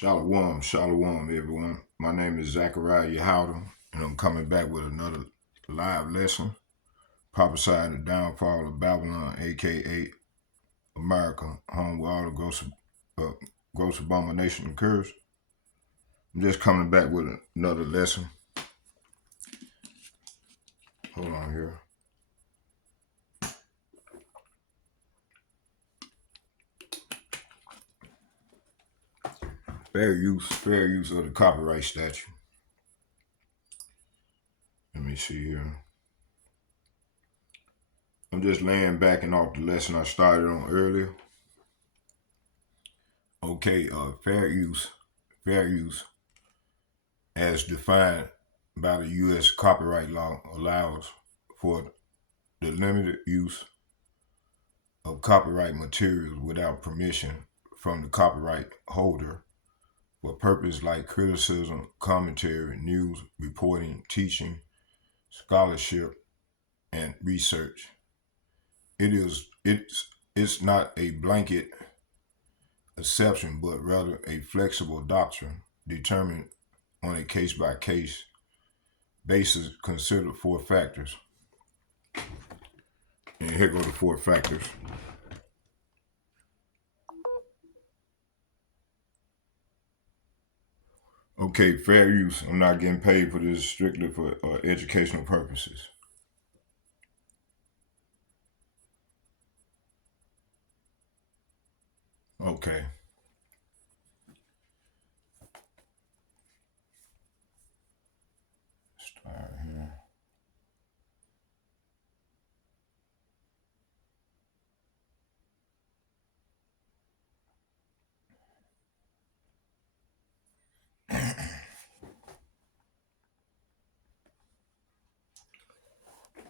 Shalom, shalom, everyone. My name is Zachariah Yehouda, and I'm coming back with another live lesson prophesying the downfall of Babylon, aka America, home where all the gross abomination occurs. I'm just coming back with another lesson. Hold on here. Fair use of the copyright statute. Let me see here. I'm just laying back and off the lesson I started on earlier. Okay, fair use as defined by the U.S. copyright law allows for the limited use of copyright materials without permission from the copyright holder for purposes like criticism, commentary, news, reporting, teaching, scholarship, and research. It's not a blanket exception, but rather a flexible doctrine determined on a case-by-case basis. Consider 4 factors. And here go the 4 factors. Okay, fair use. I'm not getting paid for this, strictly for educational purposes. Okay. Start here.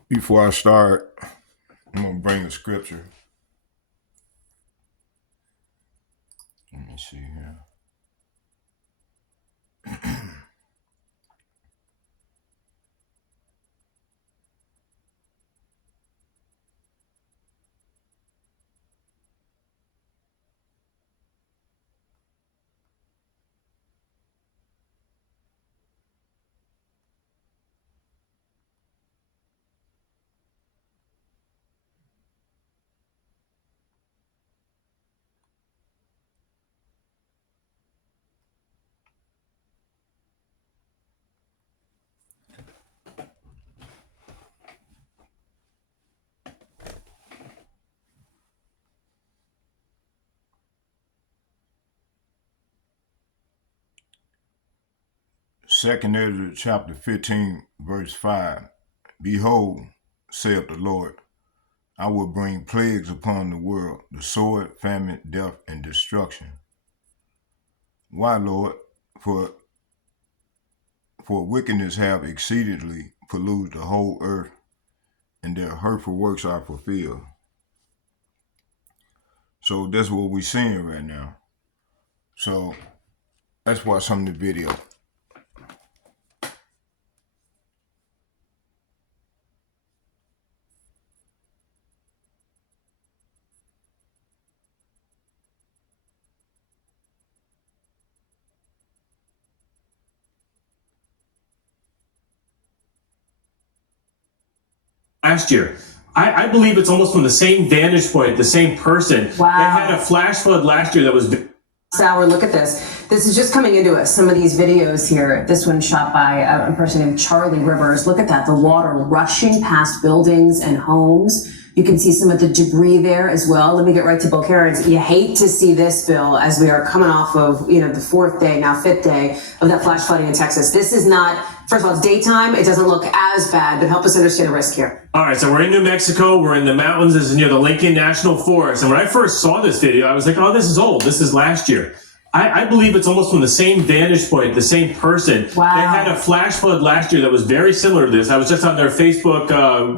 Before I start, I'm going to bring the scripture. Let me see here. Second Ezra chapter 15, verse 5. Behold, saith the Lord, I will bring plagues upon the world, the sword, famine, death, and destruction. Why, Lord? For wickedness have exceedingly polluted the whole earth, and their hurtful works are fulfilled. So that's what we're seeing right now. So let's watch some of the video. Last year. I believe it's almost from the same vantage point, the same person. Wow. They had a flash flood last year that was... Sour, look at this. This is just coming into us. Some of these videos here. This one shot by a person named Charlie Rivers. Look at that. The water rushing past buildings and homes. You can see some of the debris there as well. Let me get right to Bill Cairns. You hate to see this, Bill, as we are coming off of, the 4th day, now 5th day of that flash flooding in Texas. This is not, first of all, it's daytime. It doesn't look as bad, but help us understand the risk here. All right, so we're in New Mexico. We're in the mountains. This is near the Lincoln National Forest. And when I first saw this video, I was like, oh, this is old. This is last year. I believe it's almost from the same vantage point, the same person. Wow. They had a flash flood last year that was very similar to this. I was just on their Facebook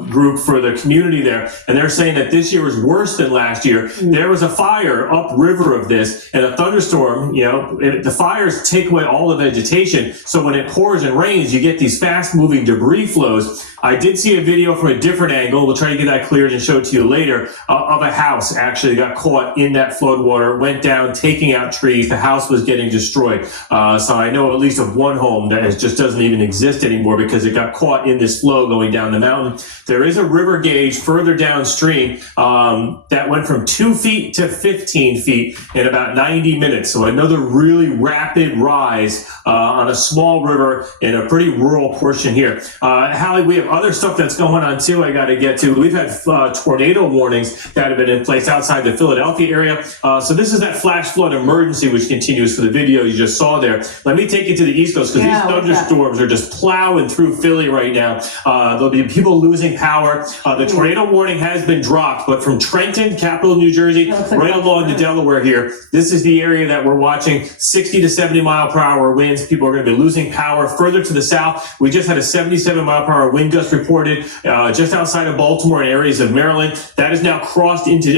group for the community there, and they're saying that this year was worse than last year. There was a fire upriver of this, and a thunderstorm, the fires take away all the vegetation. So when it pours and rains, you get these fast-moving debris flows. I did see a video from a different angle. We'll try to get that cleared and show it to you later, of a house actually got caught in that flood water, went down, taking out trees. The house was getting destroyed. So I know at least of one home that just doesn't even exist anymore because it got caught in this flow going down the mountain. There is a river gauge further downstream that went from 2 feet to 15 feet in about 90 minutes. So another really rapid rise on a small river in a pretty rural portion here. Hallie, we have other stuff that's going on too I got to get to. We've had tornado warnings that have been in place outside the Philadelphia area. So this is that flash flood emergency which continues for the video you just saw there. Let me take you to the East Coast because these thunderstorms are just plowing through Philly right now. There'll be people losing power. The tornado warning has been dropped, but from Trenton, capital New Jersey, right along to Delaware here, this is the area that we're watching 60 to 70 mile per hour winds. People are going to be losing power. Further to the south, we just had a 77 mile per hour wind gust reported just outside of Baltimore and areas of Maryland. That is now crossed into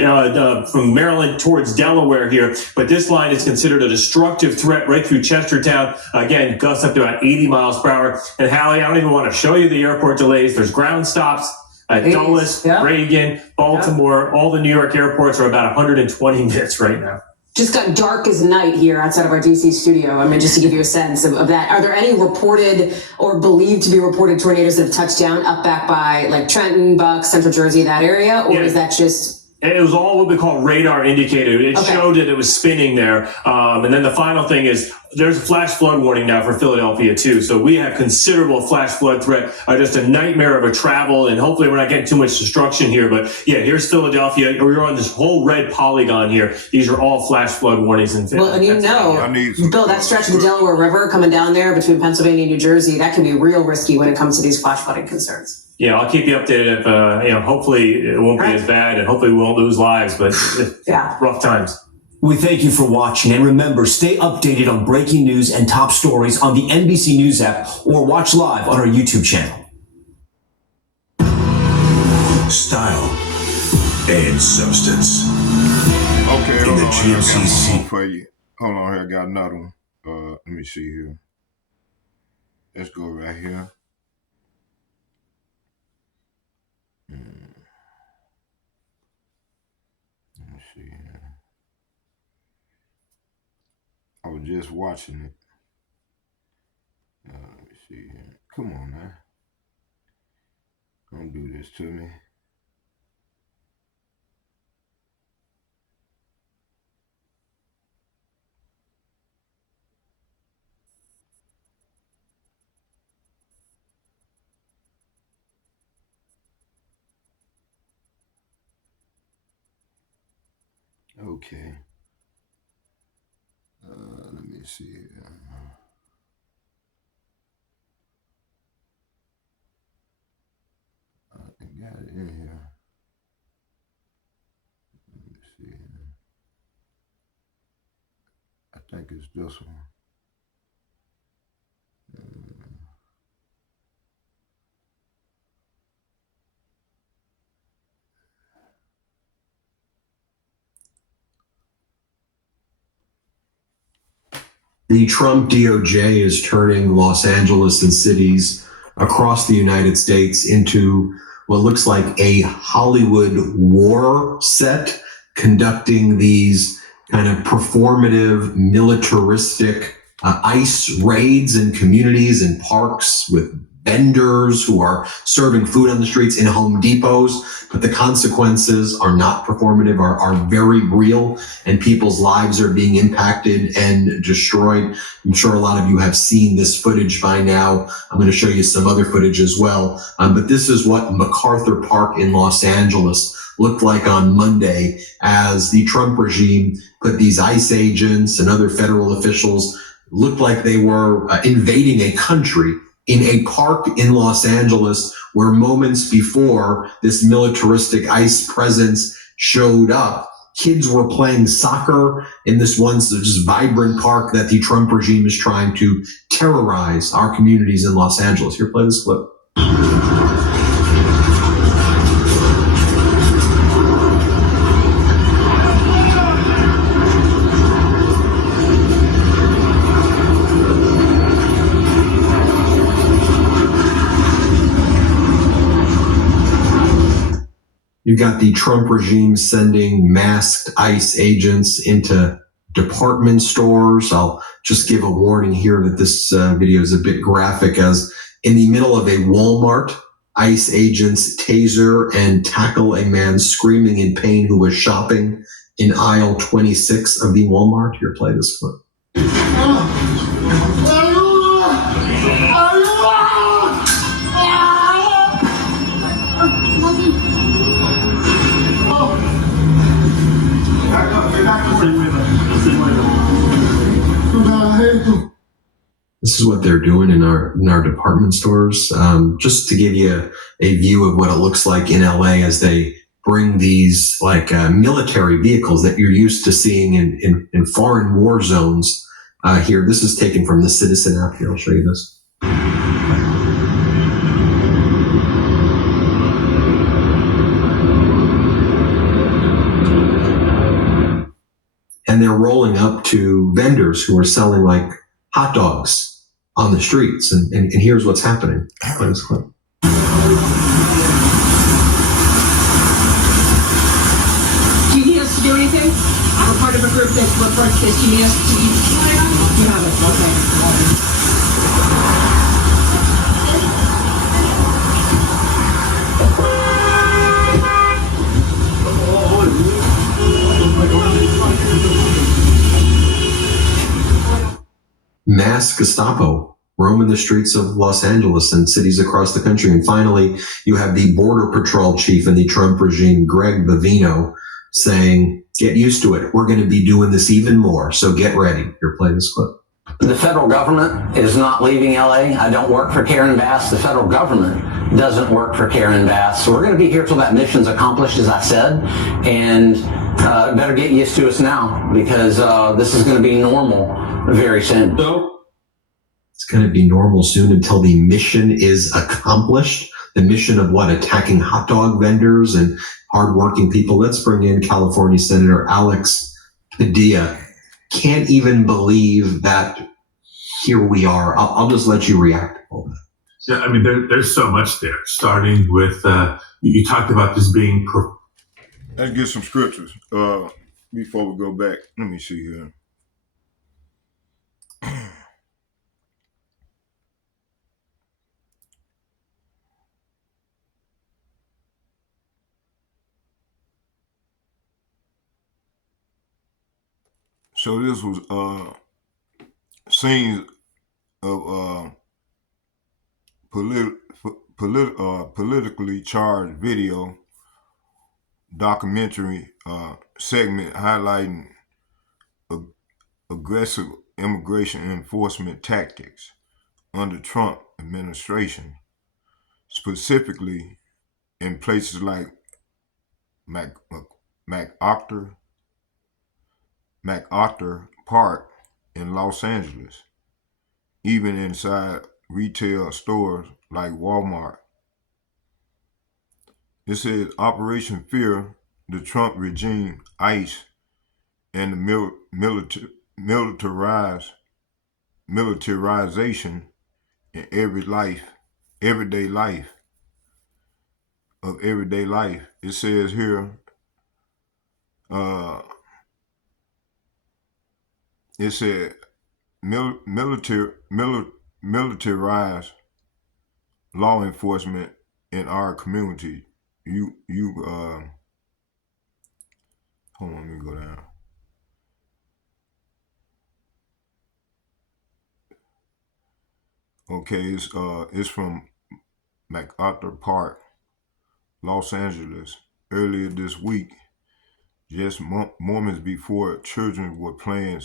from Maryland towards Delaware here, but this line is considered a destructive threat right through Chestertown. Again, gusts up to about 80 miles per hour. And Hallie, I don't even want to show you the airport delays. There's ground stops at Dulles, Reagan, Baltimore. All the New York airports are about 120 minutes right now. Just got dark as night here outside of our DC studio. I mean, just to give you a sense of that. Are there any reported or believed to be reported tornadoes that have touched down up back by like Trenton, Bucks, Central Jersey, that area? Or is that just... It was all what we call radar indicated. It showed that it was spinning there. And then the final thing is there's a flash flood warning now for Philadelphia too. So we have considerable flash flood threat, just a nightmare of a travel. And hopefully we're not getting too much destruction here. But yeah, here's Philadelphia. We're on this whole red polygon here. These are all flash flood warnings in Philly. Well, and you know, Bill, that stretch of the Delaware River coming down there between Pennsylvania and New Jersey, that can be real risky when it comes to these flash flooding concerns. Yeah, I'll keep you updated if, hopefully it won't be as bad and hopefully we won't lose lives, but rough times. We thank you for watching, and remember, stay updated on breaking news and top stories on the NBC News app or watch live on our YouTube channel. Style and substance. Okay, in hold the on. I got GMCC. one more for you. Hold on here, I got another one. Let me see here. Let's go right here. Let me see here. I was just watching it. Let me see here. Come on now. Don't do this to me. Okay. Let me see here. I got it in here. Let me see here. I think it's this one. The Trump DOJ is turning Los Angeles and cities across the United States into what looks like a Hollywood war set, conducting these kind of performative, militaristic ICE raids in communities and parks with vendors who are serving food on the streets in Home Depots, but the consequences are not performative, are very real, and people's lives are being impacted and destroyed. I'm sure a lot of you have seen this footage by now. I'm going to show you some other footage as well. But this is what MacArthur Park in Los Angeles looked like on Monday as the Trump regime put these ICE agents and other federal officials, looked like they were invading a country in a park in Los Angeles where moments before this militaristic ICE presence showed up, kids were playing soccer in this once just vibrant park that the Trump regime is trying to terrorize our communities in Los Angeles. Here, play this clip. You've got the Trump regime sending masked ICE agents into department stores. I'll just give a warning here that this video is a bit graphic, as in the middle of a Walmart, ICE agents taser and tackle a man screaming in pain who was shopping in aisle 26 of the Walmart. Here, play this clip. This is what they're doing in our department stores. Just to give you a view of what it looks like in LA as they bring these like military vehicles that you're used to seeing in foreign war zones here. This is taken from the Citizen app here. I'll show you this. And they're rolling up to vendors who are selling like hot dogs on the streets. And here's what's happening. Play this clip. Do you need us to do anything? I'm a part of a group that reports this. Do you need us to do you have it? Okay. Mass Gestapo roaming the streets of Los Angeles and cities across the country. And finally, you have the Border Patrol chief in the Trump regime, Greg Bavino, saying, get used to it. We're going to be doing this even more. So get ready. Here, play this clip. The federal government is not leaving LA. I don't work for Karen Bass. The federal government doesn't work for Karen Bass. So we're going to be here till that mission's accomplished, as I said. And better get used to us now, because this is going to be normal very soon. It's going to be normal soon until the mission is accomplished. The mission of what? Attacking hot dog vendors and hardworking people. Let's bring in California Senator Alex Padilla. Can't even believe that here we are. I'll just let you react. Yeah, I mean, there's so much there, starting with, you talked about this being... Let's get some scriptures before we go back. Let me see here. So this was scenes of politically charged video documentary segment highlighting aggressive immigration enforcement tactics under Trump administration, specifically in places like MacArthur Park in Los Angeles, even inside retail stores like Walmart. It says Operation Fear, the Trump regime, ICE, and the militarization in everyday life. It says here, it said militarized law enforcement in our community. Hold on, let me go down. Okay, it's from MacArthur Park, Los Angeles, earlier this week, just moments before children were playing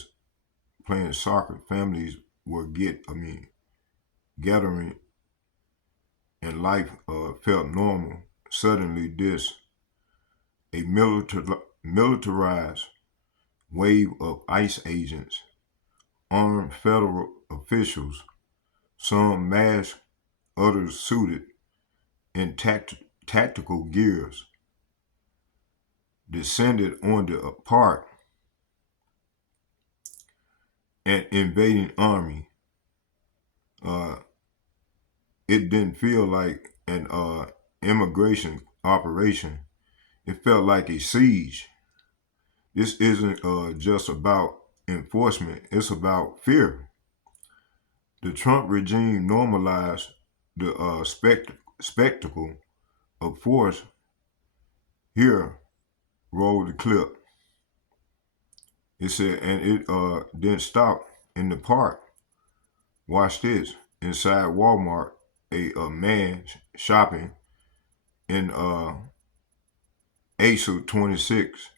soccer, families were gathering, and life felt normal. Suddenly, a militarized wave of ICE agents, armed federal officials, some masked, others suited in tactical gears, descended on the park and invading army. It didn't feel like an immigration operation. It felt like a siege. This isn't just about enforcement, it's about fear. The Trump regime normalized the spectacle of force. Here, roll the clip. It said, and it didn't stop in the park. Watch this. Inside Walmart, a man shopping in Ace 26.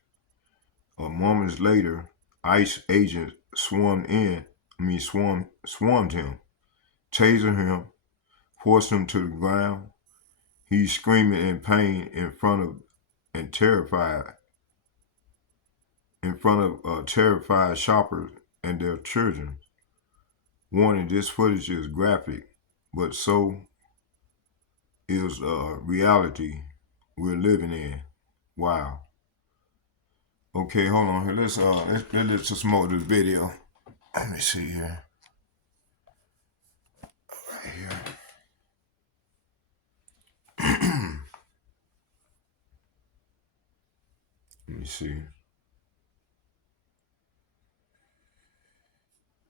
Moments later, ICE agents swarmed him, tasered him, forced him to the ground. He's screaming in pain and terrified in front of terrified shoppers and their children. Warning: this footage is graphic, but so is reality we're living in. Wow. Okay, hold on here. Let's just smoke this video. Let me see here. Right here. Let me see.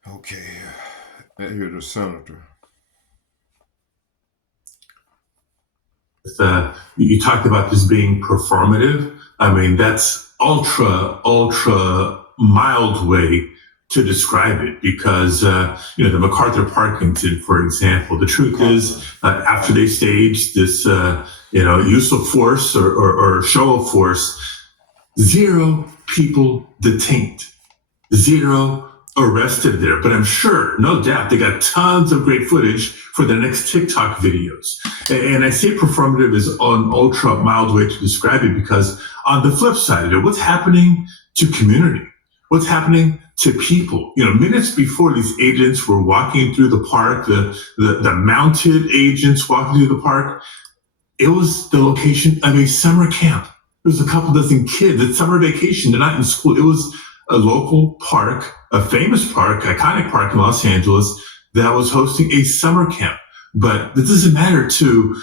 Okay, here's the senator. You talked about this being performative. I mean, that's ultra mild way to describe it because, the MacArthur Park incident, for example, the truth is, after they staged this, use of force or show of force, 0 people detained, 0 arrested there. But I'm sure, no doubt, they got tons of great footage for the next TikTok videos. And I say performative is an ultra mild way to describe it because on the flip side of it, what's happening to community? What's happening to people? Minutes before these agents were walking through the park, the mounted agents walking through the park, it was the location of a summer camp. There was a couple dozen kids at summer vacation. They're not in school. It was a local park, a famous park, iconic park in Los Angeles that was hosting a summer camp. But it doesn't matter to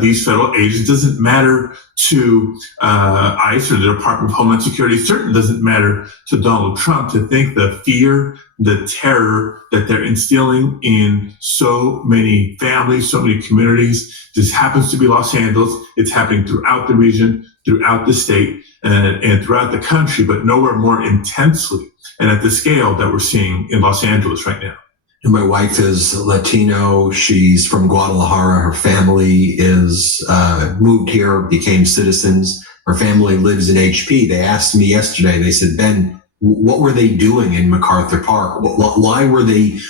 these federal agents. It doesn't matter to ICE or the Department of Homeland Security. It certainly doesn't matter to Donald Trump to think the fear, the terror that they're instilling in so many families, so many communities. This happens to be Los Angeles. It's happening throughout the region, throughout the state, and throughout the country, but nowhere more intensely and at the scale that we're seeing in Los Angeles right now. And my wife is Latino. She's from Guadalajara. Her family is moved here, became citizens. Her family lives in HP. They asked me yesterday. They said, Ben, what were they doing in MacArthur Park? Why were they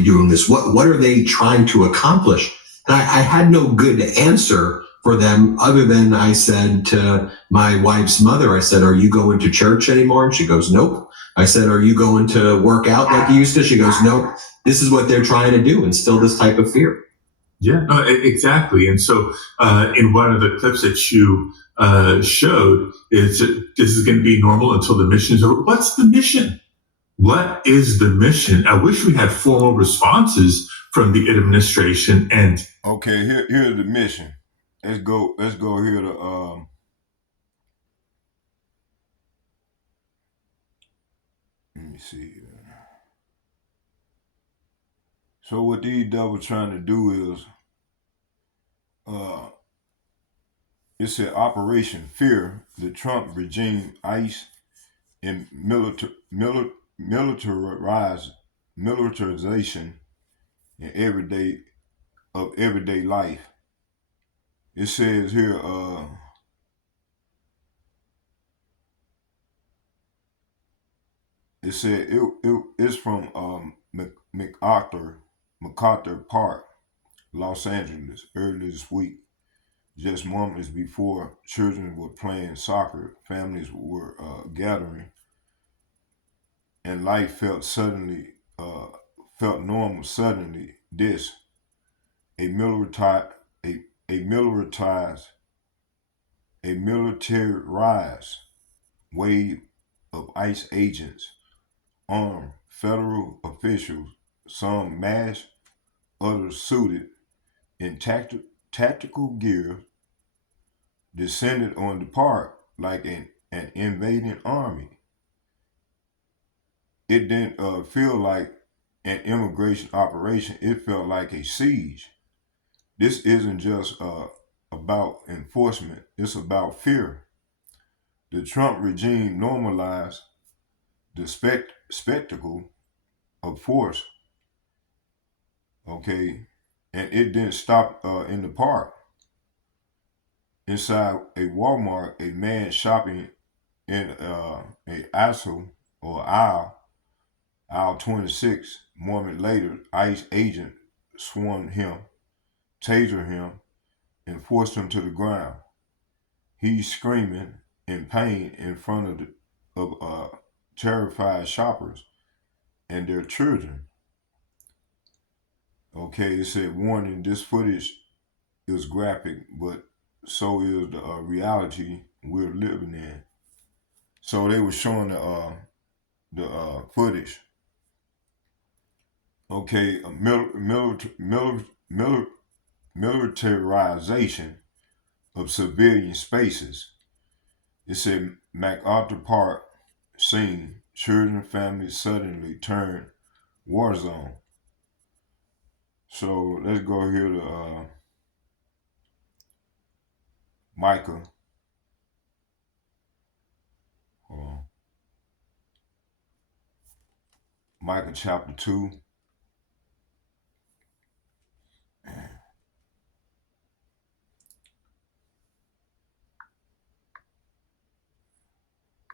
doing this? What are they trying to accomplish? And I had no good answer for them other than I said to my wife's mother, I said, are you going to church anymore? And she goes, nope. I said, are you going to work out like you used to? She goes, nope. This is what they're trying to do, instill this type of fear. Yeah, no, exactly. And so in one of the clips that you showed, is that this is going to be normal until the mission is over. What's the mission? What is the mission? I wish we had formal responses from the administration. And okay, here's the mission. Let's go here to let me see here. So what these devils trying to do is it said Operation Fear, the Trump regime, ICE, and militarization in everyday life. It says here, it said it's from MacArthur Park, Los Angeles, earlier this week. Just moments before children were playing soccer, families were gathering, and life felt normal. Suddenly, a militarized wave of ICE agents, armed federal officials, some masked, others suited in tactical gear, descended on the park like an invading army. it didn't feel like an immigration operation. It felt like a siege. This isn't just about enforcement. It's about fear. The Trump regime normalized the spectacle of force, okay? And it didn't stop in the park. Inside a Walmart, a man shopping in a aisle 26, a moment later, ICE agent swarmed him, tasered him, and forced him to the ground. He's screaming in pain in front of terrified shoppers and their children. Okay, it said, warning, this footage is graphic, but so is the reality we're living in. So they were showing the footage. Okay, militarization of civilian spaces. It said MacArthur Park scene, children, families suddenly turn war zone. So let's go here to Micah. Micah chapter 2.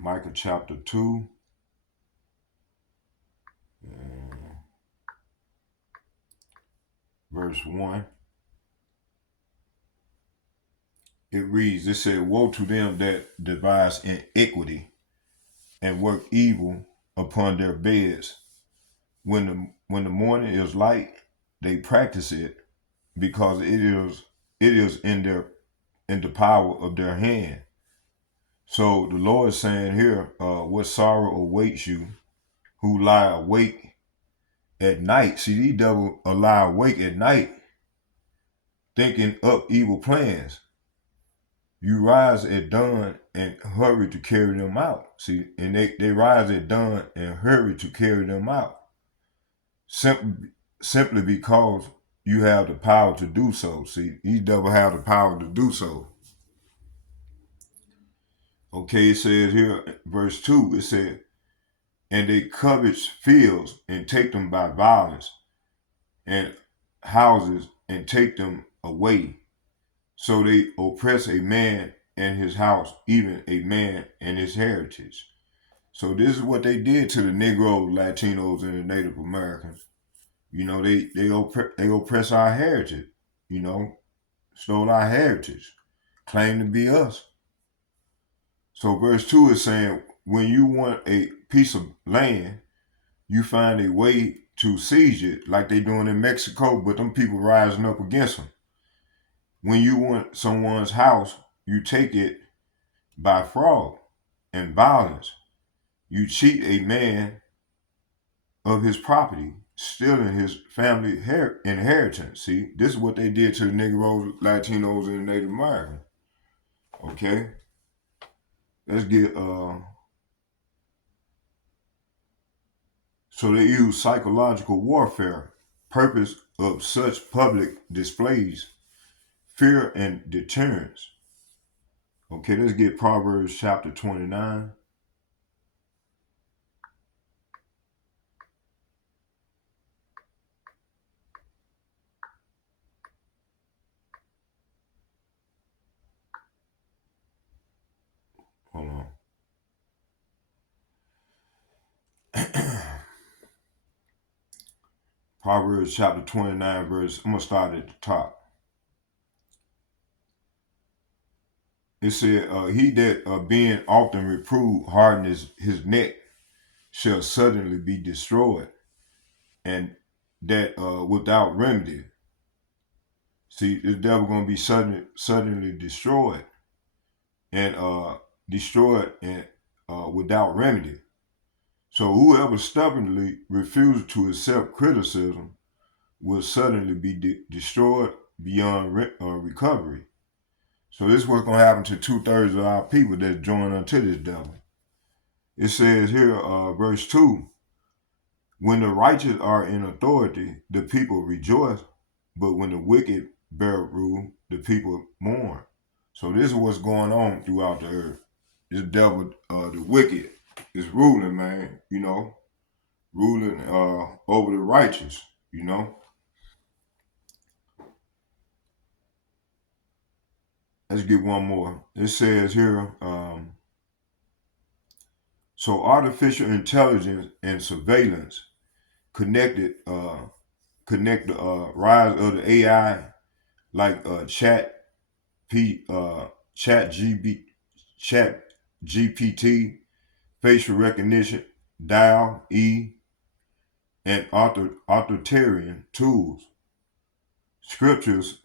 Micah chapter 2. Verse 1. It reads, it said, woe to them that devise iniquity and work evil upon their beds. When the morning is light, they practice it, because it is in the power of their hand. So the Lord is saying here, what sorrow awaits you who lie awake at night. See, these devils lie awake at night, thinking up evil plans. You rise at dawn and hurry to carry them out. See, and they rise at dawn and hurry to carry them out. Simply because you have the power to do so. See, these devils have the power to do so. Okay, it says here, verse 2, it said, and they covet fields and take them by violence, and houses and take them away. So they oppress a man and his house, even a man and his heritage. So this is what they did to the Negroes, Latinos, and the Native Americans. You know, they oppress our heritage, you know, stole our heritage, claim to be us. So verse 2 is saying, when you want a piece of land, you find a way to seize it, like they doing in Mexico, but them people rising up against them. When you want someone's house, you take it by fraud and violence. You cheat a man of his property, stealing his family inheritance. See, this is what they did to the Negroes, Latinos, and the Native Americans. Okay? Let's get, so they use psychological warfare, purpose of such public displays, fear and deterrence. Okay, let's get Proverbs chapter 29. Hold on. Proverbs chapter 29, verse, I'm going to start at the top. It said, he that being often reproved harden his neck shall suddenly be destroyed, and that without remedy. See, the devil going to be suddenly destroyed, and without remedy. So whoever stubbornly refuses to accept criticism will suddenly be destroyed beyond recovery. So this is what's going to happen to 2/3 of our people that join unto this devil. It says here, verse 2, When the righteous are in authority, the people rejoice, but when the wicked bear rule, the people mourn. So this is what's going on throughout the earth. This devil, the wicked, is ruling, man. Ruling over the righteous. Let's get one more. It says here, so artificial intelligence and surveillance connect the rise of the AI like chat chat GPT, facial recognition, dial E, and authoritarian tools. Scriptures,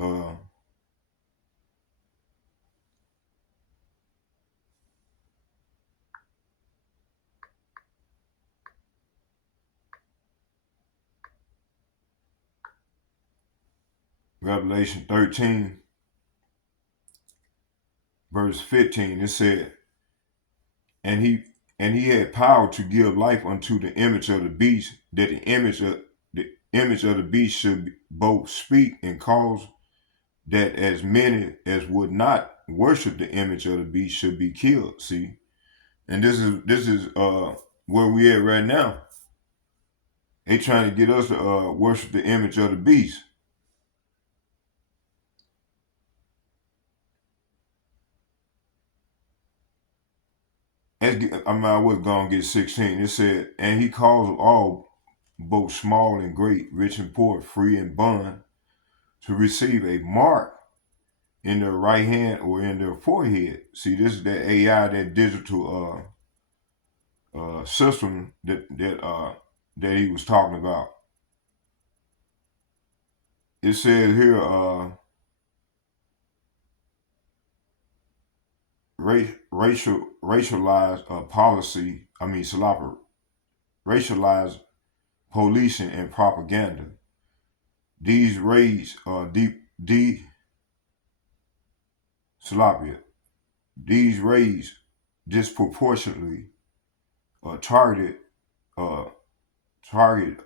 Revelation 13, verse 15, it said, and he had power to give life unto the image of the beast, that the image of the beast should both speak and cause that as many as would not worship the image of the beast should be killed. See, and this is where we at right now. They trying to get us to worship the image of the beast. I was gonna get 16. It said, and he calls all, both small and great, rich and poor, free and bond, to receive a mark in their right hand or in their forehead. See, this is that AI, that digital system that he was talking about. It says here, racialized policy. I mean, racialized policing and propaganda. These raids Salapia. These raids disproportionately target uh, target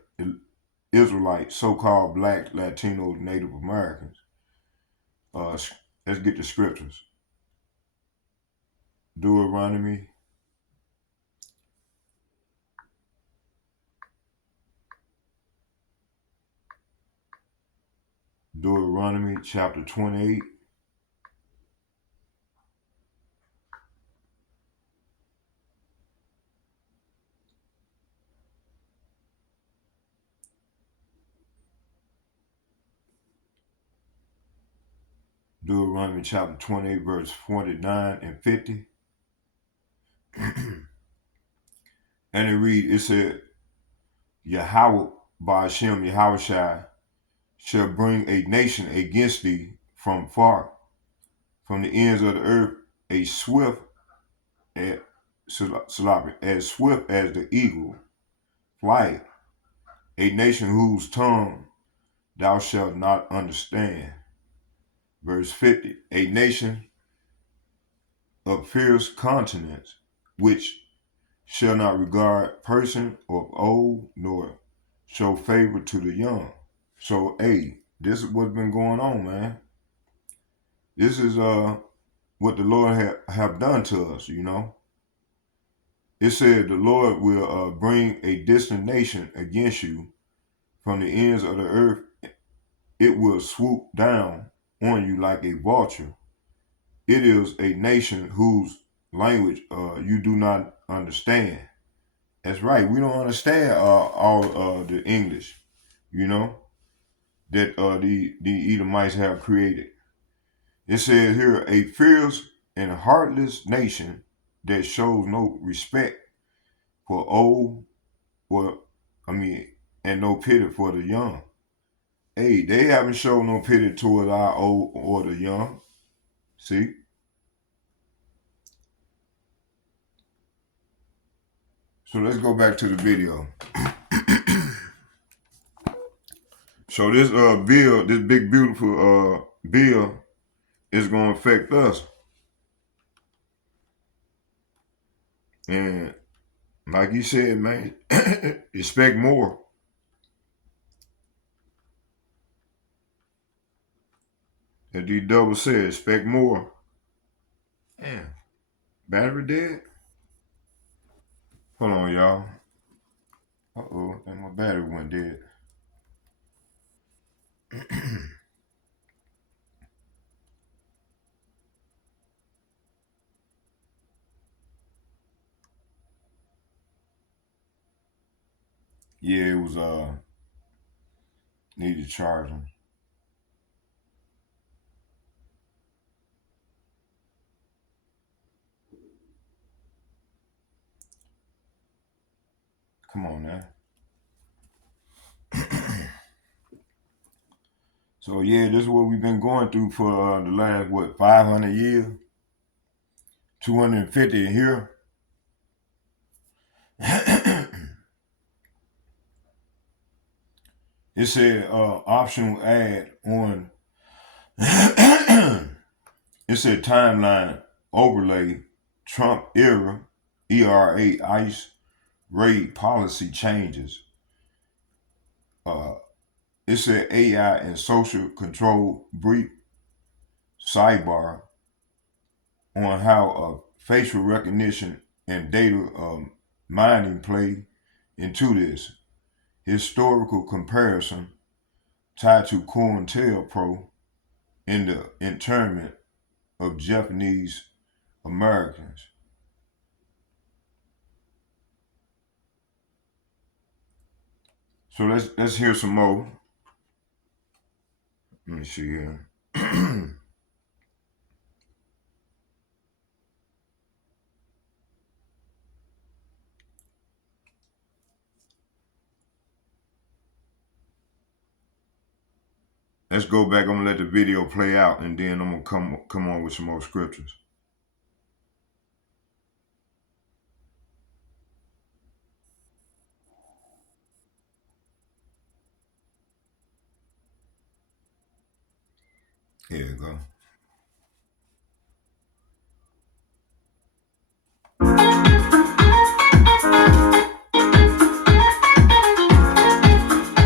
Israelites, so-called Black, Latino, Native Americans. Let's get the scriptures. Deuteronomy, chapter 28. Deuteronomy chapter 28, verse 49 and 50. And it said, Yahweh Ba'ashem Yahushai shall bring a nation against thee from far, from the ends of the earth, a swift as swift as the eagle flight, a nation whose tongue thou shalt not understand. Verse 50, a nation of fierce countenance, which shall not regard person of old, nor show favor to the young. So, hey, this is what's been going on, man. This is what the Lord have done to us, It said the Lord will bring a distant nation against you from the ends of the earth. It will swoop down on you like a vulture. It is a nation whose language you do not understand. That's right. We don't understand all the English, that the Edomites have created. It says here, a fierce and heartless nation that shows no respect for old, or and no pity for the young. Hey, they haven't shown no pity toward our old or the young. See? So let's go back to the video. So this bill, this big beautiful bill, is gonna affect us. And Like you said, man, expect more. That D double said, expect more. Damn, battery dead? Hold on, y'all. Uh-oh, I think my battery went dead. Yeah, it was needed charging. Come on now. So yeah, this is what we've been going through for the last 500 years, 250 here. It said optional ad on. It said timeline overlay Trump ERA ICE raid policy changes. It said AI and social control brief sidebar on how facial recognition and data mining play into this. Historical comparison tied to COINTELPRO in the internment of Japanese Americans. So let's hear some more. Let me see here. Let's go back. I'm gonna let the video play out, and then I'm gonna come on with some more scriptures. Here you go.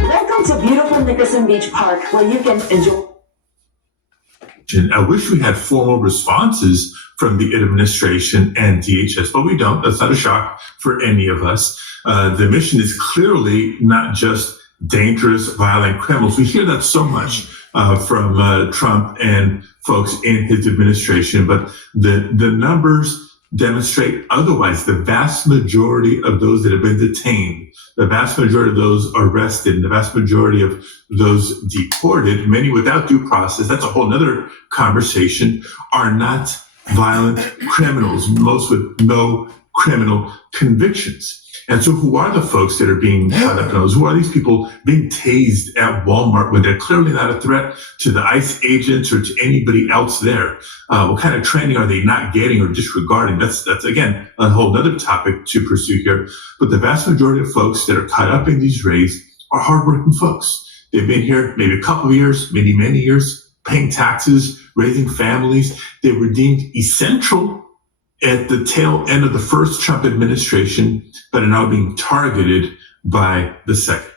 Welcome to beautiful Nickerson Beach Park, where you can enjoy. I wish we had formal responses from the administration and DHS, but we don't. That's not a shock for any of us. The mission is clearly not just dangerous, violent criminals. We hear that so much from Trump and folks in his administration, but the numbers demonstrate otherwise. The vast majority of those that have been detained, the vast majority of those arrested, and the vast majority of those deported, many without due process, that's a whole other conversation, are not violent criminals, most with no criminal convictions. And so who are the folks that are being caught up in those? Who are these people being tased at Walmart when they're clearly not a threat to the ICE agents or to anybody else there? What kind of training are they not getting or disregarding? That's again, a whole other topic to pursue here. But the vast majority of folks that are caught up in these raids are hardworking folks. They've been here maybe a couple of years, maybe many years, paying taxes, raising families. They were deemed essential at the tail end of the first Trump administration, but are now being targeted by the second.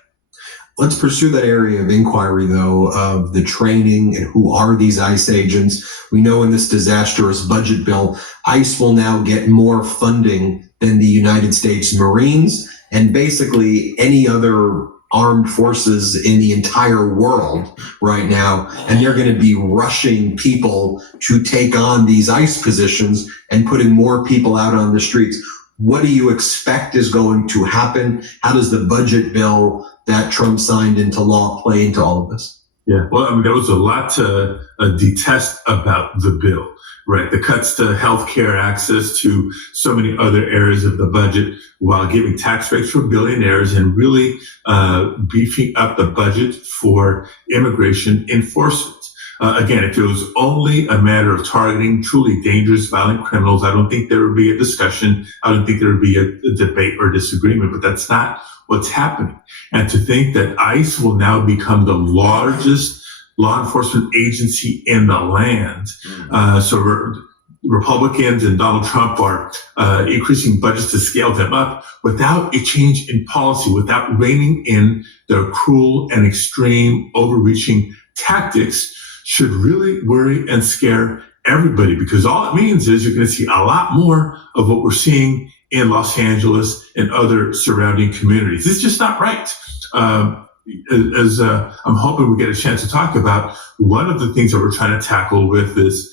Let's pursue that area of inquiry, though, of the training and who are these ICE agents. We know in this disastrous budget bill, ICE will now get more funding than the United States Marines and basically any other armed forces in the entire world right now. And they're going to be rushing people to take on these ICE positions and putting more people out on the streets. What do you expect is going to happen? How does the budget bill that Trump signed into law play into all of this? Yeah, well, I mean, there was a lot to detest about the bill, right? The cuts to healthcare, access to so many other areas of the budget, while giving tax breaks for billionaires and really beefing up the budget for immigration enforcement. Again, if it was only a matter of targeting truly dangerous, violent criminals, I don't think there would be a discussion. I don't think there would be a debate or disagreement, but that's not what's happening. And to think that ICE will now become the largest law enforcement agency in the land. So Republicans and Donald Trump are increasing budgets to scale them up without a change in policy, without reining in their cruel and extreme overreaching tactics, should really worry and scare everybody, because all it means is you're going to see a lot more of what we're seeing in Los Angeles and other surrounding communities. It's just not right. As I'm hoping we get a chance to talk about, one of the things that we're trying to tackle with this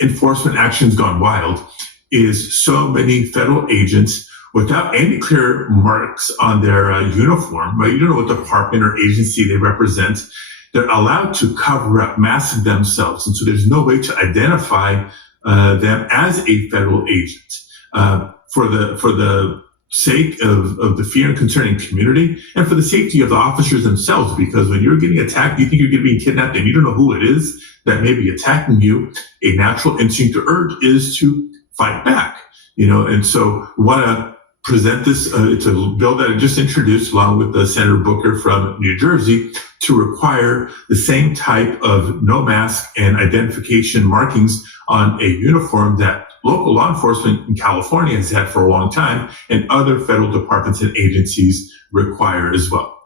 enforcement actions gone wild is so many federal agents without any clear marks on their uniform, right? You don't know what department or agency they represent. They're allowed to cover up, mask themselves. And so there's no way to identify them as a federal agent. For the sake of the fear and concern in community, and for the safety of the officers themselves, because when you're getting attacked, you think you're getting kidnapped and you don't know who it is that may be attacking you, a natural instinct or urge is to fight back, and so we want to present this, it's a bill that I just introduced along with Senator Booker from New Jersey to require the same type of no mask and identification markings on a uniform that local law enforcement in California has had for a long time, and other federal departments and agencies require as well.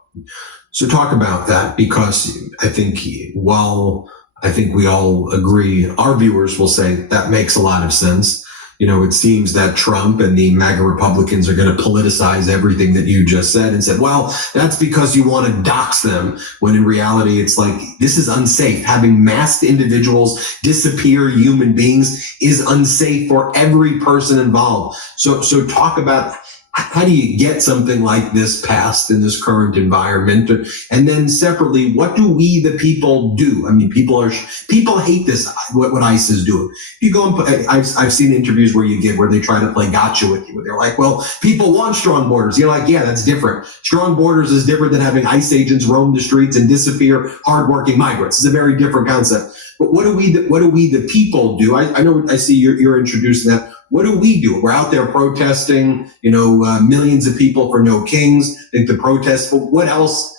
So talk about that, because I think while I think we all agree, our viewers will say that makes a lot of sense. It seems that Trump and the MAGA Republicans are going to politicize everything that you just said and said, well, that's because you want to dox them, when in reality, it's like, this is unsafe. Having masked individuals disappear human beings is unsafe for every person involved. So talk about, how do you get something like this passed in this current environment? And then separately, what do we, the people, do? I mean, people hate this, what ICE is doing. You go and I've seen interviews where they try to play gotcha with you, where they're like, well, people want strong borders. You're like, yeah, that's different. Strong borders is different than having ICE agents roam the streets and disappear hardworking migrants. It's a very different concept. But what do we, the people, do? I know, I see you're introducing that. What do we do? We're out there protesting, millions of people for no kings, the protests. But what else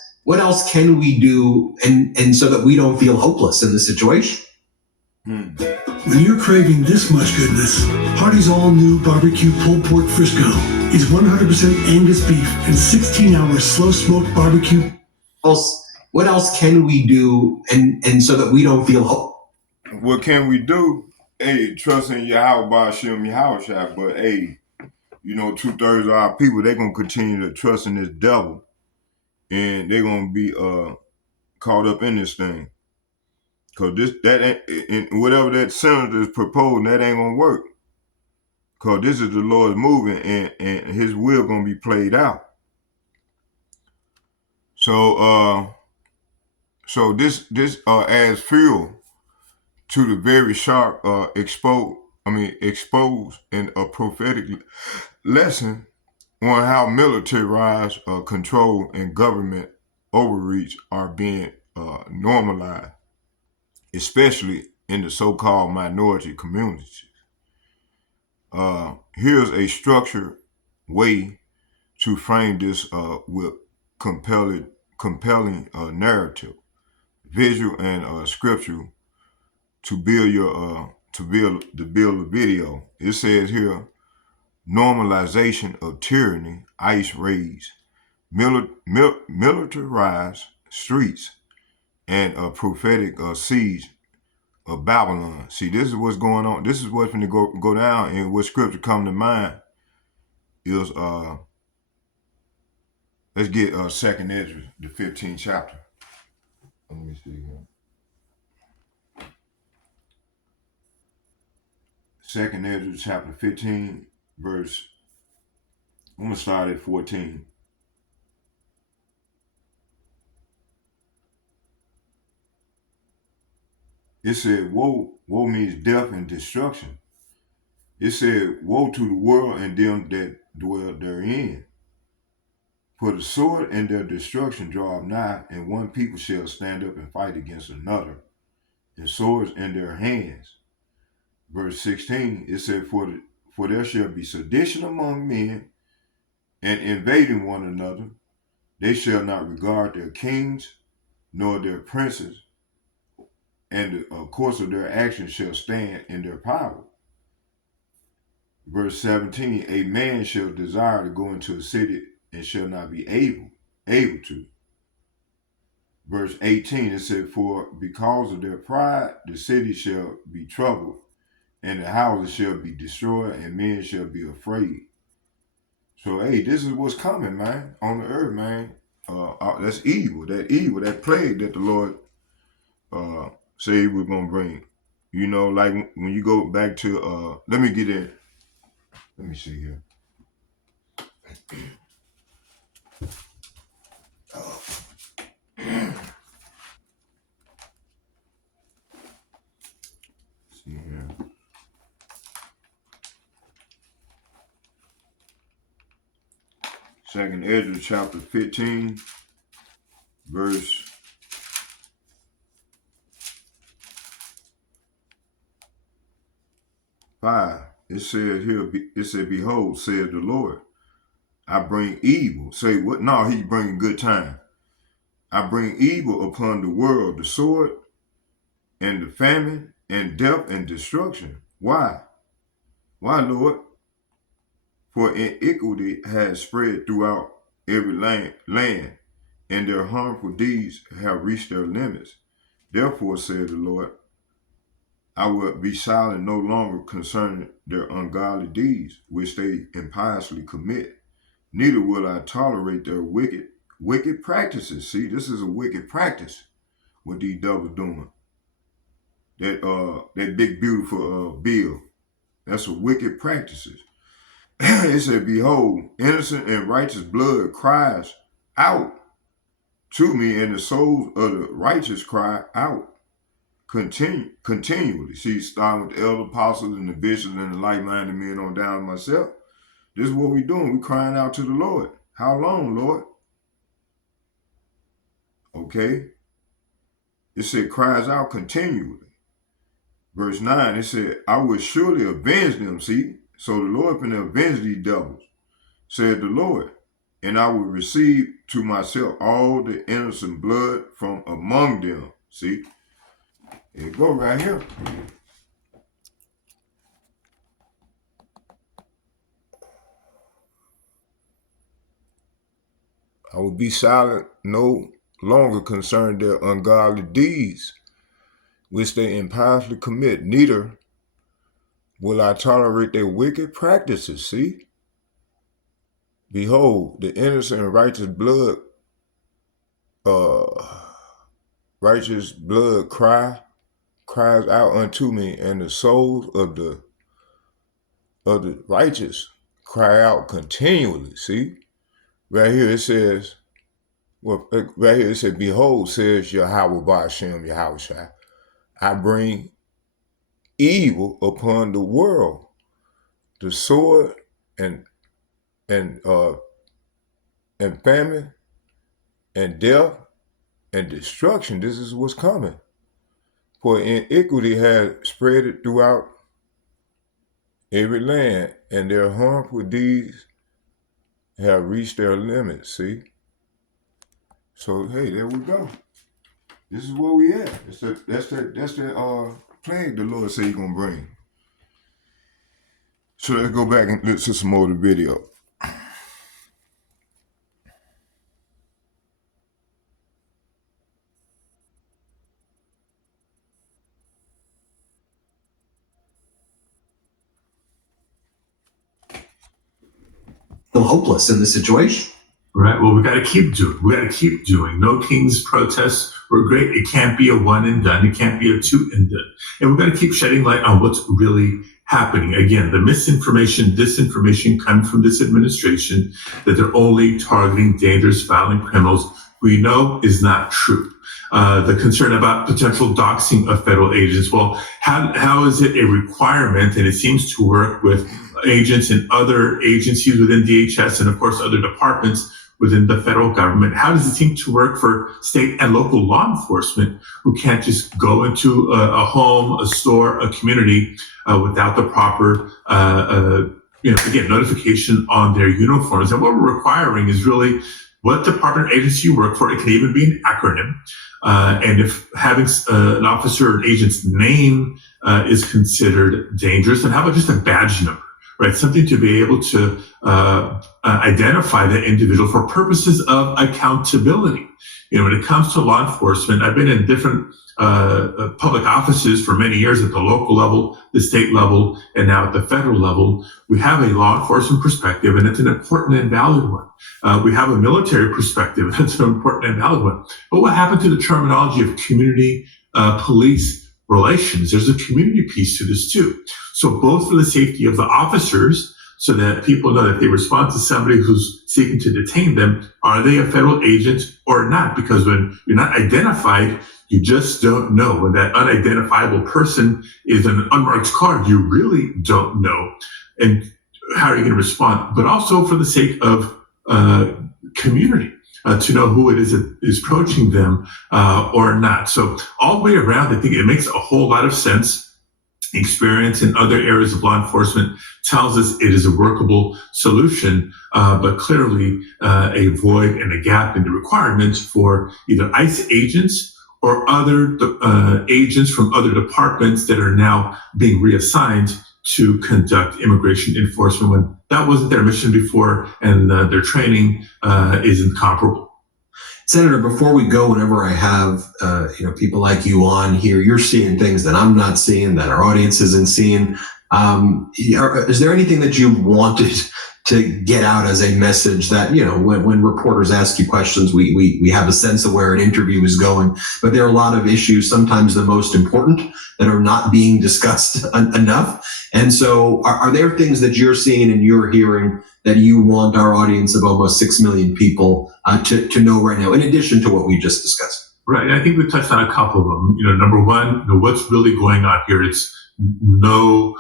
can we do, and so that we don't feel hopeless in the situation? When you're craving this much goodness, Hardee's all-new barbecue pulled pork Frisco is 100% Angus beef and 16 hours slow-smoked barbecue. What else can we do, and so that we don't feel hopeless? What can we do? Hey, trust in Yahweh Ba'Shem Yahushua, but hey, 2/3 of our people, they're gonna continue to trust in this devil, and they're gonna be caught up in this thing. Cause that ain't, whatever that senator is proposing, that ain't gonna work. Cause this is the Lord's moving, and his will gonna be played out. So this adds fuel to the very sharp expose and a prophetic lesson on how militarized control and government overreach are being normalized, especially in the so-called minority communities. Here's a structured way to frame this with compelling narrative, visual and scriptural, to build a video. It says here, normalization of tyranny, ICE raids, militarized streets, and a prophetic siege of Babylon. See, this is what's going on. This is what's going to go down, and what scripture come to mind is let's get 2nd Ezra, the 15th chapter. Let me see here. 2nd Ezra chapter 15, verse, I'm going to start at 14. It said, woe means death and destruction. It said, woe to the world and them that dwell therein. For the sword and their destruction draw nigh, and one people shall stand up and fight against another, and swords in their hands. Verse 16, it said, for there shall be sedition among men, and invading one another. They shall not regard their kings, nor their princes, and the course of their actions shall stand in their power. Verse 17, a man shall desire to go into a city and shall not be able to. Verse 18, it said, for because of their pride, the city shall be troubled, and the houses shall be destroyed, and men shall be afraid. So, hey, this is what's coming, man, on the earth, man. That's evil, that plague that the Lord said he was going to bring. You know, like when you go back to, let me get in. Let me see here. See here. Second Ezra chapter 15, verse 5. It said here, it said, behold, said the Lord, I bring evil. Say what? No, he bringing good time. I bring evil upon the world, the sword and the famine and death and destruction. Why? Why, Lord? For iniquity has spread throughout every land, and their harmful deeds have reached their limits. Therefore, said the Lord, I will be silent no longer concerning their ungodly deeds, which they impiously commit. Neither will I tolerate their wicked practices. See, this is a wicked practice, what these devils doing. That big beautiful bill, that's a wicked practices. It said, behold, innocent and righteous blood cries out to me, and the souls of the righteous cry out continually. See, starting with the elder apostles and the bishops and the like-minded men on down to myself. This is what we're doing. We're crying out to the Lord. How long, Lord? Okay. It said, cries out continually. Verse 9, it said, I will surely avenge them. See? So the Lord can avenge these devils, said the Lord. And I will receive to myself all the innocent blood from among them. See? It go right here. I will be silent no longer concerning their ungodly deeds, which they impiously commit. Neither will I tolerate their wicked practices. See? Behold, the innocent and righteous blood cries out unto me, and the souls of the righteous cry out continually. See? Right here it says, right here it says, behold, says Yahweh Ba'ashem Yahushua, I bring evil upon the world, the sword and famine and death and destruction. This is what's coming. For iniquity has spread it throughout every land, and their harmful deeds have reached their limits. See? So hey, there we go. This is where we at. That's the plague the Lord said He's gonna bring. So let's go back and listen to some more of the video. Feel hopeless in this situation. Right. Well, we got to keep doing. We got to keep doing. No King's protests were great. It can't be a one and done. It can't be a two and done. And we got to keep shedding light on what's really happening. Again, the misinformation, disinformation comes from this administration that they're only targeting dangerous, violent criminals. We know is not true. The concern about potential doxing of federal agents. Well, how is it a requirement? And it seems to work with agents and other agencies within DHS and, of course, other departments within the federal government. How does it seem to work for state and local law enforcement who can't just go into a home, a store, a community without the proper, again, notification on their uniforms? And what we're requiring is really what department or agency you work for. It can even be an acronym. And if having an officer or an agent's name is considered dangerous, then how about just a badge number, right? Something to be able to identify that individual for purposes of accountability. When it comes to law enforcement, I've been in different public offices for many years at the local level, the state level, and now at the federal level. We have a law enforcement perspective, and it's an important and valid one. We have a military perspective, and it's an important and valid one. But what happened to the terminology of community police relations? There's a community piece to this too. So both for the safety of the officers, so that people know that if they respond to somebody who's seeking to detain them, are they a federal agent or not? Because when you're not identified, you just don't know. When that unidentifiable person is an unmarked card, you really don't know. And how are you going to respond? But also for the sake of community, to know who it is that is approaching them or not. So all the way around, I think it makes a whole lot of sense. Experience in other areas of law enforcement tells us it is a workable solution, but clearly a void and a gap in the requirements for either ICE agents or other agents from other departments that are now being reassigned to conduct immigration enforcement when that wasn't their mission before, and their training isn't comparable. Senator, before we go, whenever I have people like you on here, you're seeing things that I'm not seeing, that our audience isn't seeing. Is there anything that you wanted to get out as a message that, when reporters ask you questions, we have a sense of where an interview is going, but there are a lot of issues, sometimes the most important, that are not being discussed enough. And so are there things that you're seeing and you're hearing that you want our audience of almost 6 million people to know right now, in addition to what we just discussed? Right. I think we touched on a couple of them. Number one, what's really going on here? It's in no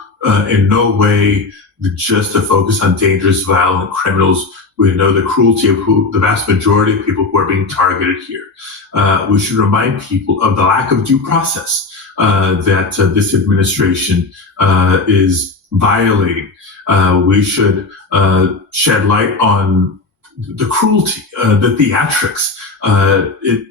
way just to focus on dangerous, violent criminals. We know the cruelty of the vast majority of people who are being targeted here. We should remind people of the lack of due process that this administration is violating. We should shed light on the cruelty, the theatrics.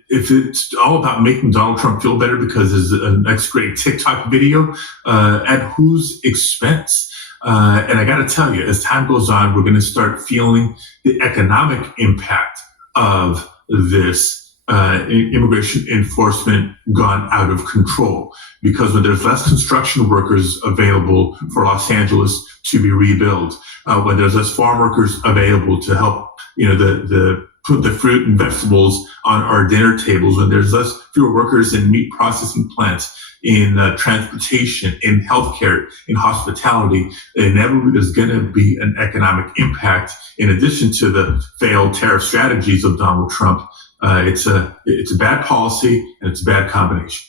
If it's all about making Donald Trump feel better because there's a next great TikTok video, at whose expense? And I got to tell you, as time goes on, we're going to start feeling the economic impact of this immigration enforcement gone out of control. Because when there's less construction workers available for Los Angeles to be rebuilt, when there's less farm workers available to help, put the fruit and vegetables on our dinner tables, when there's fewer workers in meat processing plants, in transportation, in healthcare, in hospitality, inevitably there's going to be an economic impact in addition to the failed tariff strategies of Donald Trump. It's a bad policy and it's a bad combination.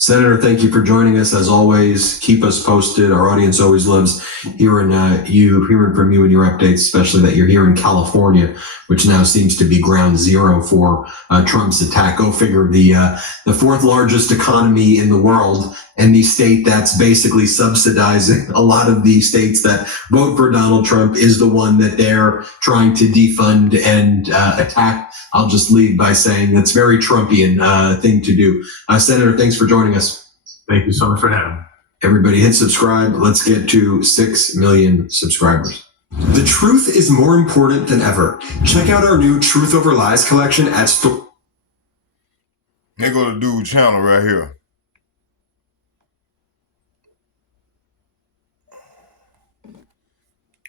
Senator, thank you for joining us. As always, keep us posted. Our audience always loves hearing from you and your updates, especially that you're here in California, which now seems to be ground zero for Trump's attack. Go figure, the fourth largest economy in the world, and the state that's basically subsidizing a lot of the states that vote for Donald Trump is the one that they're trying to defund and attack. I'll just lead by saying that's very Trumpian thing to do. Senator, thanks for joining us. Thank you so much for having me. Everybody hit subscribe. Let's get to 6 million subscribers. The truth is more important than ever. Check out our new Truth Over Lies collection at They go to dude's channel right here.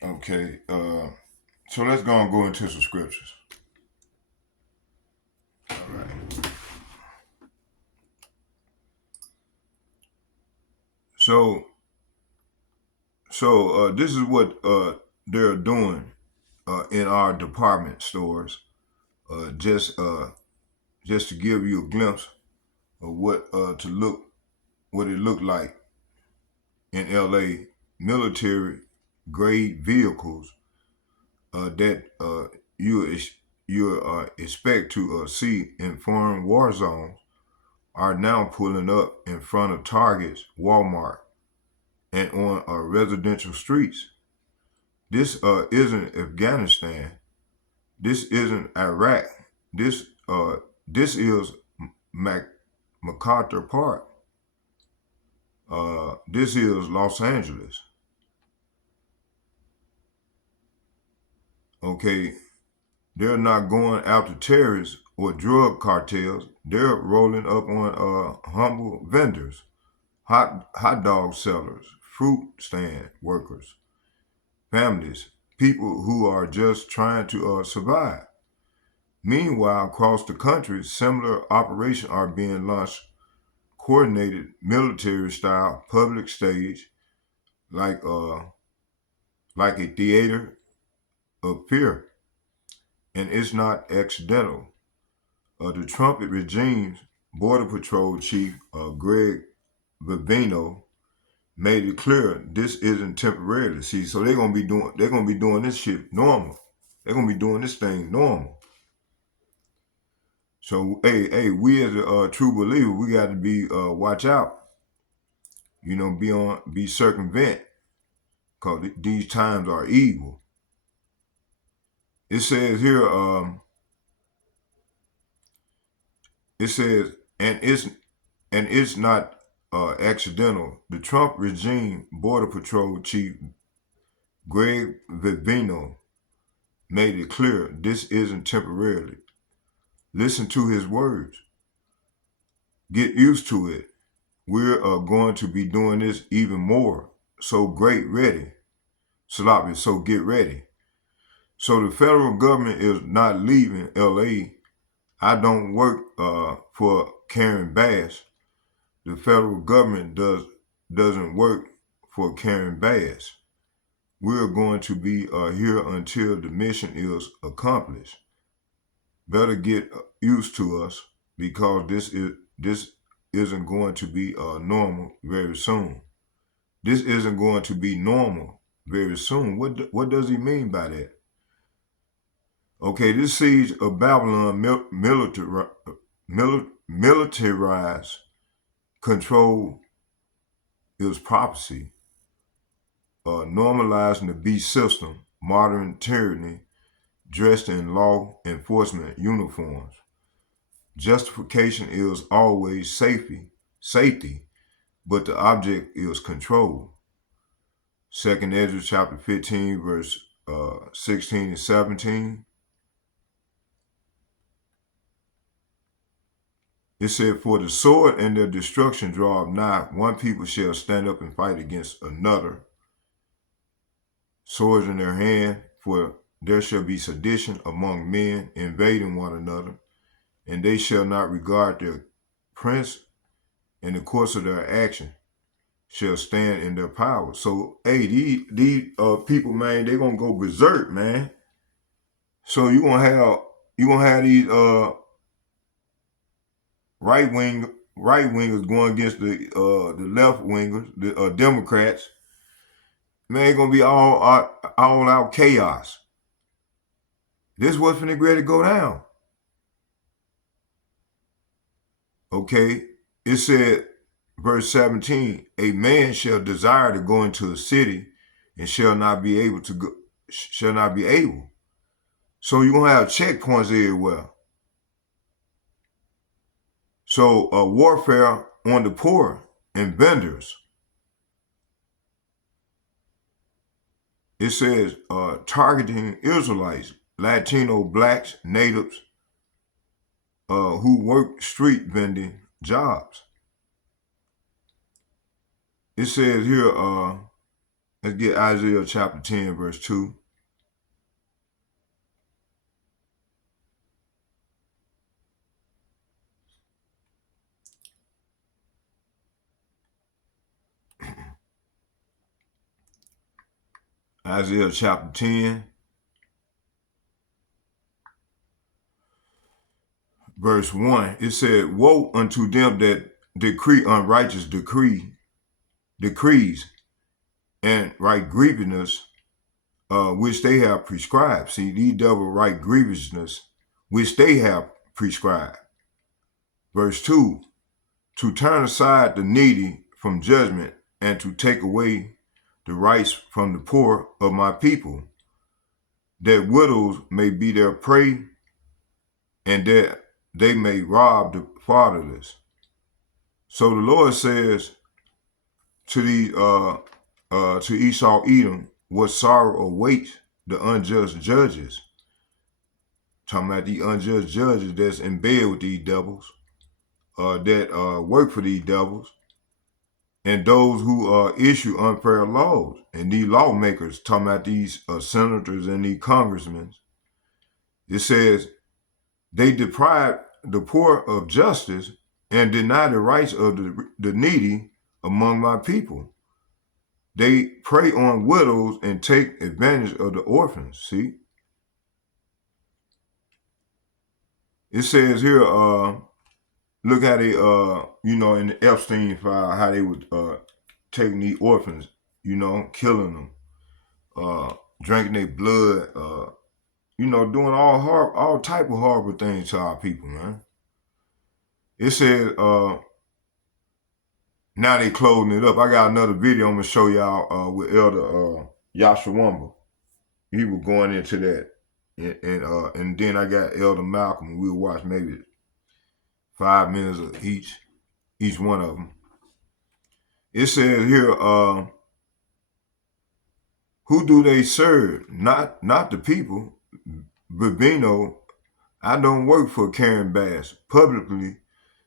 Okay, so let's go into some scriptures. All right. So this is what they're doing in our department stores, just to give you a glimpse of what it looked like in LA. Military grade vehicles that you expect to see in foreign war zones are now pulling up in front of Targets, Walmart, and on residential streets. This isn't Afghanistan. This isn't Iraq. This is MacArthur Park. This is Los Angeles. Okay, they're not going after terrorists or drug cartels. They're rolling up on humble vendors, hot dog sellers, fruit stand workers, families, people who are just trying to survive. Meanwhile, across the country, similar operations are being launched, coordinated military-style public stage, like a theater of fear, and it's not accidental. The Trump regime's Border Patrol Chief Greg Vivino made it clear this isn't temporary. See, so they're gonna be doing this shit normal. They're gonna be doing this thing normal. So hey, we as a true believer, we got to be watch out. You know, be circumvent, cause these times are evil. It says here, it says, and it's not accidental. The Trump regime Border Patrol Chief Greg Vivino made it clear this isn't temporarily. Listen to his words. Get used to it. We're going to be doing this even more. So ready. Sloppy, so get ready. So the federal government is not leaving LA. I don't work for Karen Bass. The federal government doesn't work for Karen Bass. We're going to be here until the mission is accomplished. Better get used to us because this isn't going to be normal very soon. This isn't going to be normal very soon. What does he mean by that? Okay, this siege of Babylon militarized control is prophecy, normalizing the beast system, modern tyranny, dressed in law enforcement uniforms. Justification is always safety, but the object is control. Second Ezra chapter 15, verse 16 and 17. It said, for the sword and their destruction draw nigh, one people shall stand up and fight against another, swords in their hand, for there shall be sedition among men, invading one another, and they shall not regard their prince, in the course of their action shall stand in their power. So, hey, these people, man, they're gonna go berserk, man. So you're gonna have these right wingers going against the left wingers, the Democrats. Man, it's gonna be all out chaos. This is what's finna ready to go down. Okay, it said, verse 17, a man shall desire to go into a city and shall not be able to go, shall not be able. So you're gonna have checkpoints everywhere. So warfare on the poor and vendors. It says targeting Israelites, Latino, blacks, natives who work street vending jobs. It says here, let's get Isaiah chapter 10, verse 2. Isaiah chapter 10, verse 1. It said, woe unto them that decree unrighteous decrees and right grievousness which they have prescribed. See, these double right grievousness which they have prescribed. Verse 2, to turn aside the needy from judgment and to take away the rights from the poor of my people, that widows may be their prey, and that they may rob the fatherless. So the Lord says to to Esau Edom, what sorrow awaits the unjust judges. Talking about the unjust judges that's in bed with these devils, that work for these devils, and those who issue unfair laws. And these lawmakers, talking about these senators and these congressmen, it says they deprive the poor of justice and deny the rights of the needy among my people. They prey on widows and take advantage of the orphans. See? It says here, look how they, in the Epstein file, how they would taking these orphans, killing them, drinking their blood, doing all type of horrible things to our people, man. It says, now they closing it up. I got another video I'm gonna show y'all with Elder Yashawamba. He was going into that, and then I got Elder Malcolm. We'll watch maybe 5 minutes of each one of them. It says here, who do they serve? Not the people. Babino, I don't work for Karen Bass, publicly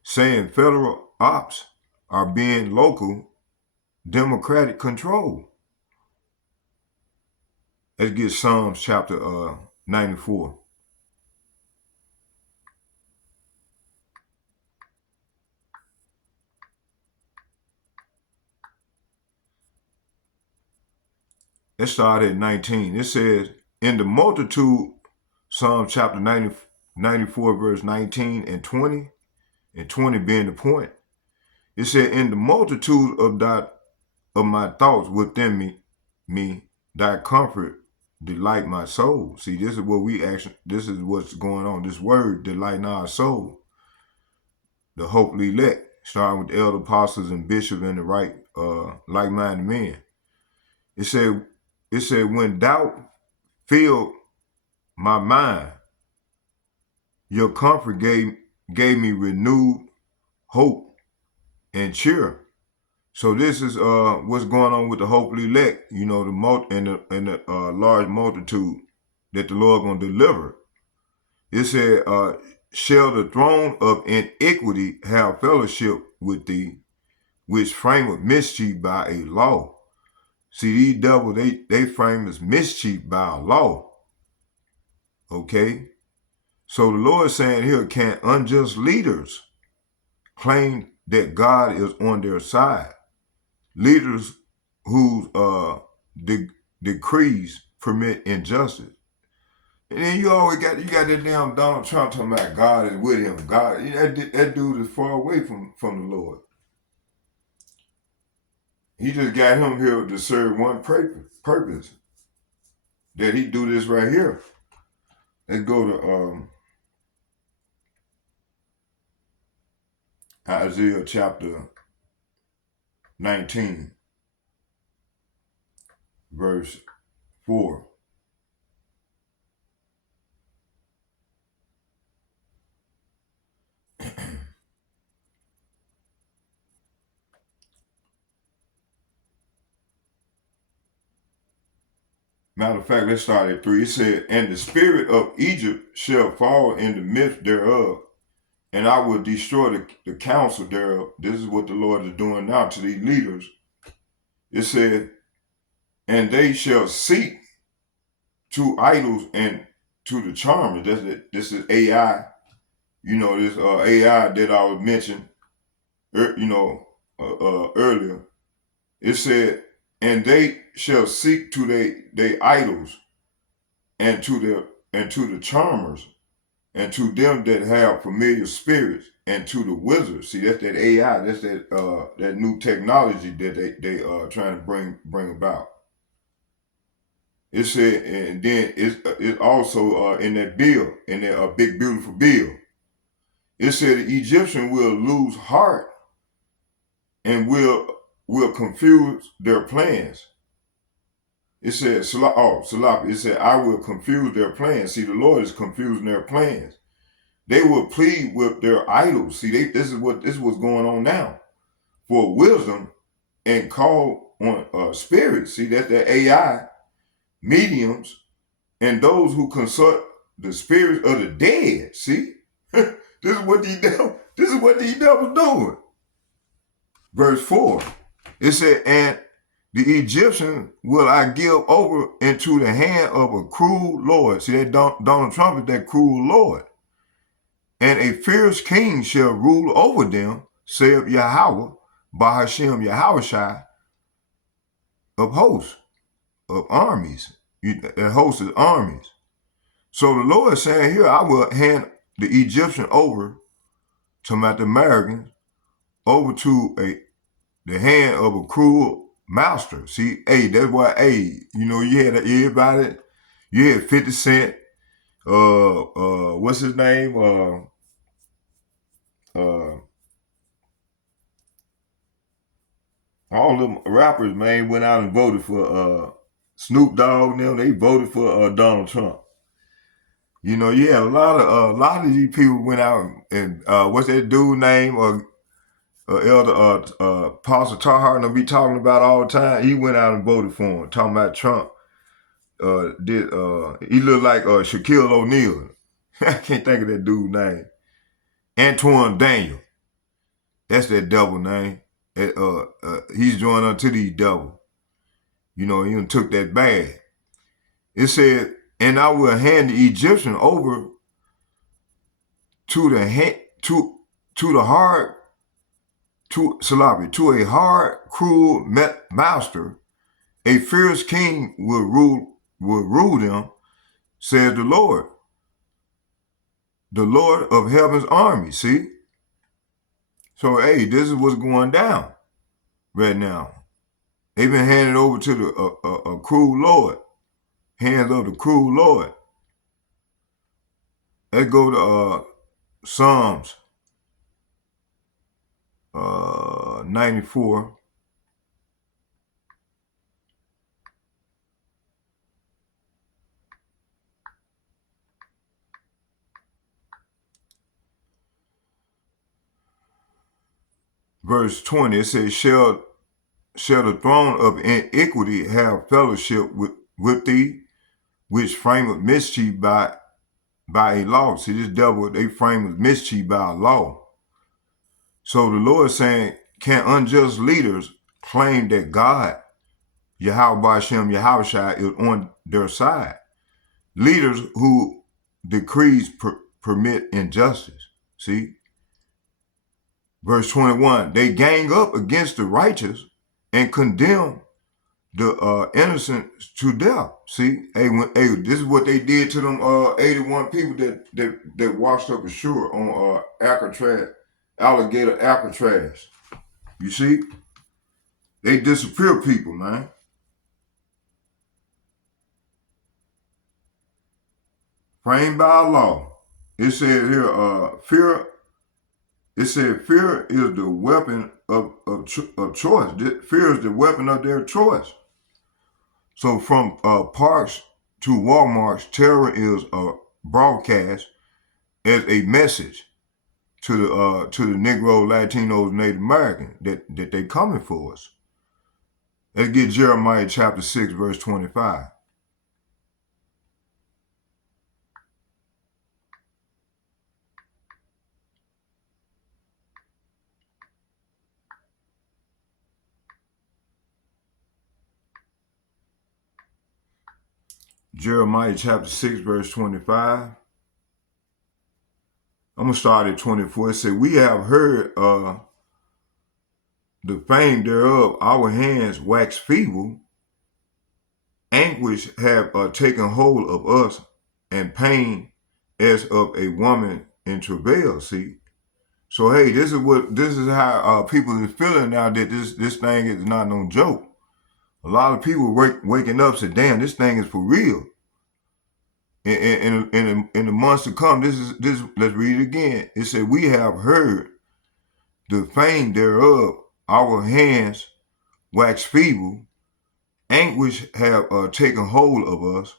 saying federal ops are being local democratic control. Let's get Psalms chapter 94. Let's start at 19. It says, in the multitude, Psalm chapter 94, verse 19 and 20 being the point. It said, in the multitude of my thoughts within me, thy comfort delight my soul. See, this is what's going on. This word delight our soul. The hopefully elect, starting with the elder apostles and bishops and the right like-minded men. It said, when doubt filled my mind, your comfort gave me renewed hope and cheer. So this is what's going on with the hopefully elect, the large multitude that the Lord gonna deliver. It said, shall the throne of iniquity have fellowship with thee, which frameth mischief by a law? See, these devils, they frame as mischief by a law. Okay? So the Lord is saying here, can unjust leaders claim that God is on their side? Leaders whose decrees permit injustice. And then you got that damn Donald Trump talking about God is with him. God, that dude is far away from the Lord. He just got him here to serve one purpose. That he do this right here. Let's go to Isaiah chapter 19, verse 4. Matter of fact, let's start at 3. It said, and the spirit of Egypt shall fall in the midst thereof, and I will destroy the counsel thereof. This is what the Lord is doing now to these leaders. It said, and they shall seek to idols and to the charmers. This is AI. This AI that I was mentioning, earlier. It said, and they shall seek to they idols and to the charmers and to them that have familiar spirits and to the wizards. See, that's that AI. That's that new technology that they trying to bring about. It said, and then it's also in that bill, in that big beautiful bill. It said the Egyptian will lose heart and will confuse their plans. It said, Salaf, it said, I will confuse their plans. See, the Lord is confusing their plans. They will plead with their idols. See, this is what's going on now. For wisdom and call on spirits. See, that's the AI, mediums, and those who consult the spirits of the dead. See? this is what these devils doing. Verse 4. It said, and the Egyptian will I give over into the hand of a cruel Lord. See, that Donald Trump is that cruel Lord. And a fierce king shall rule over them, saith Yahweh, Bahashem Yahushai, of hosts, of armies, and hosts of armies. So the Lord is saying here, I will hand the Egyptian over to the Americans, over to the hand of a cruel master. See, that's why, you had everybody, you had 50 Cent, what's his name? All them rappers, man, went out and voted for Snoop Dogg and them. They voted for Donald Trump. You had a lot of these people went out and what's that dude name? Elder Pastor Tahar and be talking about all the time. He went out and voted for him, talking about Trump. He looked like Shaquille O'Neal. I can't think of that dude's name. Antoine Daniel. That's that devil name. He's joined unto these devils. He even took that bag. It said, and I will hand the Egyptian over to a hard, cruel master. A fierce king will rule them, says the Lord of heaven's army. See? So, this is what's going down right now. They've been handed over to the cruel Lord, hands of the cruel Lord. Let's go to Psalms 94. Verse 20, it says, shall the throne of iniquity have fellowship with thee, which frameth mischief by a law. See, this devil, they frame mischief by a law. So the Lord is saying, can unjust leaders claim that God, Yahweh Hashem Yahushai, is on their side? Leaders who decrees permit injustice. See? Verse 21, they gang up against the righteous and condemn the innocent to death. See, this is what they did to them 81 people that washed up ashore on alligator Alcatraz. You see, they disappear people, man. Framed by law. It says here, fear. It said fear is the weapon of choice. Fear is the weapon of their choice. So from parks to Walmarts, terror is broadcast as a message to the Negro, Latinos, Native Americans that they coming for us. Let's get Jeremiah chapter 6, verse 25. Jeremiah chapter 6, verse 25. I'm going to start at 24. It said, we have heard the fame thereof, our hands wax feeble. Anguish have taken hold of us, and pain as of a woman in travail. See? So, this is how people are feeling now that this thing is not no joke. A lot of people waking up say, damn, this thing is for real. In the months to come, this let's read it again. It said, we have heard the fame thereof, our hands wax feeble. anguish have taken hold of us,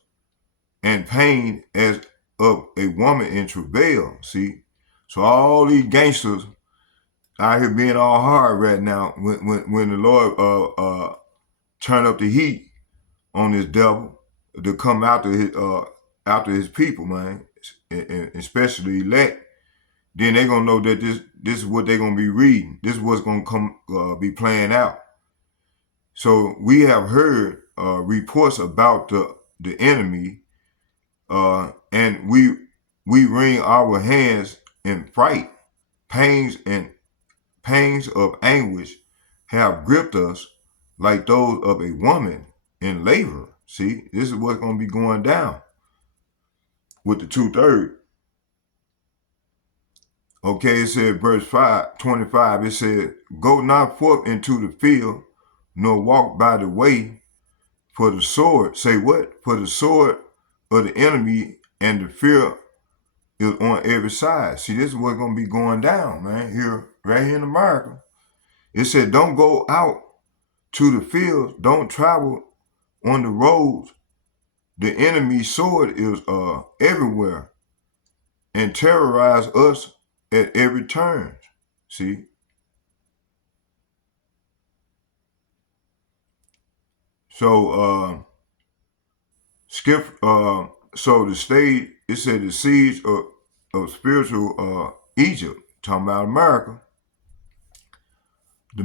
and pain as of a woman in travail. See, so all these gangsters out here being all hard right now. When the Lord turn up the heat on this devil to come after his people, man, and especially elect, then they're gonna know that this is what they're gonna be reading. This is what's gonna come be playing out. So we have heard reports about the enemy, and we wring our hands in fright. Pangs of anguish have gripped us like those of a woman in labor. See, this is what's going to be going down with the 2/3. Okay, it said verse 25, it said, go not forth into the field, nor walk by the way, for the sword, say what? For the sword of the enemy and the fear is on every side. See, this is what's going to be going down, man, right here in America. It said, don't go out to the fields, don't travel on the roads. The enemy's sword is everywhere and terrorize us at every turn. See? So so the stage, it said the siege of spiritual Egypt, talking about America. The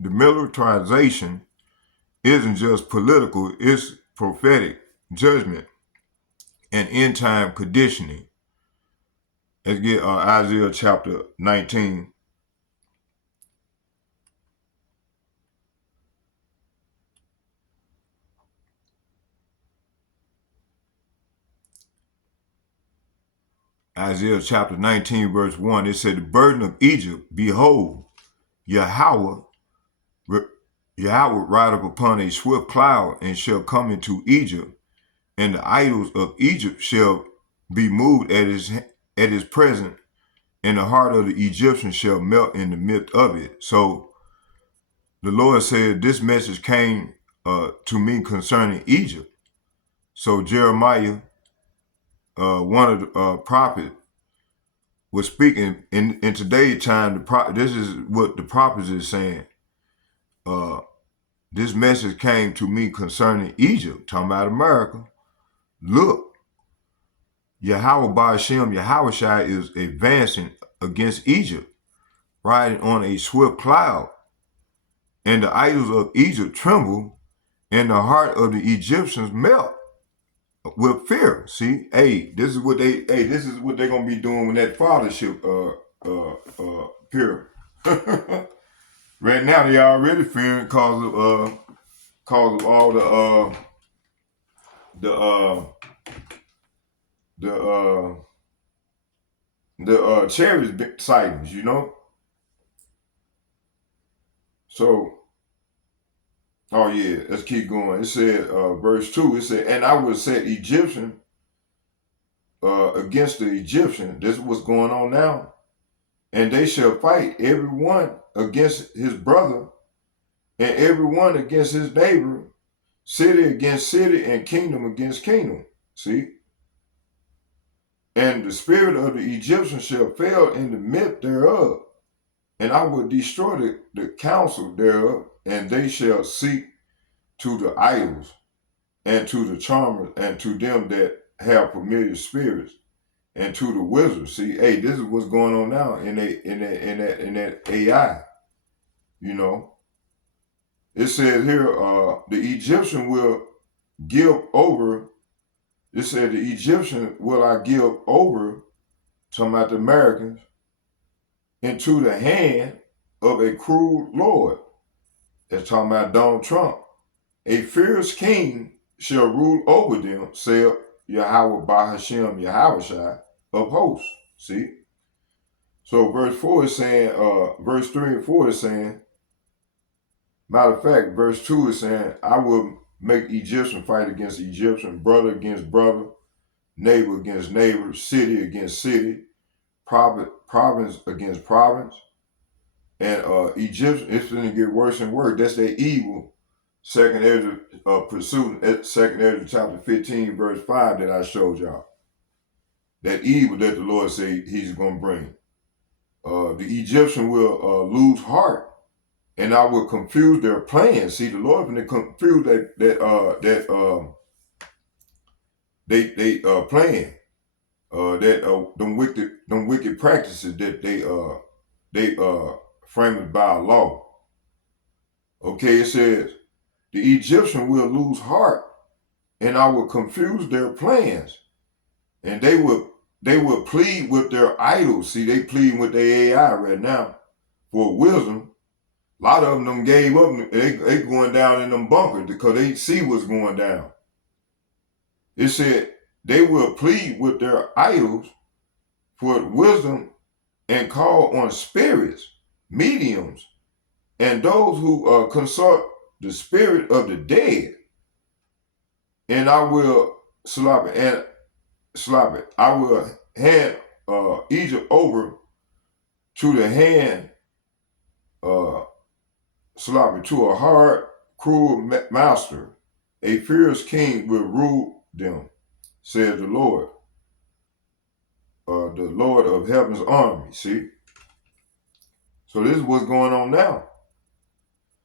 militarization isn't just political, it's prophetic judgment and end time conditioning. Let's get Isaiah chapter 19. Isaiah chapter 19, verse 1, it said, the burden of Egypt, behold, Yahweh ride up upon a swift cloud and shall come into Egypt, and the idols of Egypt shall be moved at his presence, and the heart of the Egyptians shall melt in the midst of it. So the Lord said this message came to me concerning Egypt. So Jeremiah, one of the prophets, was speaking in today's time. This is what the prophets is saying. This message came to me concerning Egypt, talking about America. Look, Yahweh Ba'ashem, Yahushua is advancing against Egypt, riding on a swift cloud. And the idols of Egypt tremble, and the heart of the Egyptians melt with fear. See, this is what they're gonna be doing when that fathership appear. Right now they already fearing because of all the chariots sightings, you know. So, oh yeah, let's keep going. It said, verse 2, it said, and I will set Egyptian against the Egyptian. This is what's going on now. And they shall fight every one against his brother, and every one against his neighbor, city against city, and kingdom against kingdom. See? And the spirit of the Egyptians shall fail in the midst thereof, and I will destroy the counsel thereof, and they shall seek to the idols, and to the charmers, and to them that have familiar spirits, and to the wizards. See, this is what's going on now in that AI. You know, it says here, the Egyptian will give over. It said the Egyptian will I give over, talking about the Americans, into the hand of a cruel Lord. That's talking about Donald Trump. A fierce king shall rule over them, saith Yahweh Bahashem Yahushua of hosts. See? So verse 4 is saying, verse 3 and 4 is saying, matter of fact, verse 2 is saying, I will make Egyptian fight against Egyptian, brother against brother, neighbor against neighbor, city against city, province against province. And Egyptian, it's going to get worse and worse. That's that evil. Second Ezra pursuit, Second Ezra chapter 15, verse 5 that I showed y'all. That evil that the Lord said he's going to bring. The Egyptian will lose heart, and I will confuse their plans. See, the Lord going to confuse they plan. Them wicked practices that they framed by law. Okay, it says the Egyptian will lose heart, and I will confuse their plans, and they will plead with their idols. See, they pleading with their AI right now for wisdom. A lot of them gave up. They going down in them bunkers because they see what's going down. It said they will plead with their idols for wisdom and call on spirits, mediums, and those who consult the spirit of the dead. And I will I will hand Egypt over to the hand to a hard, cruel master. A fierce king will rule them, says the Lord of heaven's army. See? So this is what's going on now.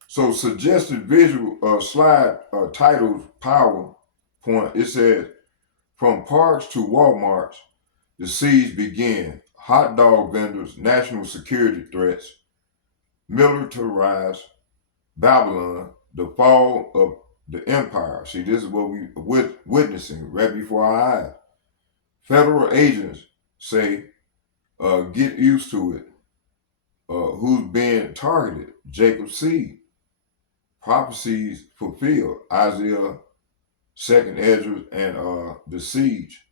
So suggested visual slide titled PowerPoint, it says, from parks to Walmarts, the siege began. Hot dog vendors, national security threats, militarized Babylon, the fall of the empire. See, this is what we're witnessing right before our eyes. Federal agents say, get used to it. Who's being targeted? Jacob's seed. Prophecies fulfilled. Isaiah, 2nd Ezra, and the siege.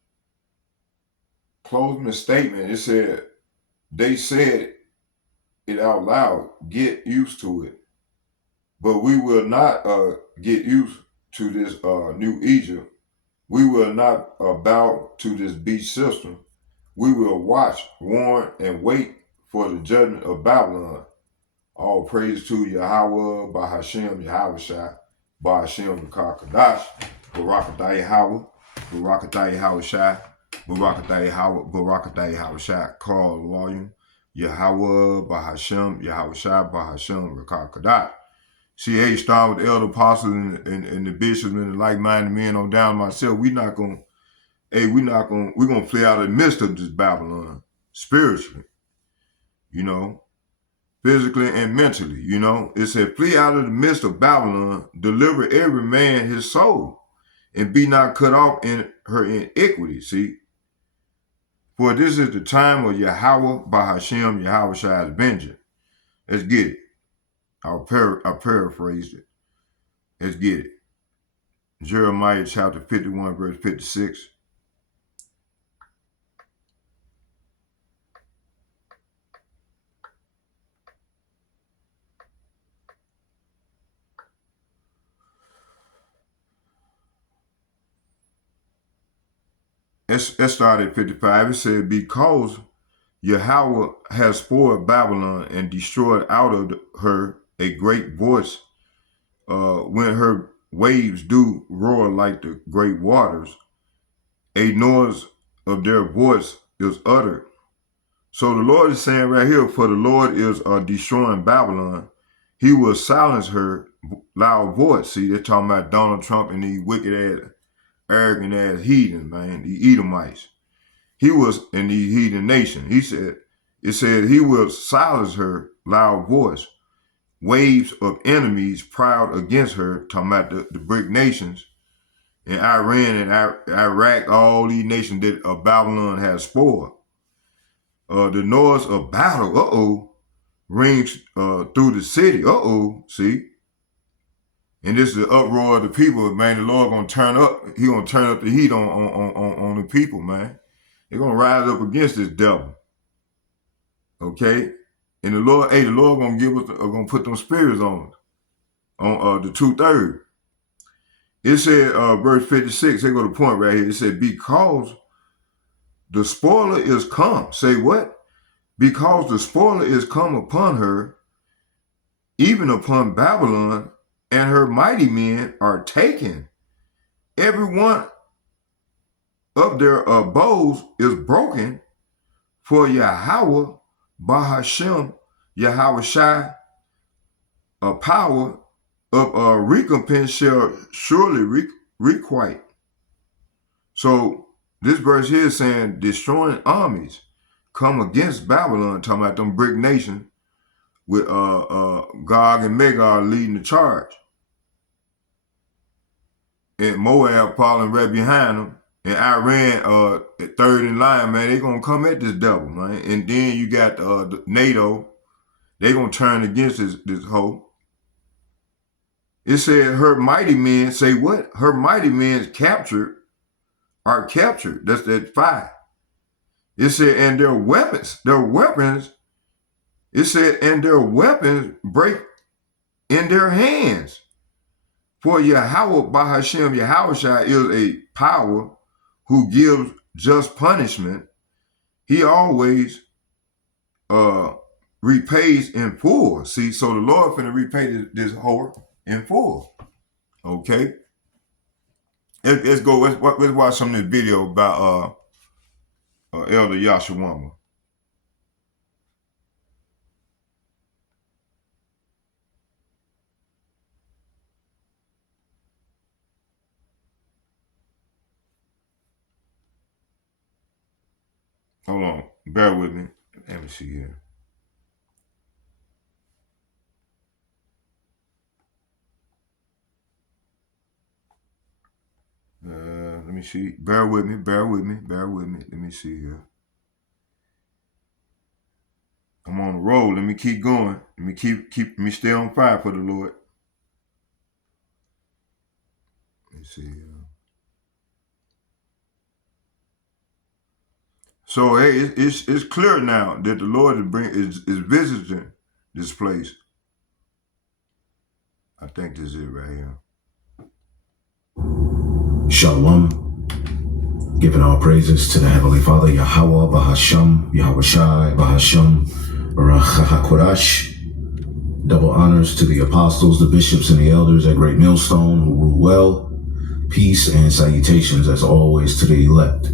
Closing statement, it said, they said it out loud, get used to it. But we will not get used to this new Egypt. We will not bow to this beast system. We will watch, warn, and wait for the judgment of Babylon. All praise to Yahweh, Bahashem, Yahweh Shai, Bahashem, Kadash, Barakatah Yahweh, Barakatah Yahweh Shai, Barakatah Yahweh Shai, Carl William, Yahweh, Bahashem, Yahweh Shai, Bahashem, Kadash. See, hey, start with the elder apostles and the bishops and the like-minded men on down myself. We're going to flee out of the midst of this Babylon, spiritually, physically and mentally, It said, flee out of the midst of Babylon, deliver every man his soul, and be not cut off in her iniquity. See, for this is the time of Yahweh, Bahashem, Yahweh Shai's vengeance. Let's get it. I paraphrased it. Let's get it. Jeremiah chapter 51, verse 56. Let's start at 55. It said, because Yahweh has spoiled Babylon and destroyed out of her a great voice, when her waves do roar like the great waters, a noise of their voice is uttered. So the Lord is saying right here, for the Lord is destroying Babylon. He will silence her loud voice. See, they're talking about Donald Trump and these wicked ass, arrogant ass heathens, man, the Edomites. He was in the heathen nation. It said he will silence her loud voice. Waves of enemies proud against her, talking about the BRIC nations, and Iran and Iraq, all these nations that Babylon has spoiled. The noise of battle, rings through the city, see? And this is the uproar of the people, man. The Lord gonna turn up. He gonna turn up the heat on the people, man. They're gonna rise up against this devil. Okay? And the Lord gonna give us, gonna put them spirits on the 2/3. It said, verse 56, they go to the point right here. It said, because the spoiler is come. Say what? Because the spoiler is come upon her, even upon Babylon, and her mighty men are taken. Every one of their bows is broken, for Yahweh, Bahashem, Yahweh Shai, a power of recompense shall surely requite. So this verse here is saying destroying armies come against Babylon, talking about them brick nations with Gog and Magog leading the charge. And Moab falling right behind them. And Iran third in line, man, they gonna come at this devil, man. And then you got the NATO, they gonna turn against this hoe. It said her mighty men, say what? Her mighty men are captured. That's that 5. It said, and their weapons, it said, and their weapons break in their hands. For Yahweh Bahashem, Yahweh is a power who gives just punishment. He always repays in full. See, so the Lord finna repay this whore in full. Okay? Let's go. Let's watch some of this video about Elder Yashawama. Hold on. Bear with me. Let me see here. Let me see. Bear with me. Let me see here. I'm on the road. Let me keep going. Let me stay on fire for the Lord. Let me see here. So hey, it's clear now that the Lord is visiting this place. I think this is it right here. Shalom. Giving all praises to the Heavenly Father, Yahweh, Bahasham, Yahweh Shai, Bahasham, Baruch HaKodash. Double honors to the apostles, the bishops, and the elders at Great Millstone who rule well. Peace and salutations, as always, to the elect.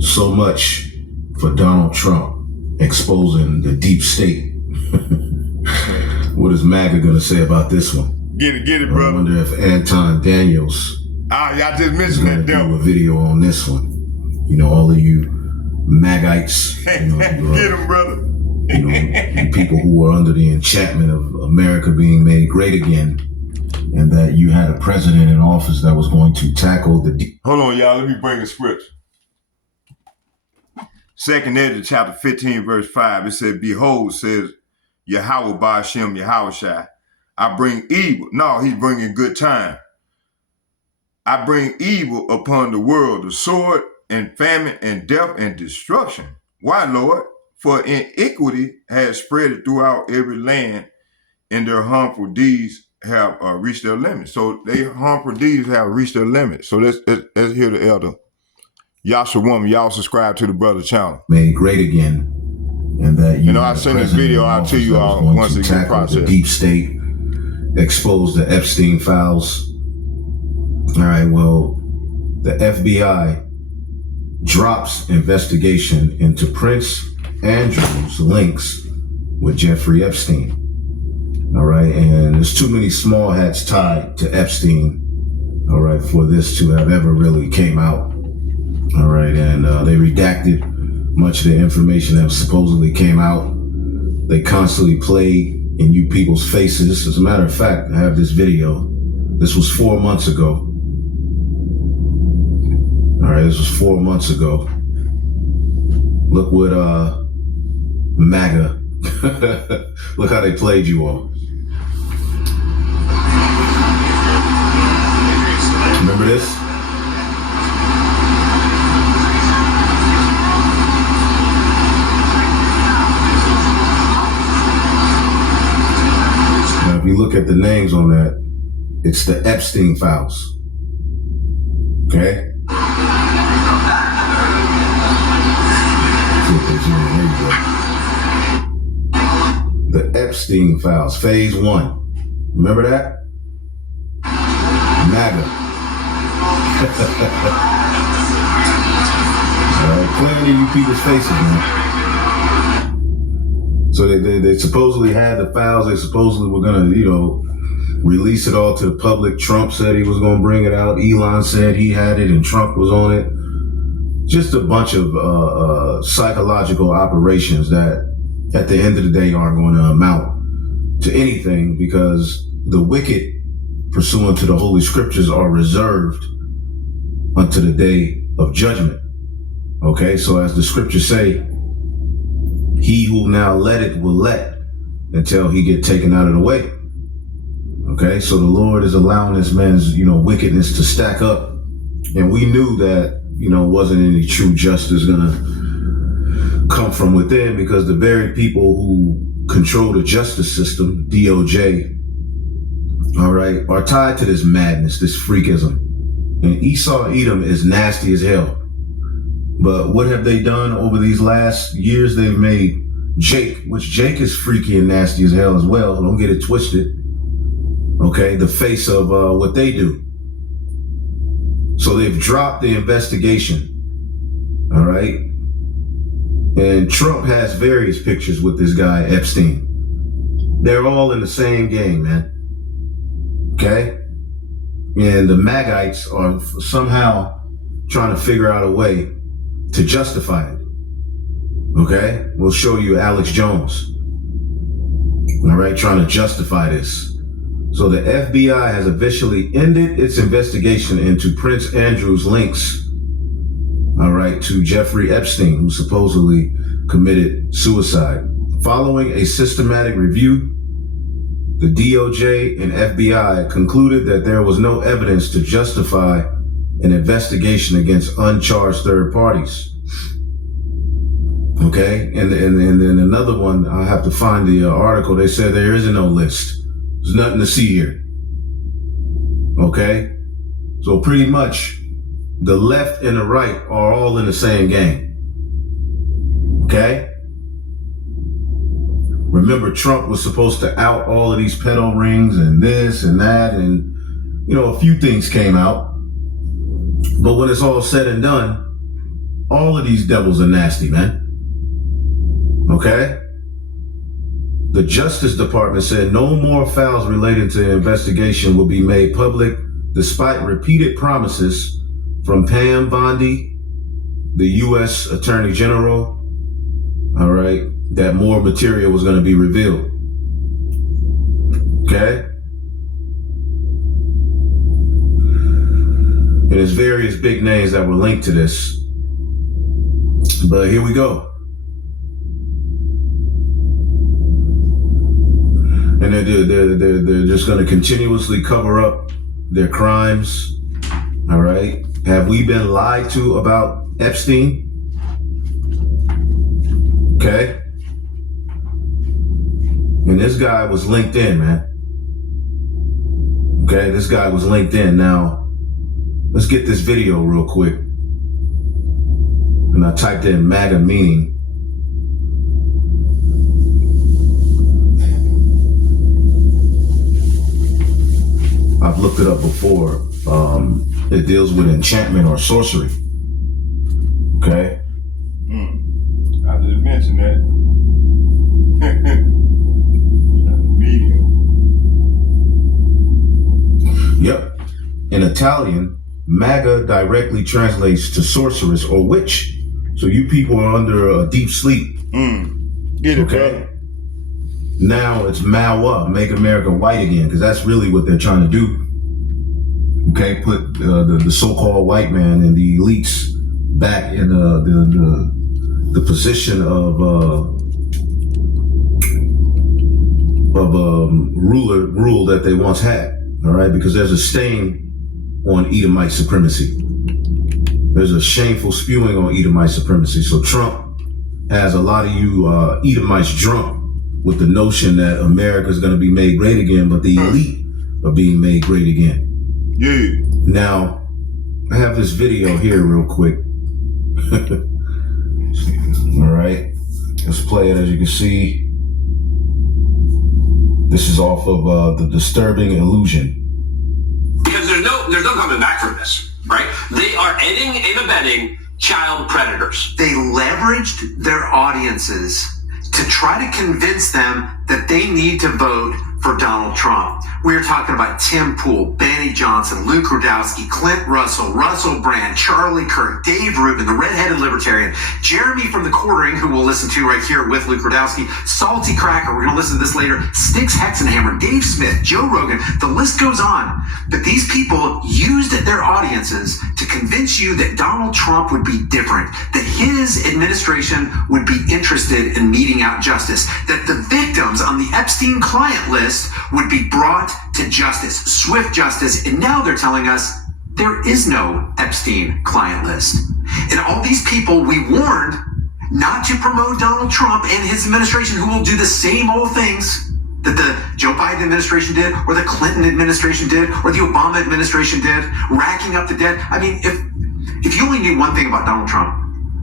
So much for Donald Trump exposing the deep state. What is MAGA going to say about this one? Get it, brother. I wonder if Anton Daniels y'all just mentioned that devil. Do a video on this one. You know, all of you Magites. You know, get him, brother. You know, you people who are under the enchantment of America being made great again, and that you had a president in office that was going to tackle the... Hold on, y'all. Let me bring the scripture. 2nd Ezra chapter 15, verse 5. It said, behold, says Yahweh Ba'ashem, Yahweh Shai, I bring evil. No, he's bringing good time. I bring evil upon the world, the sword and famine and death and destruction. Why, Lord? For iniquity has spread throughout every land, and their harmful deeds have reached their limit. So their harmful deeds have reached their limit. So let's hear the elder. Yashawama, y'all subscribe to the brother channel. Made great again, and that you know I send this video out to you all once it gets processed. The deep state, expose the Epstein files. All right, well, the FBI drops investigation into Prince Andrew's links with Jeffrey Epstein. All right, and there's too many small hats tied to Epstein, all right, for this to have ever really came out. All right, and they redacted much of the information that supposedly came out. They constantly played in you people's faces. As a matter of fact, I have this video. This was 4 months ago. All right, this was 4 months ago. Look what MAGA, look how they played you all. Remember this? Now, if you look at the names on that, it's the Epstein files. Okay? The Epstein files. Phase 1. Remember that? MAGA. Clearly you people's faces, man. So they supposedly had the files. They supposedly were going to, release it all to the public. Trump said he was going to bring it out. Elon said he had it and Trump was on it. Just a bunch of psychological operations that at the end of the day aren't going to amount to anything, because the wicked, pursuant to the Holy Scriptures, are reserved unto the day of judgment. Okay, so as the Scriptures say, he who now letteth will let until he get taken out of the way. Okay, so the Lord is allowing this man's, wickedness to stack up. And we knew that, wasn't any true justice gonna come from within, because the very people who control the justice system, DOJ, all right, are tied to this madness, this freakism. And Esau Edom is nasty as hell. But what have they done over these last years? They've made Jake, which Jake is freaky and nasty as hell as well. Don't get it twisted. Okay, the face of what they do. So they've dropped the investigation. All right. And Trump has various pictures with this guy, Epstein. They're all in the same game, man. Okay? And the Magites are somehow trying to figure out a way to justify it. Okay? We'll show you Alex Jones. All right? Trying to justify this. So the FBI has officially ended its investigation into Prince Andrew's links, all right, to Jeffrey Epstein, who supposedly committed suicide. Following a systematic review, the DOJ and FBI concluded that there was no evidence to justify an investigation against uncharged third parties. Okay, and then another one, I have to find the article. They said there isn't no list. There's nothing to see here. Okay? So pretty much the left and the right are all in the same game. Okay? Remember, Trump was supposed to out all of these pedo rings and this and that, and, a few things came out. But when it's all said and done, all of these devils are nasty, man. Okay? The Justice Department said no more files relating to the investigation will be made public, despite repeated promises from Pam Bondi, the U.S. Attorney General, all right, that more material was going to be revealed. Okay? And there's various big names that were linked to this. But here we go. And they're just going to continuously cover up their crimes. All right. Have we been lied to about Epstein? Okay. And this guy was linked in, man. Okay. This guy was linked in. Now, let's get this video real quick. And I typed in MAGA meaning. I've looked it up before. It deals with enchantment or sorcery. Okay? I just mentioned that. Media. Yep. In Italian, MAGA directly translates to sorceress or witch. So you people are under a deep sleep. Get it, okay? bro. Now it's MAWA, Make America White Again, because that's really what they're trying to do. Okay, put the so-called white man and the elites back in the position of rule that they once had. All right, because there's a stain on Edomite supremacy. There's a shameful spewing on Edomite supremacy. So Trump has a lot of you Edomites drunk with the notion that America is going to be made great again, but the elite are being made great again. Yeah. Now, I have this video here real quick. All right. Let's play it. As you can see, This is off of The Disturbing Illusion. Because there's no coming back from this, right? They are aiding and abetting child predators. They leveraged their audiences to try to convince them that they need to vote for Donald Trump. We're talking about Tim Pool, Benny Johnson, Luke Rudkowski, Clint Russell, Russell Brand, Charlie Kirk, Dave Rubin, the redheaded libertarian, Jeremy from the Quartering, who we'll listen to right here with Luke Rudkowski, Salty Cracker, we're going to listen to this later, Styx Hexenhammer, Dave Smith, Joe Rogan, the list goes on. But these people used their audiences to convince you that Donald Trump would be different, that his administration would be interested in meting out justice, that the victims on the Epstein client list would be brought to justice, swift justice, and now they're telling us there is no Epstein client list. And all these people we warned not to promote Donald Trump and his administration, who will do the same old things that the Joe Biden administration did, or the Clinton administration did, or the Obama administration did, racking up the debt. I mean, if you only knew one thing about Donald Trump,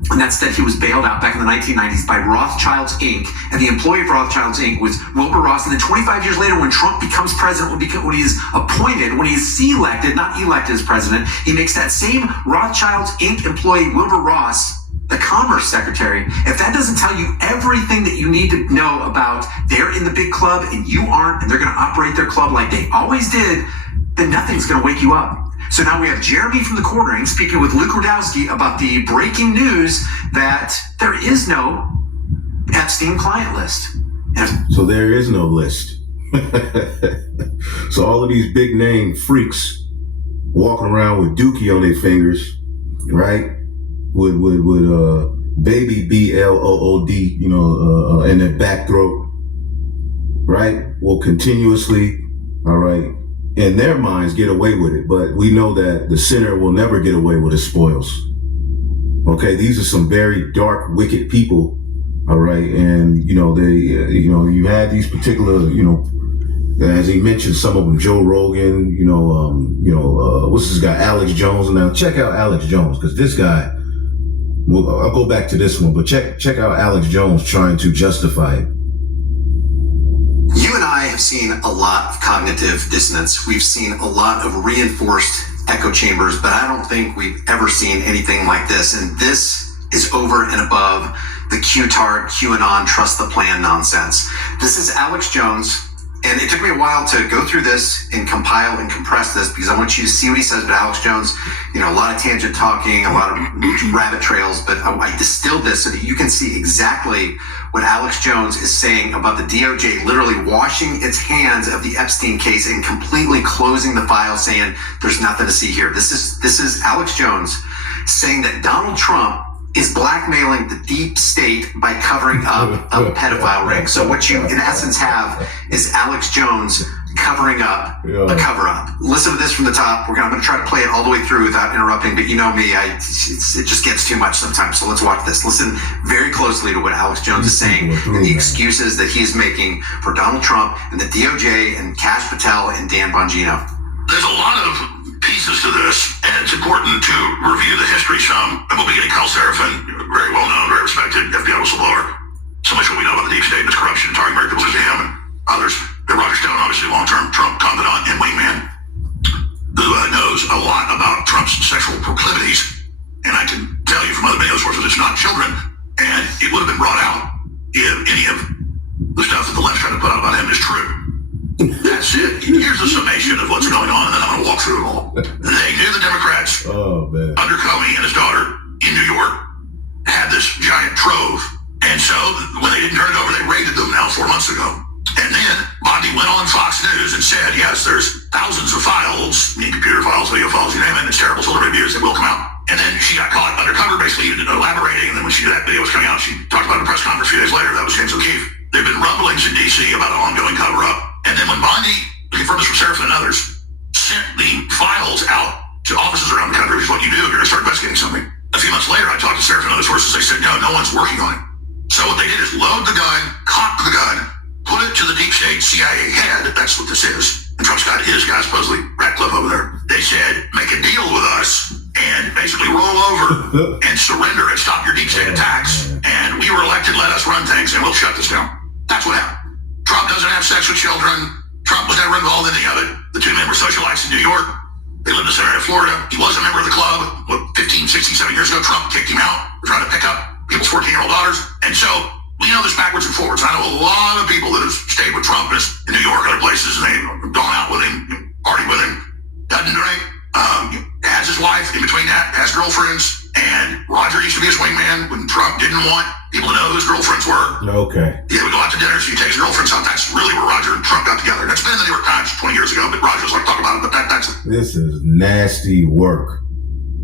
and that's that he was bailed out back in the 1990s by Rothschilds Inc. And the employee of Rothschilds Inc. was Wilbur Ross. And then 25 years later, when Trump becomes president, when he is appointed, when he is selected, not elected as president, he makes that same Rothschilds Inc. employee, Wilbur Ross, the Commerce Secretary. If that doesn't tell you everything that you need to know about they're in the big club and you aren't, and they're going to operate their club like they always did, then nothing's going to wake you up. So now we have Jeremy from the Quartering speaking with Luke Rudkowski about the breaking news that there is no Epstein client list. So there is no list. So all of these big name freaks walking around with dookie on their fingers, right? With baby BLOOD, in their back throat, right? Will continuously, all right, in their minds get away with it. But we know that the sinner will never get away with his spoils. Okay, these are some very dark, wicked people, all right? And, you had these particular, as he mentioned, some of them, Joe Rogan, what's this guy, Alex Jones. Now check out Alex Jones, because this guy, I'll go back to this one, but check out Alex Jones trying to justify it. You and I have seen a lot of cognitive dissonance. We've seen a lot of reinforced echo chambers, but I don't think we've ever seen anything like this. And this is over and above the Q-tard, QAnon, trust the plan nonsense. This is Alex Jones. And it took me a while to go through this and compile and compress this, because I want you to see what he says about Alex Jones. A lot of tangent talking, a lot of rabbit trails, but I distilled this so that you can see exactly what Alex Jones is saying about the DOJ literally washing its hands of the Epstein case and completely closing the file, saying there's nothing to see here. This is Alex Jones saying that Donald Trump is blackmailing the deep state by covering up a pedophile ring. So what you in essence have is Alex Jones covering up a cover-up. Listen to this from the top. I'm going to try to play it all the way through without interrupting, but you know me, it just gets too much sometimes. So let's watch this. Listen very closely to what Alex Jones is saying and the excuses that he's making for Donald Trump and the DOJ and Kash Patel and Dan Bongino. There's a lot of pieces to this, and it's important to review the history some. And we'll be getting Carl Serafin, very well known, very respected FBI whistleblower. So much what we know about the deep state and its corruption, targeting American Museum and others. And Roger Stone, obviously long-term Trump confidant and wingman, who knows a lot about Trump's sexual proclivities. And I can tell you from other video sources, it's not children. And it would have been brought out if any of the stuff that the left tried to put out about him is true. That's it. Here's a summation of what's going on, and then I'm going to walk through it all. They knew the Democrats, under Comey and his daughter in New York, had this giant trove. And so when they didn't turn it over, they raided them now 4 months ago. And then Bondi went on Fox News and said, yes, there's thousands of files, computer files, video files, you name it, and it's terrible, so the reviews, they will come out. And then she got caught undercover, basically elaborating, and then when that video was coming out, she talked about it in a press conference a few days later. That was James O'Keefe. There have been rumblings in D.C. about an ongoing cover-up. And then when Bondi, confirmed this from Serafin and others, sent the files out to offices around the country, which is what you do if you're going to start investigating something. A few months later, I talked to Serafin and other sources. They said, no one's working on it. So what they did is load the gun, cock the gun, put it to the deep state CIA head. That's what this is. And Trump's got his guy, supposedly, Ratcliffe over there. They said, make a deal with us and basically roll over and surrender and stop your deep state attacks. And we were elected, let us run things, and we'll shut this down. That's what happened. Trump doesn't have sex with children. Trump was never involved in any of it. The two men were socialites in New York. They lived in the center of Florida. He was a member of the club. 15, 16, 17 years ago, Trump kicked him out for trying to pick up people's 14-year-old daughters. And so we know this backwards and forwards. I know a lot of people that have stayed with Trump in New York, other places, and they've gone out with him, partied with him, doesn't drink, has his wife in between that, has girlfriends. And Roger used to be his wingman when Trump didn't want people to know who his girlfriends were. Okay. Yeah, we go out to dinner, so he takes his girlfriends out. That's really where Roger and Trump got together. That's been in the New York Times 20 years ago, but Roger's like, talk about it, but that's... This is nasty work.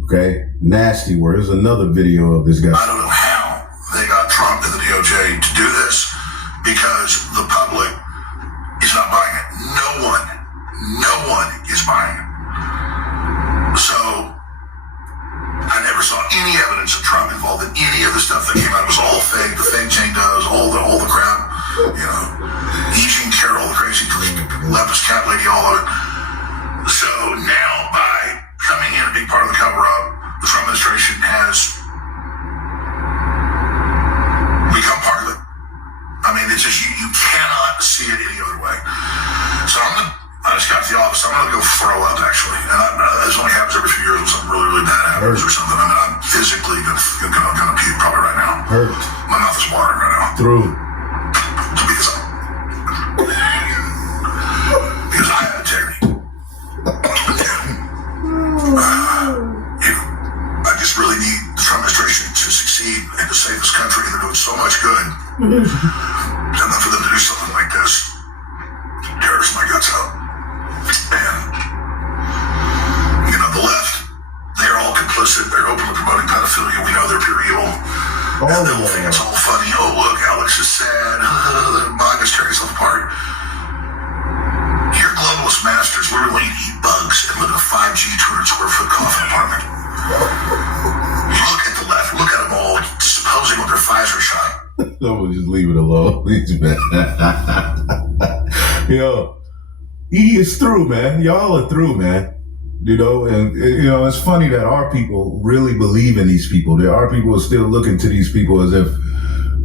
Okay? Nasty work. There's another video of this guy. I don't know how they got Trump and the DOJ to do this, because the public is not buying it. No one is buying it. So I never saw any evidence of Trump involved in any of the stuff that came out. It was all fake. The fake Jane Does, all the crap. You know, Eugene Carroll, the crazy leftist cat lady, all of it. So now, by coming in and being part of the cover-up, the Trump administration has become part of it. I mean, it's just you cannot see it any other way. So I just got to the office. I'm going to go throw up, actually. And this only happens every few years when something really, really bad happens or something. I mean, I'm physically going to puke probably right now. Hurt. My mouth is watering right now. Through. Because I have integrity. I just really need the Trump administration to succeed and to save this country. They're doing so much good. And then for them to do something like this, tears my guts out. And, you know, the left, they're all complicit. They're openly promoting pedophilia. We know they're pure evil. And they'll think it's all funny. Oh, look, Alex is sad. The MAGA's tearing itself apart. Your globalist masters literally eat bugs and live in a 5G 200 square foot coffin apartment. Look at the left. Look at them all supposing with their Pfizer shot. No, just leave it alone. Please, man. Yo, he is through, man. Y'all are through, man. You know, and you know, it's funny that our people really believe in these people. There are people who are still looking to these people as if,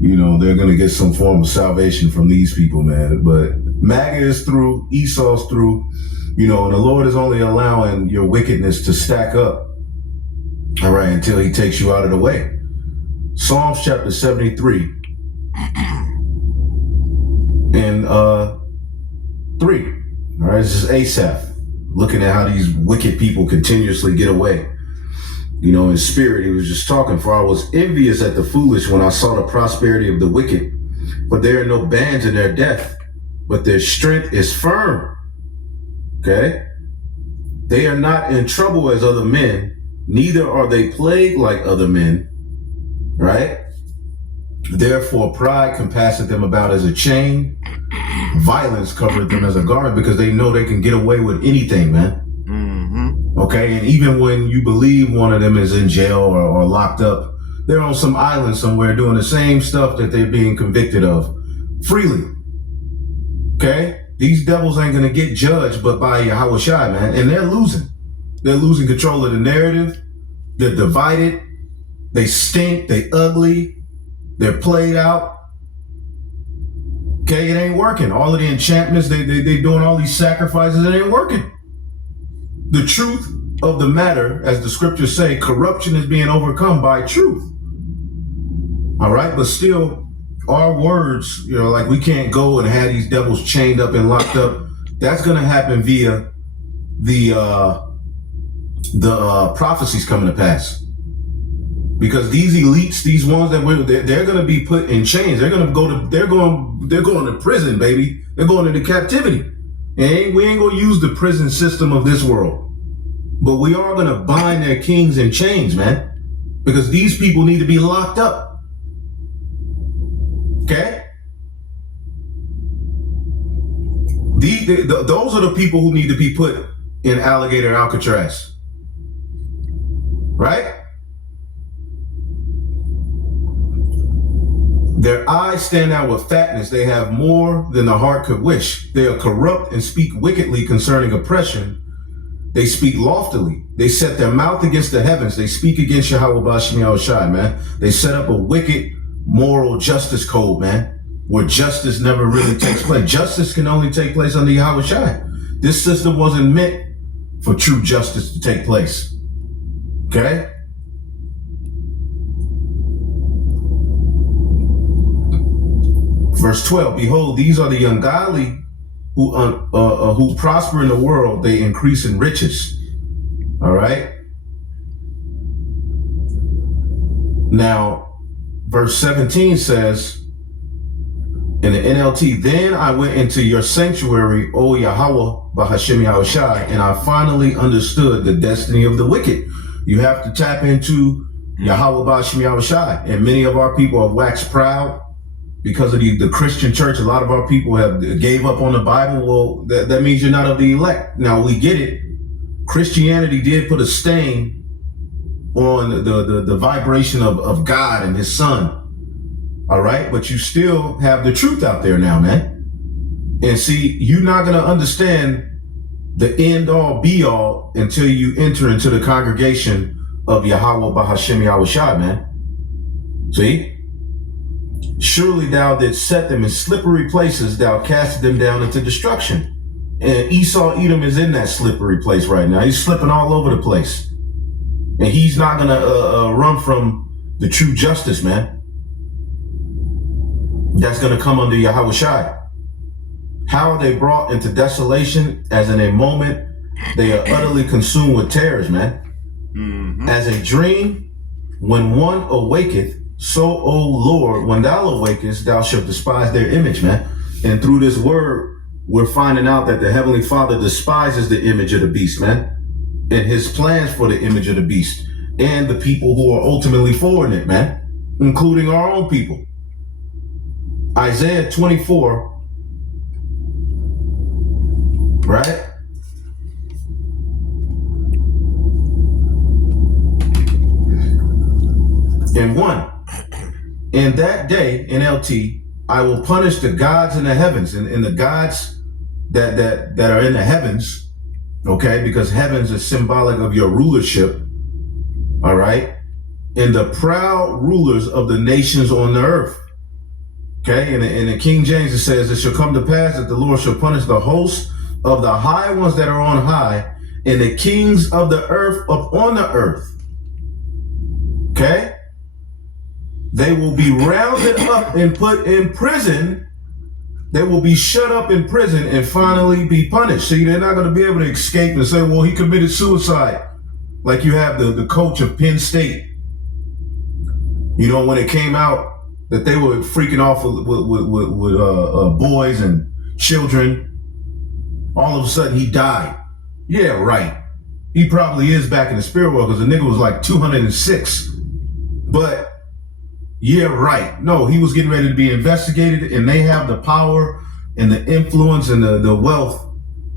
you know, they're going to get some form of salvation from these people, man. But MAGA is through, Esau's through, you know, and the Lord is only allowing your wickedness to stack up, all right, until he takes you out of the way. Psalms chapter 73 and 3, all right, this is Asaph looking at how these wicked people continuously get away. You know, in spirit, he was just talking, for I was envious at the foolish when I saw the prosperity of the wicked, for there are no bands in their death, but their strength is firm. Okay? They are not in trouble as other men, neither are they plagued like other men, right? Therefore, pride compasseth them about as a chain. Violence covereth them as a garment, because they know they can get away with anything, man. Okay, and even when you believe one of them is in jail or locked up, they're on some island somewhere doing the same stuff that they're being convicted of freely. Okay? These devils ain't gonna get judged but by Yahweh Shai, man. And they're losing. They're losing control of the narrative. They're divided. They stink. They ugly. They're played out. Okay, it ain't working. All of the enchantments, they doing all these sacrifices, it ain't working. The truth of the matter, as the scriptures say, corruption is being overcome by truth. All right, but still, our words, you know, like we can't go and have these devils chained up and locked up. That's going to happen via the prophecies coming to pass. Because these elites, these ones that they're going to be put in chains. They're going to prison, baby. They're going into captivity. And we ain't going to use the prison system of this world. But we are going to bind their kings in chains, man. Because these people need to be locked up. Okay? Those are the people who need to be put in alligator Alcatraz. Right? Their eyes stand out with fatness. They have more than the heart could wish. They are corrupt and speak wickedly concerning oppression. They speak loftily. They set their mouth against the heavens. They speak against Yahweh Bashmi Al Shai, man. They set up a wicked moral justice code, man. where justice never really takes place. Justice can only take place under Yahweh Shai. This system wasn't meant for true justice to take place. Okay? Verse 12, behold, these are the ungodly who prosper in the world, they increase in riches. All right? Now, verse 17 says, in the NLT, then I went into your sanctuary, O Yahweh, Bahashem Yahushai, and I finally understood the destiny of the wicked. You have to tap into Yahweh, Bahashem Yahushai. And many of our people have waxed proud because of the Christian church. A lot of our people have gave up on the Bible. Well, that means you're not of the elect. Now, we get it. Christianity did put a stain on the vibration of God and his son. All right, but you still have the truth out there now, man. And see, you're not going to understand the end all be all until you enter into the congregation of Yahweh Bahashem Yahushai, man. See? Surely thou didst set them in slippery places, thou casted them down into destruction. And Esau Edom is in that slippery place right now. He's slipping all over the place. And he's not going to run from the true justice, man. That's going to come under Yahweh Shai. How are they brought into desolation? As in a moment, they are utterly consumed with terrors, man. Mm-hmm. As a dream, when one awaketh, so, O Lord, when thou awakest, thou shalt despise their image, man. And through this word, we're finding out that the Heavenly Father despises the image of the beast, man. And his plans for the image of the beast. And the people who are ultimately for it, man. Including our own people. Isaiah 24, right? And 1, in that day, NLT, I will punish the gods in the heavens, and the gods that are in the heavens, okay, because heavens is symbolic of your rulership, all right, and the proud rulers of the nations on the earth. Okay, and in King James it says, it shall come to pass that the Lord shall punish the hosts of the high ones that are on high, and the kings of the earth upon the earth. Okay? They will be rounded up and put in prison. They will be shut up in prison and finally be punished. See, they're not going to be able to escape and say, well, he committed suicide. Like you have the coach of Penn State. You know, when it came out that they were freaking off with boys and children, all of a sudden he died. Yeah, right. He probably is back in the spirit world because the nigga was like 206. But yeah, right. No, he was getting ready to be investigated, and they have the power and the influence and the wealth.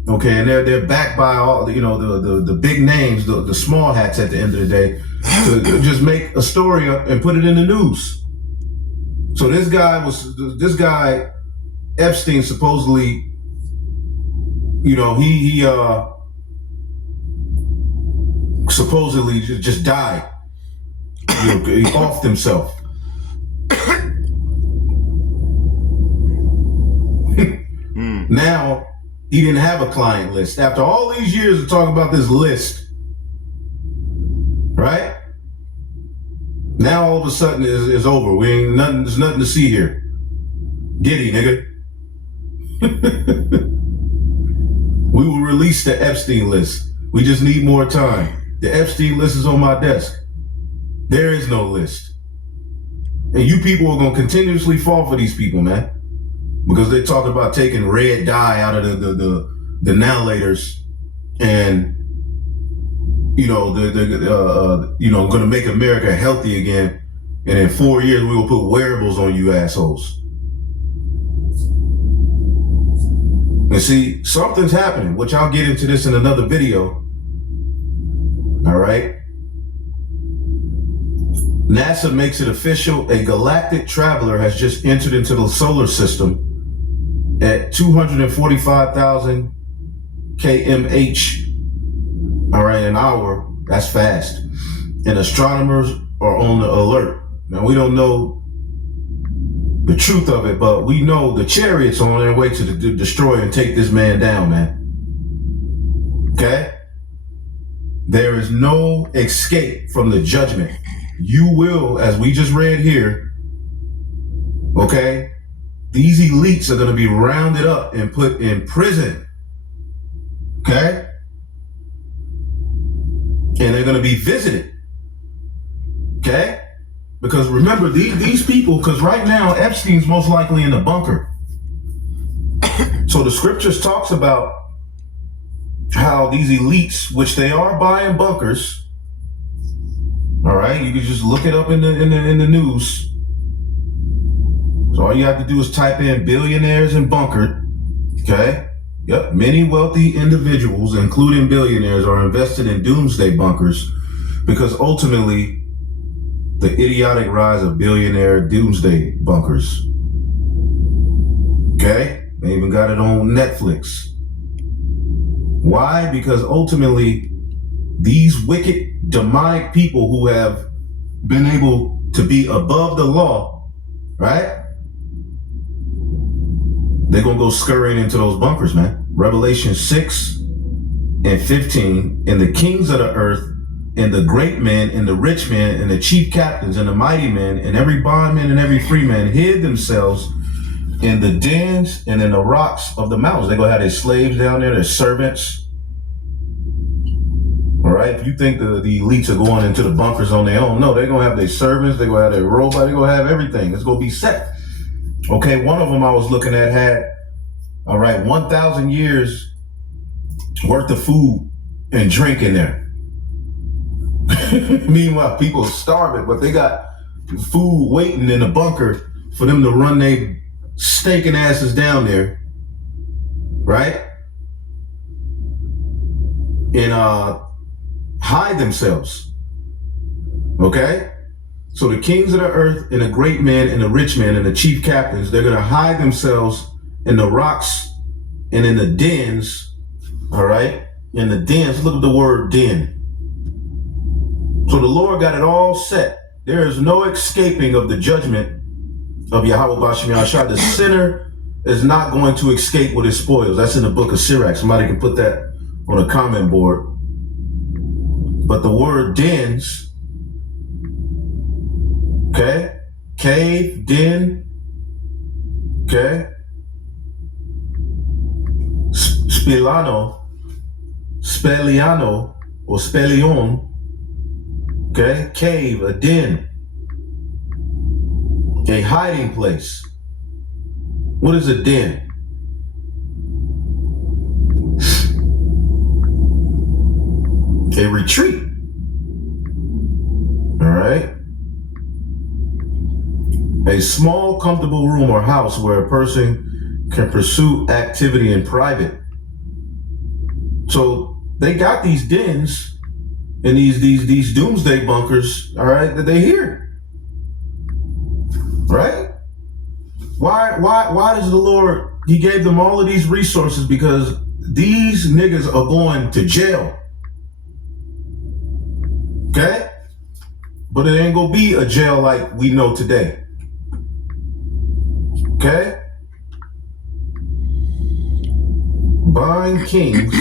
Okay, and they're backed by all, you know, the big names, the small hats at the end of the day, to just make a story up and put it in the news. So this guy Epstein supposedly, you know, he supposedly just died. You know, he offed himself. Now he didn't have a client list. After all these years of talking about this list, right? Now all of a sudden it's over. There's nothing to see here. Giddy, nigga. We will release the Epstein list. We just need more time. The Epstein list is on my desk. There is no list. And you people are going to continuously fall for these people, man. Because they talk about taking red dye out of the nalators and, you know, going to make America healthy again. And in 4 years, we will put wearables on you assholes. And see, something's happening, which I'll get into this in another video. All right. NASA makes it official. A galactic traveler has just entered into the solar system at 245,000 kmh. All right, an hour. That's fast. And astronomers are on the alert. Now, we don't know the truth of it, but we know the chariots are on their way to destroy and take this man down, man. Okay? There is no escape from the judgment. You will, as we just read here, okay, these elites are going to be rounded up and put in prison. Okay? And they're going to be visited. Okay? Because remember, these people, because right now, Epstein's most likely in a bunker. So the scriptures talks about how these elites, which they are buying bunkers, all right, you can just look it up in the news. So all you have to do is type in billionaires and bunkered, okay? Yep, many wealthy individuals, including billionaires, are invested in doomsday bunkers because ultimately the idiotic rise of billionaire doomsday bunkers. Okay? They even got it on Netflix. Why? Because ultimately these wicked, demonic people who have been able to be above the law, right? They're going to go scurrying into those bunkers, man. Revelation 6 and 15, and the kings of the earth, and the great men, and the rich men, and the chief captains, and the mighty men, and every bondman and every free man hid themselves in the dens and in the rocks of the mountains. They're going to have their slaves down there, their servants. All right? If you think the elites are going into the bunkers on their own, no, they're going to have their servants, they're going to have their robots, they're going to have everything. It's going to be set. Okay, one of them I was looking at had, all right, 1,000 years worth of food and drink in there. Meanwhile, people are starving, but they got food waiting in the bunker for them to run their stinking asses down there, right? And hide themselves. Okay? So the kings of the earth and the great men and the rich men and the chief captains, they're going to hide themselves in the rocks and in the dens, all right? In the dens, look at the word den. So the Lord got it all set. There is no escaping of the judgment of Yahweh Bashim Yahshua. The sinner is not going to escape with his spoils. That's in the book of Sirach. Somebody can put that on a comment board. But the word dens, okay, cave, den, okay, speliano, or spelion, okay, cave, a den, a hiding place. What is a den? A retreat. All right. A small, comfortable room or house where a person can pursue activity in private. So they got these dens and these doomsday bunkers, all right, that they hear. Right? Why does the Lord, he gave them all of these resources? Because these niggas are going to jail. Okay? But it ain't gonna be a jail like we know today. Okay? Buying kings.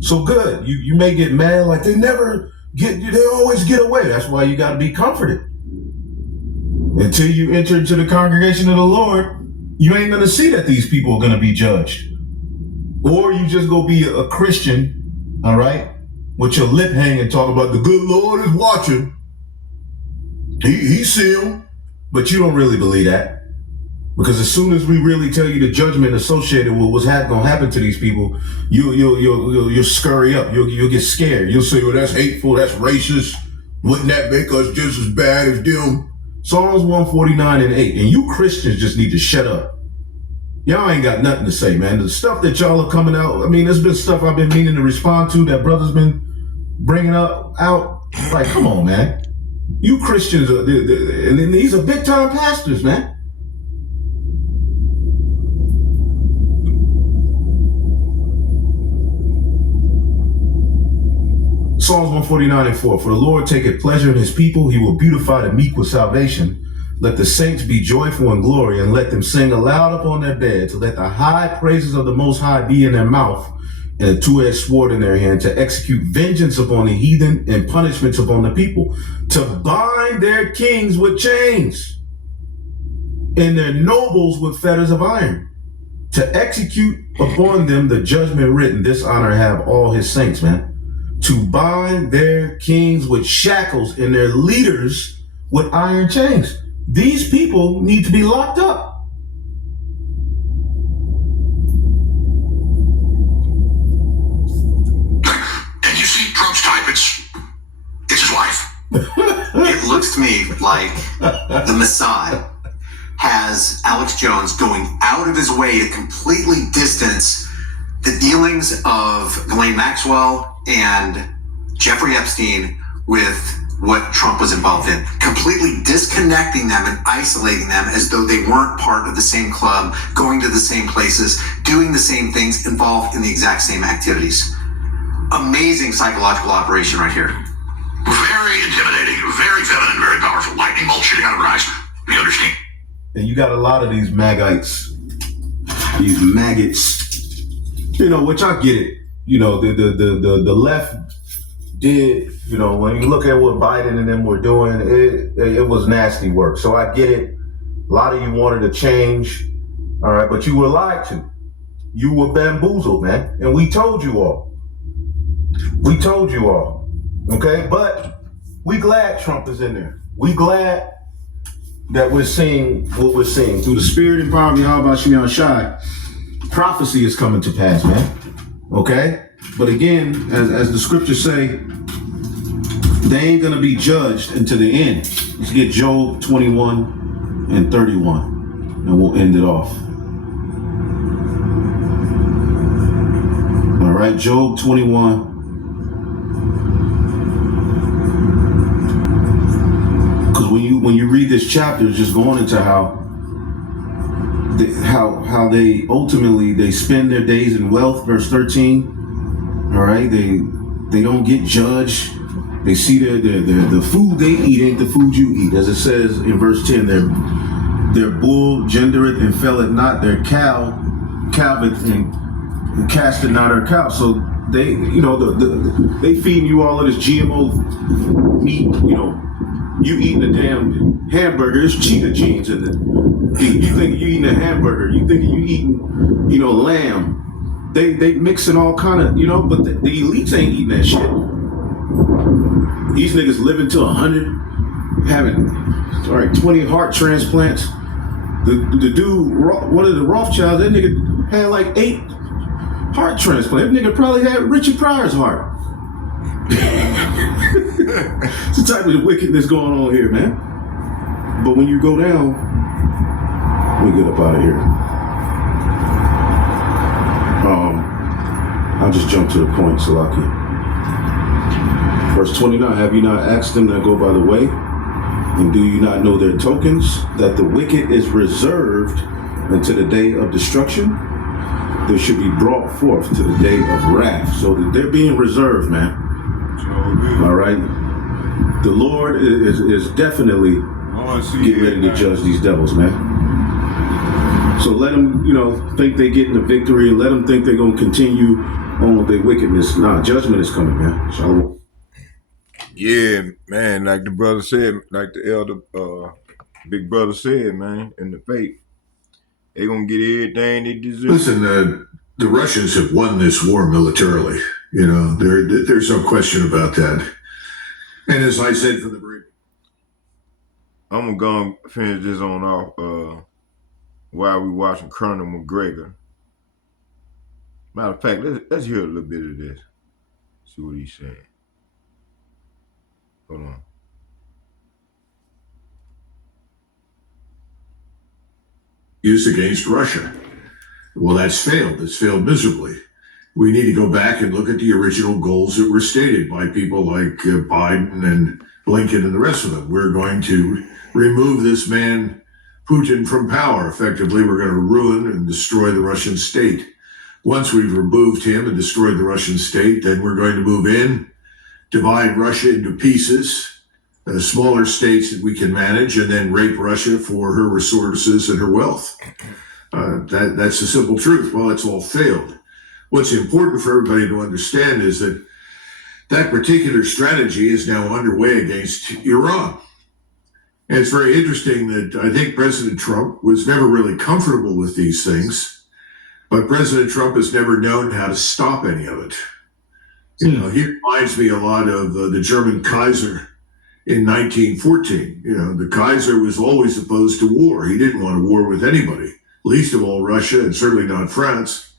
So good. You may get mad like they always get away. That's why you gotta be comforted. Until you enter into the congregation of the Lord, you ain't gonna see that these people are gonna be judged. Or you just go be a Christian, all right, with your lip hanging, talking about the good Lord is watching. He see him, but you don't really believe that. Because as soon as we really tell you the judgment associated with what's going to happen to these people, you'll scurry up. You'll get scared. You'll say, well, that's hateful. That's racist. Wouldn't that make us just as bad as them? Psalms 149 and 8. And you Christians just need to shut up. Y'all ain't got nothing to say, man. The stuff that y'all are coming out, I mean, there's been stuff I've been meaning to respond to that brother's been bringing out. Like, come on, man. You Christians, and these are big time pastors, man. Psalms 149 and 4. For the Lord taketh pleasure in his people. He will beautify the meek with salvation. Let the saints be joyful in glory, and let them sing aloud upon their beds. Let the high praises of the Most High be in their mouth, and a two-edged sword in their hand, to execute vengeance upon the heathen and punishments upon the people, to bind their kings with chains and their nobles with fetters of iron, to execute upon them the judgment written. This honor have all his saints, man. To bind their kings with shackles and their leaders with iron chains. These people need to be locked up. And you see Trump's type, it's his wife. It looks to me like the Mossad has Alex Jones going out of his way to completely distance the dealings of Ghislaine Maxwell and Jeffrey Epstein with what Trump was involved in, completely disconnecting them and isolating them as though they weren't part of the same club, going to the same places, doing the same things, involved in the exact same activities. Amazing psychological operation right here. Very intimidating, very feminine, very powerful. Lightning bolt shooting out of her eyes. You understand? And you got a lot of these maggots, these maggots, you know, which I get it. You know, the left did, you know, when you look at what Biden and them were doing, it was nasty work. So I get it. A lot of you wanted to change, all right, but you were lied to. You were bamboozled, man. And we told you all. We told you all, okay? But we glad Trump is in there. We glad that we're seeing what we're seeing. Through the spirit and power of Yahweh Shem Shai, prophecy is coming to pass, man. Okay? But again, as the scriptures say, they ain't gonna be judged until the end. Let's get Job 21 and 31, and we'll end it off. All right, Job 21. Because when you read this chapter, it's just going into how they ultimately they spend their days in wealth. Verse 13. All right, they don't get judged. They see the food they eat ain't the food you eat, as it says in verse 10. Their bull gendereth and felleth not, their cow calveth and casteth not her cow. So they, you know, they feeding you all of this GMO meat. You know, you eating a damn hamburger. There's cheetah genes in it. You think you eating a hamburger? You think you eating, you know, lamb? They mixing all kind of, you know, but the elites ain't eating that shit. These niggas living to 100, having 20 heart transplants. The dude, one of the Rothschilds, that nigga had like 8 heart transplants. That nigga probably had Richard Pryor's heart. It's the type of wickedness going on here, man. But when you go down, we get up out of here. I'll just jump to the point, Salaki. Verse 29, have you not asked them that go by the way? And do you not know their tokens? That the wicked is reserved until the day of destruction? They should be brought forth to the day of wrath. So that they're being reserved, man. All right? The Lord is definitely getting ready to judge these devils, man. So let them, you know, think they're getting the victory, and let them think they're going to continue on with their wickedness. Nah, judgment is coming, man. Shalom. Yeah, man, like the brother said, like the elder, big brother said, man, in the faith, they going to get everything they deserve. Listen, the Russians have won this war militarily. You know, there's no question about that. And as I said from the beginning, I'm going to finish this on off while we watching Colonel McGregor. Matter of fact, let's hear a little bit of this. See what he's saying. Hold on. Used against Russia. Well, that's failed. It's failed miserably. We need to go back and look at the original goals that were stated by people like Biden and Blinken and the rest of them. We're going to remove this man, Putin, from power. Effectively, we're going to ruin and destroy the Russian state. Once we've removed him and destroyed the Russian state, then we're going to move in, divide Russia into pieces, smaller states that we can manage, and then rape Russia for her resources and her wealth. That's the simple truth. Well, it's all failed. What's important for everybody to understand is that that particular strategy is now underway against Iran. And it's very interesting that I think President Trump was never really comfortable with these things, but President Trump has never known how to stop any of it. You know, he reminds me a lot of the German Kaiser in 1914. You know, the Kaiser was always opposed to war. He didn't want a war with anybody, least of all Russia, and certainly not France.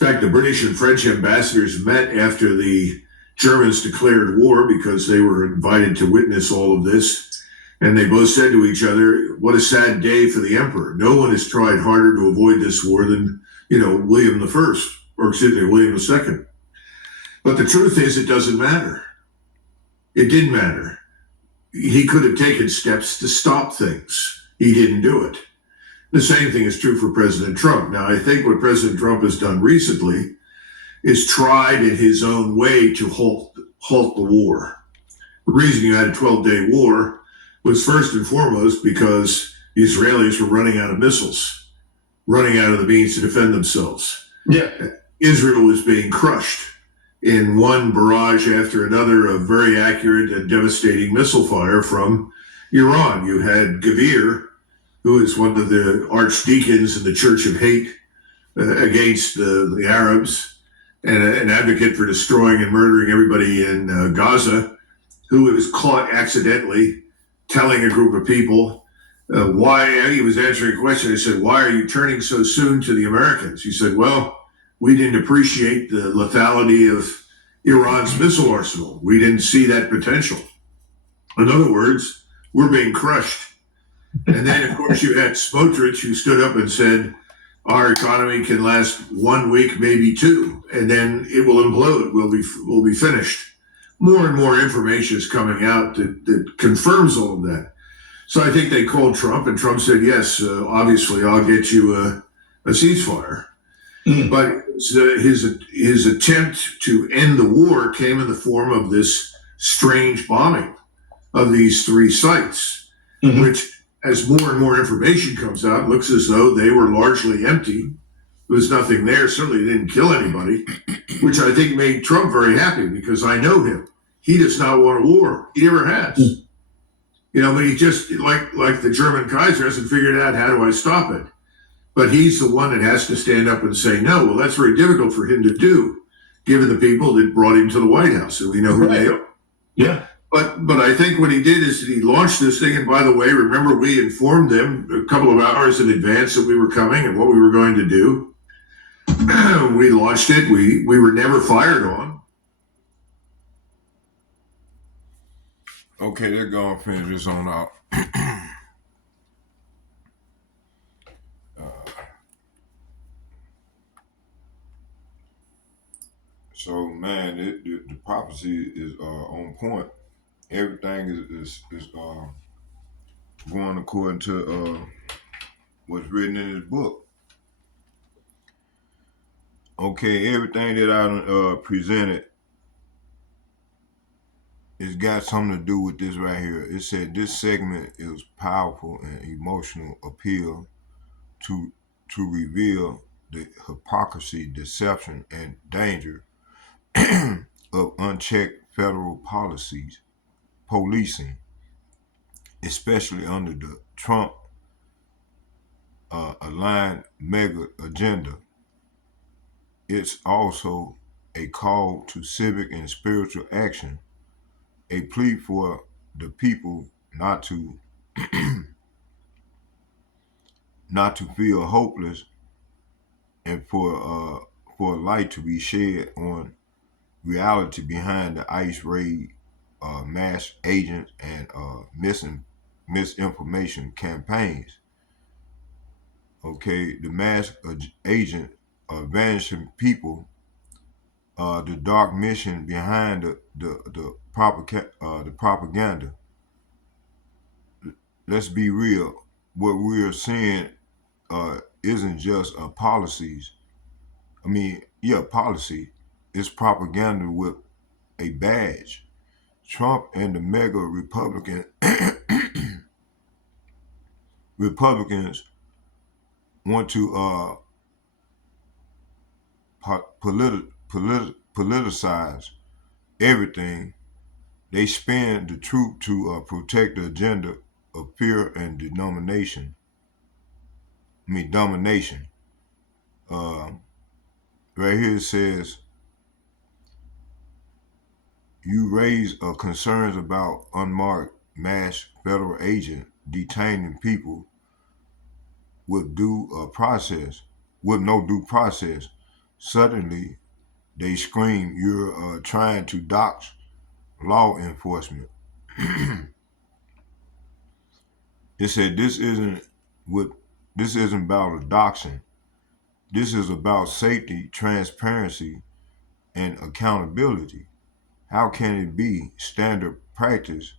In fact, the British and French ambassadors met after the Germans declared war because they were invited to witness all of this. And they both said to each other, what a sad day for the emperor. No one has tried harder to avoid this war than, William I, William II. But the truth is, it doesn't matter. It didn't matter. He could have taken steps to stop things. He didn't do it. The same thing is true for President Trump. Now, I think what President Trump has done recently is tried in his own way to halt the war. The reason you had a 12-day war was first and foremost because the Israelis were running out of missiles, running out of the means to defend themselves. Yeah. Israel was being crushed in one barrage after another of very accurate and devastating missile fire from Iran. You had Gavir, who is one of the archdeacons in the Church of Hate against the Arabs, and an advocate for destroying and murdering everybody in Gaza, who was caught accidentally telling a group of people why he was answering a question. He said, why are you turning so soon to the Americans? He said, well, we didn't appreciate the lethality of Iran's missile arsenal. We didn't see that potential. In other words, we're being crushed. And then, of course, you had Smotrich, who stood up and said, our economy can last 1 week, maybe 2, and then it will implode. We'll be finished. More and more information is coming out that confirms all of that. So I think they called Trump, and Trump said, yes, obviously, I'll get you a ceasefire. But his attempt to end the war came in the form of this strange bombing of these 3 sites, which, as more and more information comes out, looks as though they were largely empty. There was nothing there. Certainly didn't kill anybody, which I think made Trump very happy because I know him. He does not want a war. He never has. But he just, like the German Kaiser, hasn't figured out how do I stop it. But he's the one that has to stand up and say no. Well, that's very difficult for him to do, given the people that brought him to the White House, and we know who they are. Yeah. But I think what he did is that he launched this thing. And by the way, remember, we informed them a couple of hours in advance that we were coming and what we were going to do. We launched it. We were never fired on. Okay, they're going to finish this on out. So, man, the prophecy is on point. Everything is going according to what's written in his book. Okay, everything that I presented it's got something to do with this right here. It said this segment is powerful and emotional appeal to reveal the hypocrisy, deception, and danger of unchecked federal policing, especially under the Trump aligned mega agenda. It's also a call to civic and spiritual action, a plea for the people not to feel hopeless, and for light to be shed on reality behind the ICE raid, mass agents, and misinformation campaigns. Okay, the mass agent vanishing people, the dark mission behind the propaganda. Let's be real. What we're seeing isn't just policies. I mean, yeah, policy. It's propaganda with a badge, Trump and the mega Republicans want to politicize everything. They spin the truth to protect the agenda of fear and domination. Domination. Right here it says, you raise concerns about unmarked mass federal agent detaining people with with no due process. Suddenly, they scream, you're trying to dox law enforcement. It said this isn't about a doxing. This is about safety, transparency, and accountability. How can it be standard practice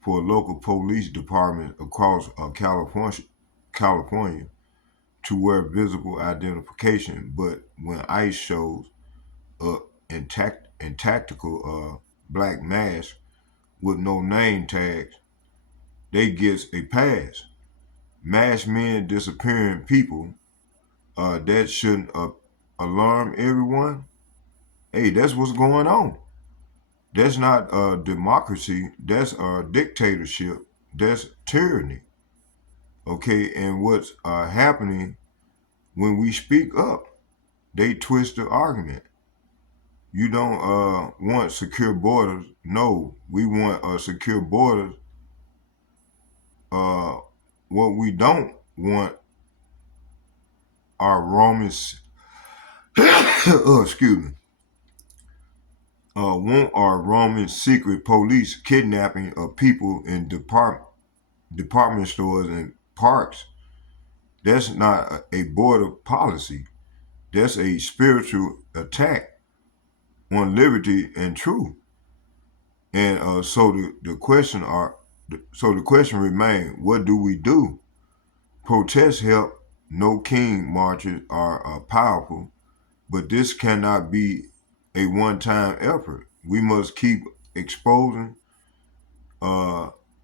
for local police departments across California to wear visible identification, but when ICE shows up in tactical black masks with no name tags, they gets a pass? Masked men disappearing people, that shouldn't alarm everyone. Hey, that's what's going on. That's not democracy. That's dictatorship. That's tyranny. Okay, and what's happening when we speak up? They twist the argument. You don't want secure borders. No, we want secure borders. What we don't want are Roman. Excuse me. Want our Roman secret police kidnapping of people in department stores and parks. That's not a border policy. That's a spiritual attack on liberty and truth. And so the question remains: what do we do? Protests help. No king marches are powerful, but this cannot be a one-time effort. We must keep exposing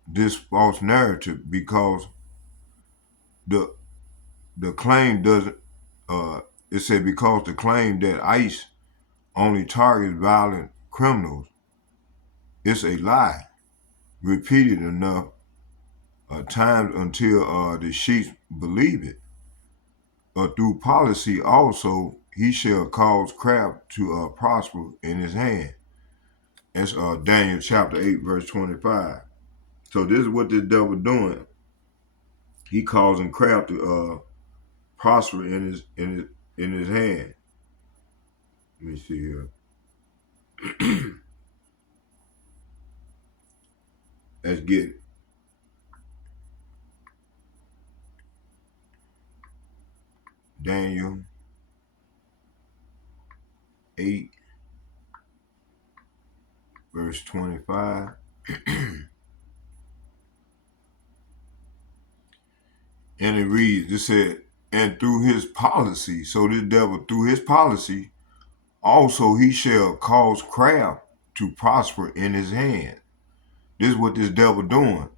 this false narrative because the claim doesn't. It said because the claim that ICE only targets violent criminals, it's a lie. Repeated enough times until the sheets believe it. Through policy also, he shall cause craft to prosper in his hand. That's Daniel chapter 8, verse 25. So this is what this devil doing. He causing craft to prosper in his hand. Let me see here. Let's get Daniel 8, verse 25. And it reads, it said, and through his policy, so this devil, through his policy, also he shall cause craft to prosper in his hand. This is what this devil doing.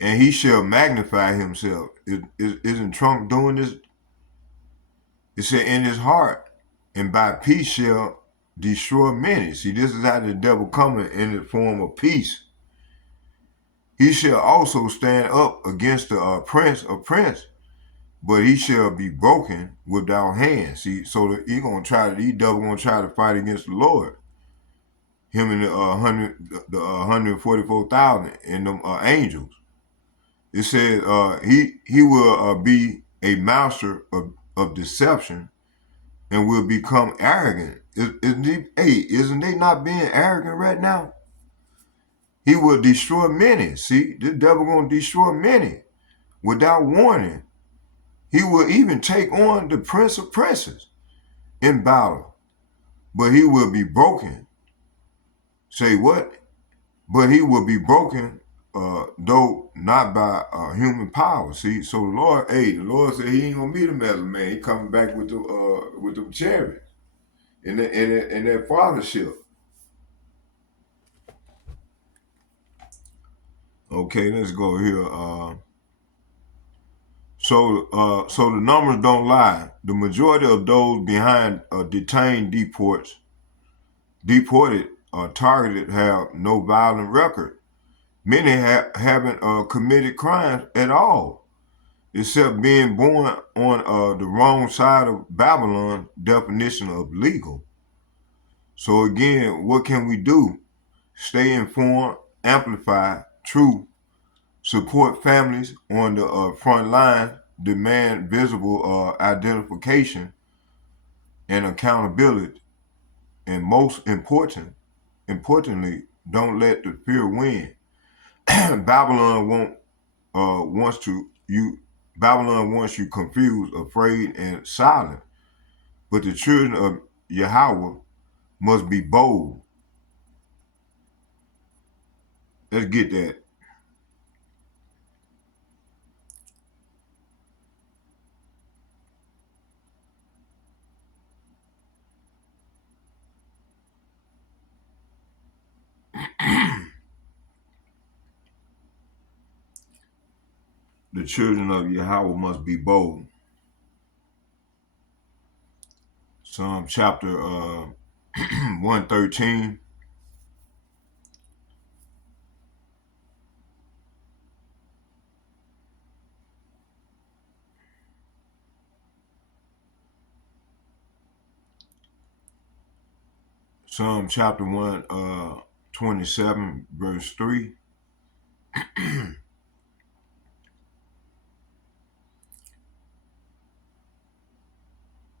And he shall magnify himself. Isn't Trump doing this? It said, in his heart, and by peace shall destroy many. See, this is how the devil coming in the form of peace. He shall also stand up against the prince of prince, but he shall be broken without hands. See, so he devil gonna try to fight against the Lord. Him and the 144,000 and them angels. It says he will be a master of deception and will become arrogant. Isn't they not being arrogant right now? He will destroy many. See, this devil gonna destroy many without warning. He will even take on the prince of princes in battle, but he will be broken. Say what? But he will be broken, though not by human power. See, so the Lord said he ain't gonna be the metal man. He coming back with the chariots in that fathership. Okay, let's go here. So the numbers don't lie. The majority of those behind detained deported or targeted have no violent record. Many haven't committed crimes at all, except being born on the wrong side of Babylon's definition of legal. So again, what can we do? Stay informed, amplify truth, support families on the front line, demand visible identification and accountability, and most importantly, don't let the fear win. Babylon wants you. Babylon wants you confused, afraid, and silent. But the children of Yahweh must be bold. Let's get that. The children of Yahweh must be bold. Psalm chapter 113. Psalm chapter 127, verse 3.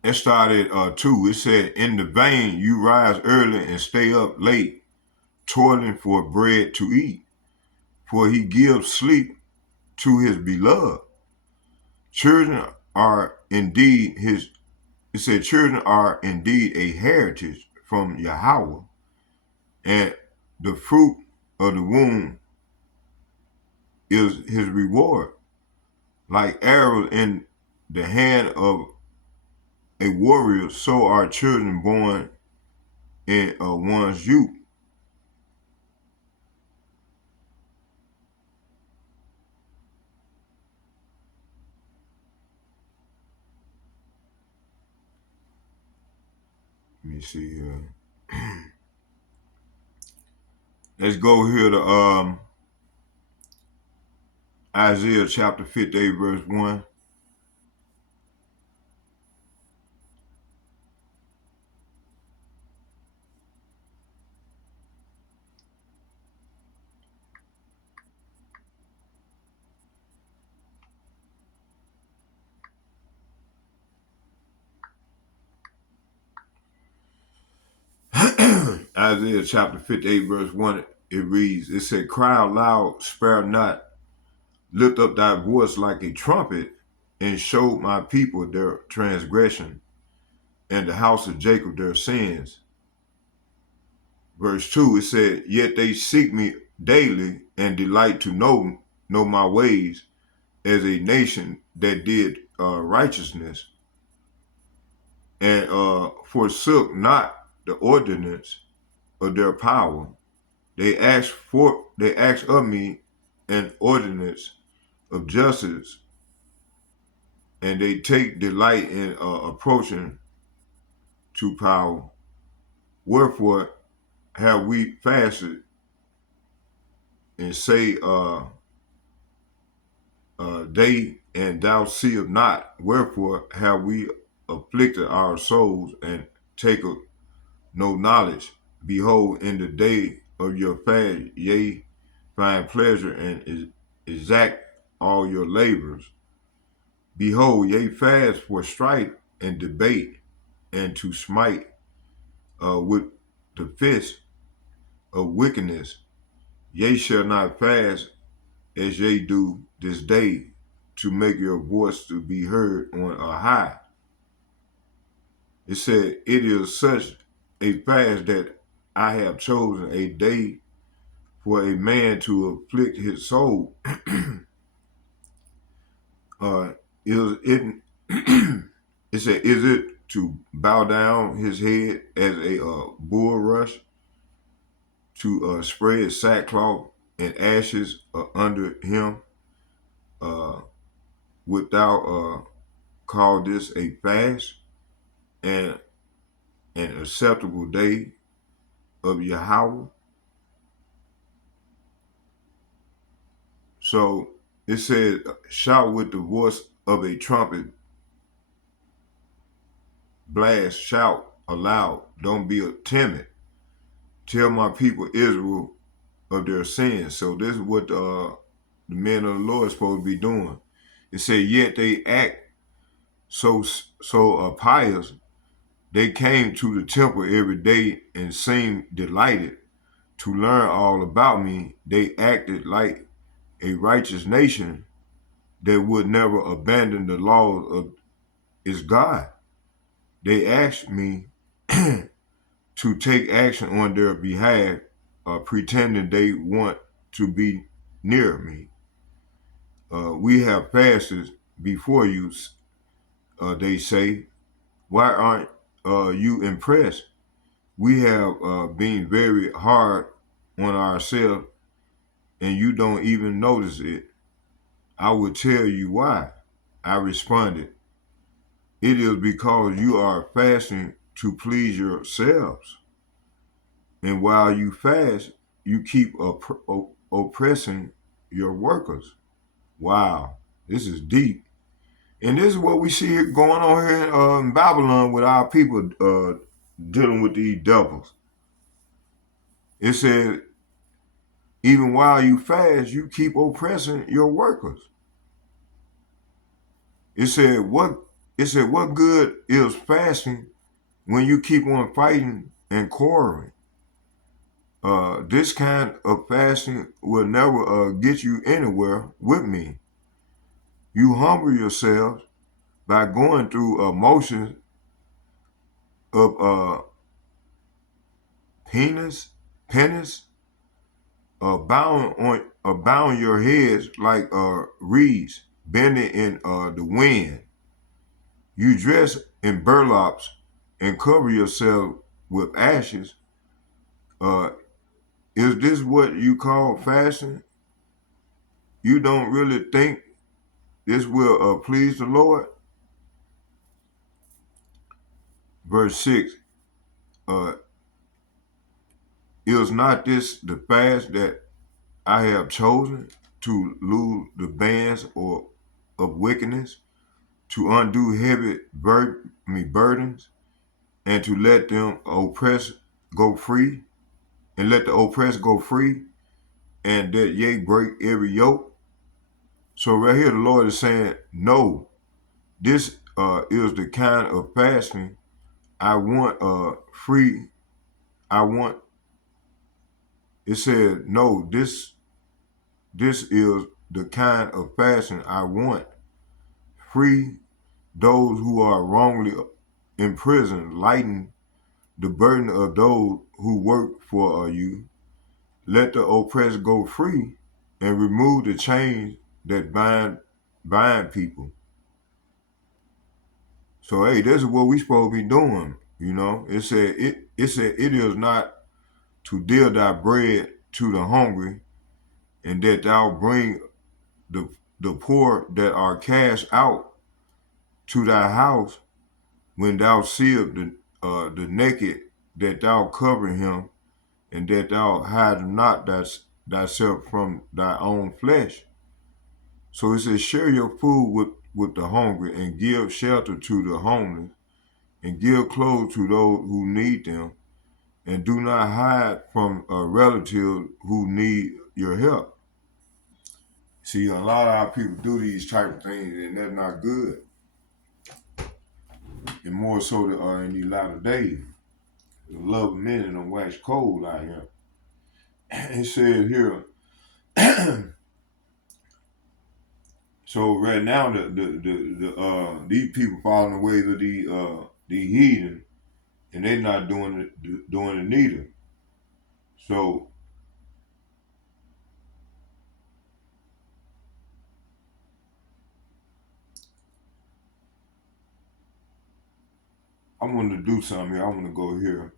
It started 2. It said, in the vain you rise early and stay up late, toiling for bread to eat, for he gives sleep to his beloved. Children are indeed children are indeed a heritage from Yahweh, and the fruit of the womb is his reward. Like arrows in the hand of a warrior, so are children born in one's youth. Let me see here. Let's go here to Isaiah chapter 58, verse 1. Isaiah chapter 58, verse 1, it reads, it said, cry out loud, spare not, lift up thy voice like a trumpet, and show my people their transgression, and the house of Jacob their sins. Verse 2, it said, yet they seek me daily, and delight to know my ways, as a nation that did righteousness, and forsook not the ordinance of their power. They ask of me an ordinance of justice, and they take delight in approaching to power. Wherefore have we fasted and say day, and thou seest not? Wherefore have we afflicted our souls and take no knowledge? Behold, in the day of your fast, yea, find pleasure and exact all your labors. Behold, yea, fast for strife and debate, and to smite with the fist of wickedness. Ye shall not fast as ye do this day, to make your voice to be heard on a high. It said, it is such a fast that I have chosen, a day for a man to afflict his soul. It said, is it to bow down his head as a bulrush, to spread sackcloth and ashes under him. Wilt thou call this a fast and an acceptable day of Yahweh? So it said, shout with the voice of a trumpet, blast, shout aloud, don't be timid. Tell my people Israel of their sins. So this is what the men of the Lord is supposed to be doing. It said, yet they act so pious. They came to the temple every day and seemed delighted to learn all about me. They acted like a righteous nation that would never abandon the laws of its God. They asked me to take action on their behalf, pretending they want to be near me. We have fasted before you, they say. Why aren't you impressed? We have been very hard on ourselves and you don't even notice it. I will tell you why. I responded, it is because you are fasting to please yourselves. And while you fast, you keep oppressing your workers. Wow, this is deep. And this is what we see going on here in Babylon with our people dealing with these devils. It said, even while you fast, you keep oppressing your workers. It said, what good is fasting when you keep on fighting and quarreling? This kind of fasting will never get you anywhere with me. You humble yourselves by going through motions of penance, bowing your heads like reeds bending in the wind. You dress in burlaps and cover yourself with ashes. Is this what you call fasting? You don't really think this will please the Lord? Verse 6, is not this the fast that I have chosen, to loose the bands of wickedness, to undo heavy burdens, and to let them oppress go free, and let the oppressed go free, and that ye break every yoke? So right here, the Lord is saying, no, this is the kind of fasting I want free. It said, no, this is the kind of fasting I want. Free those who are wrongly imprisoned, lighten the burden of those who work for you. Let the oppressed go free and remove the chains that bind people. So hey, this is what we supposed to be doing. You know, it said it is not to deal thy bread to the hungry, and that thou bring the poor that are cast out to thy house, when thou seest the naked, that thou cover him, and that thou hide not thyself from thy own flesh. So it says, share your food with the hungry, and give shelter to the homeless, and give clothes to those who need them, and do not hide from a relative who need your help. See, a lot of our people do these type of things, and that's not good. And more so in these latter days. The love of men and the wax cold out here. It says here, so right now these people following the ways of the heathen, and they're not doing it neither. So I want to do something here. I want to go here.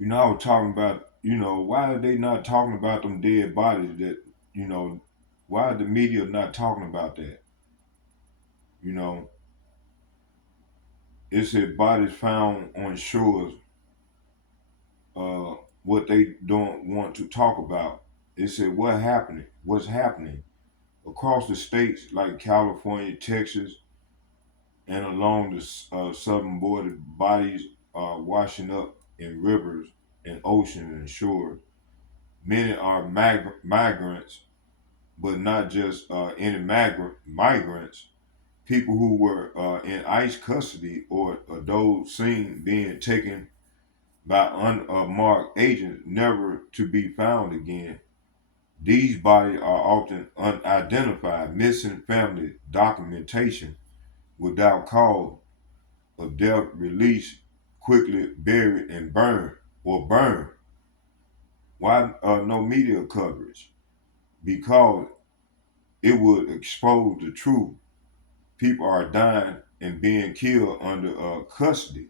I was talking about, why are they not talking about them dead bodies that, why are the media not talking about that? You know, it said bodies found on shores, uh, what they don't want to talk about. It said what's happening across the states like California, Texas, and along the southern border. Bodies are washing up in rivers and oceans and shores. Many are migrants, but not just any migrants. People who were in ICE custody or those seen being taken by unmarked agents, never to be found again. These bodies are often unidentified, missing family documentation without cause of death, released, quickly buried and burned. Why no media coverage? Because it would expose the truth. People are dying and being killed under custody.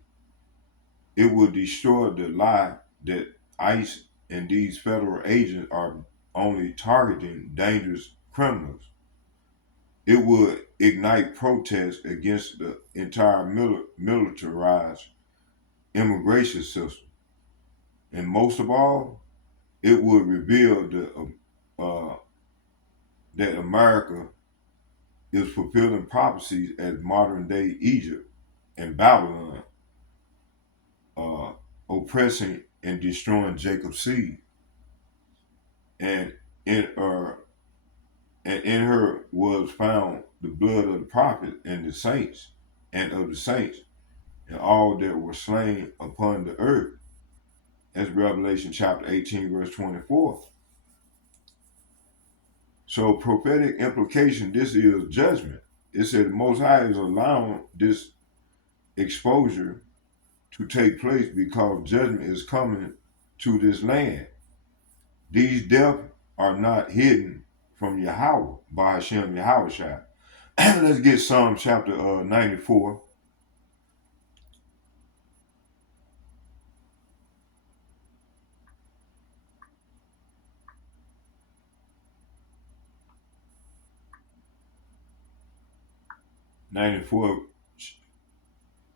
It would destroy the lie that ICE and these federal agents are only targeting dangerous criminals. It would ignite protests against the entire militarized immigration system. And most of all, it would reveal that America is fulfilling prophecies as modern day Egypt and Babylon, uh, oppressing and destroying Jacob's seed. And in her, and in her was found the blood of the prophets and the saints, and of the saints, and all that were slain upon the earth. That's Revelation chapter 18, verse 24. So prophetic implication, this is judgment. It said the Most High is allowing this exposure to take place because judgment is coming to this land. These deaths are not hidden from Yahweh, by Hashem Yahweh Shai. Let's get Psalm chapter 94.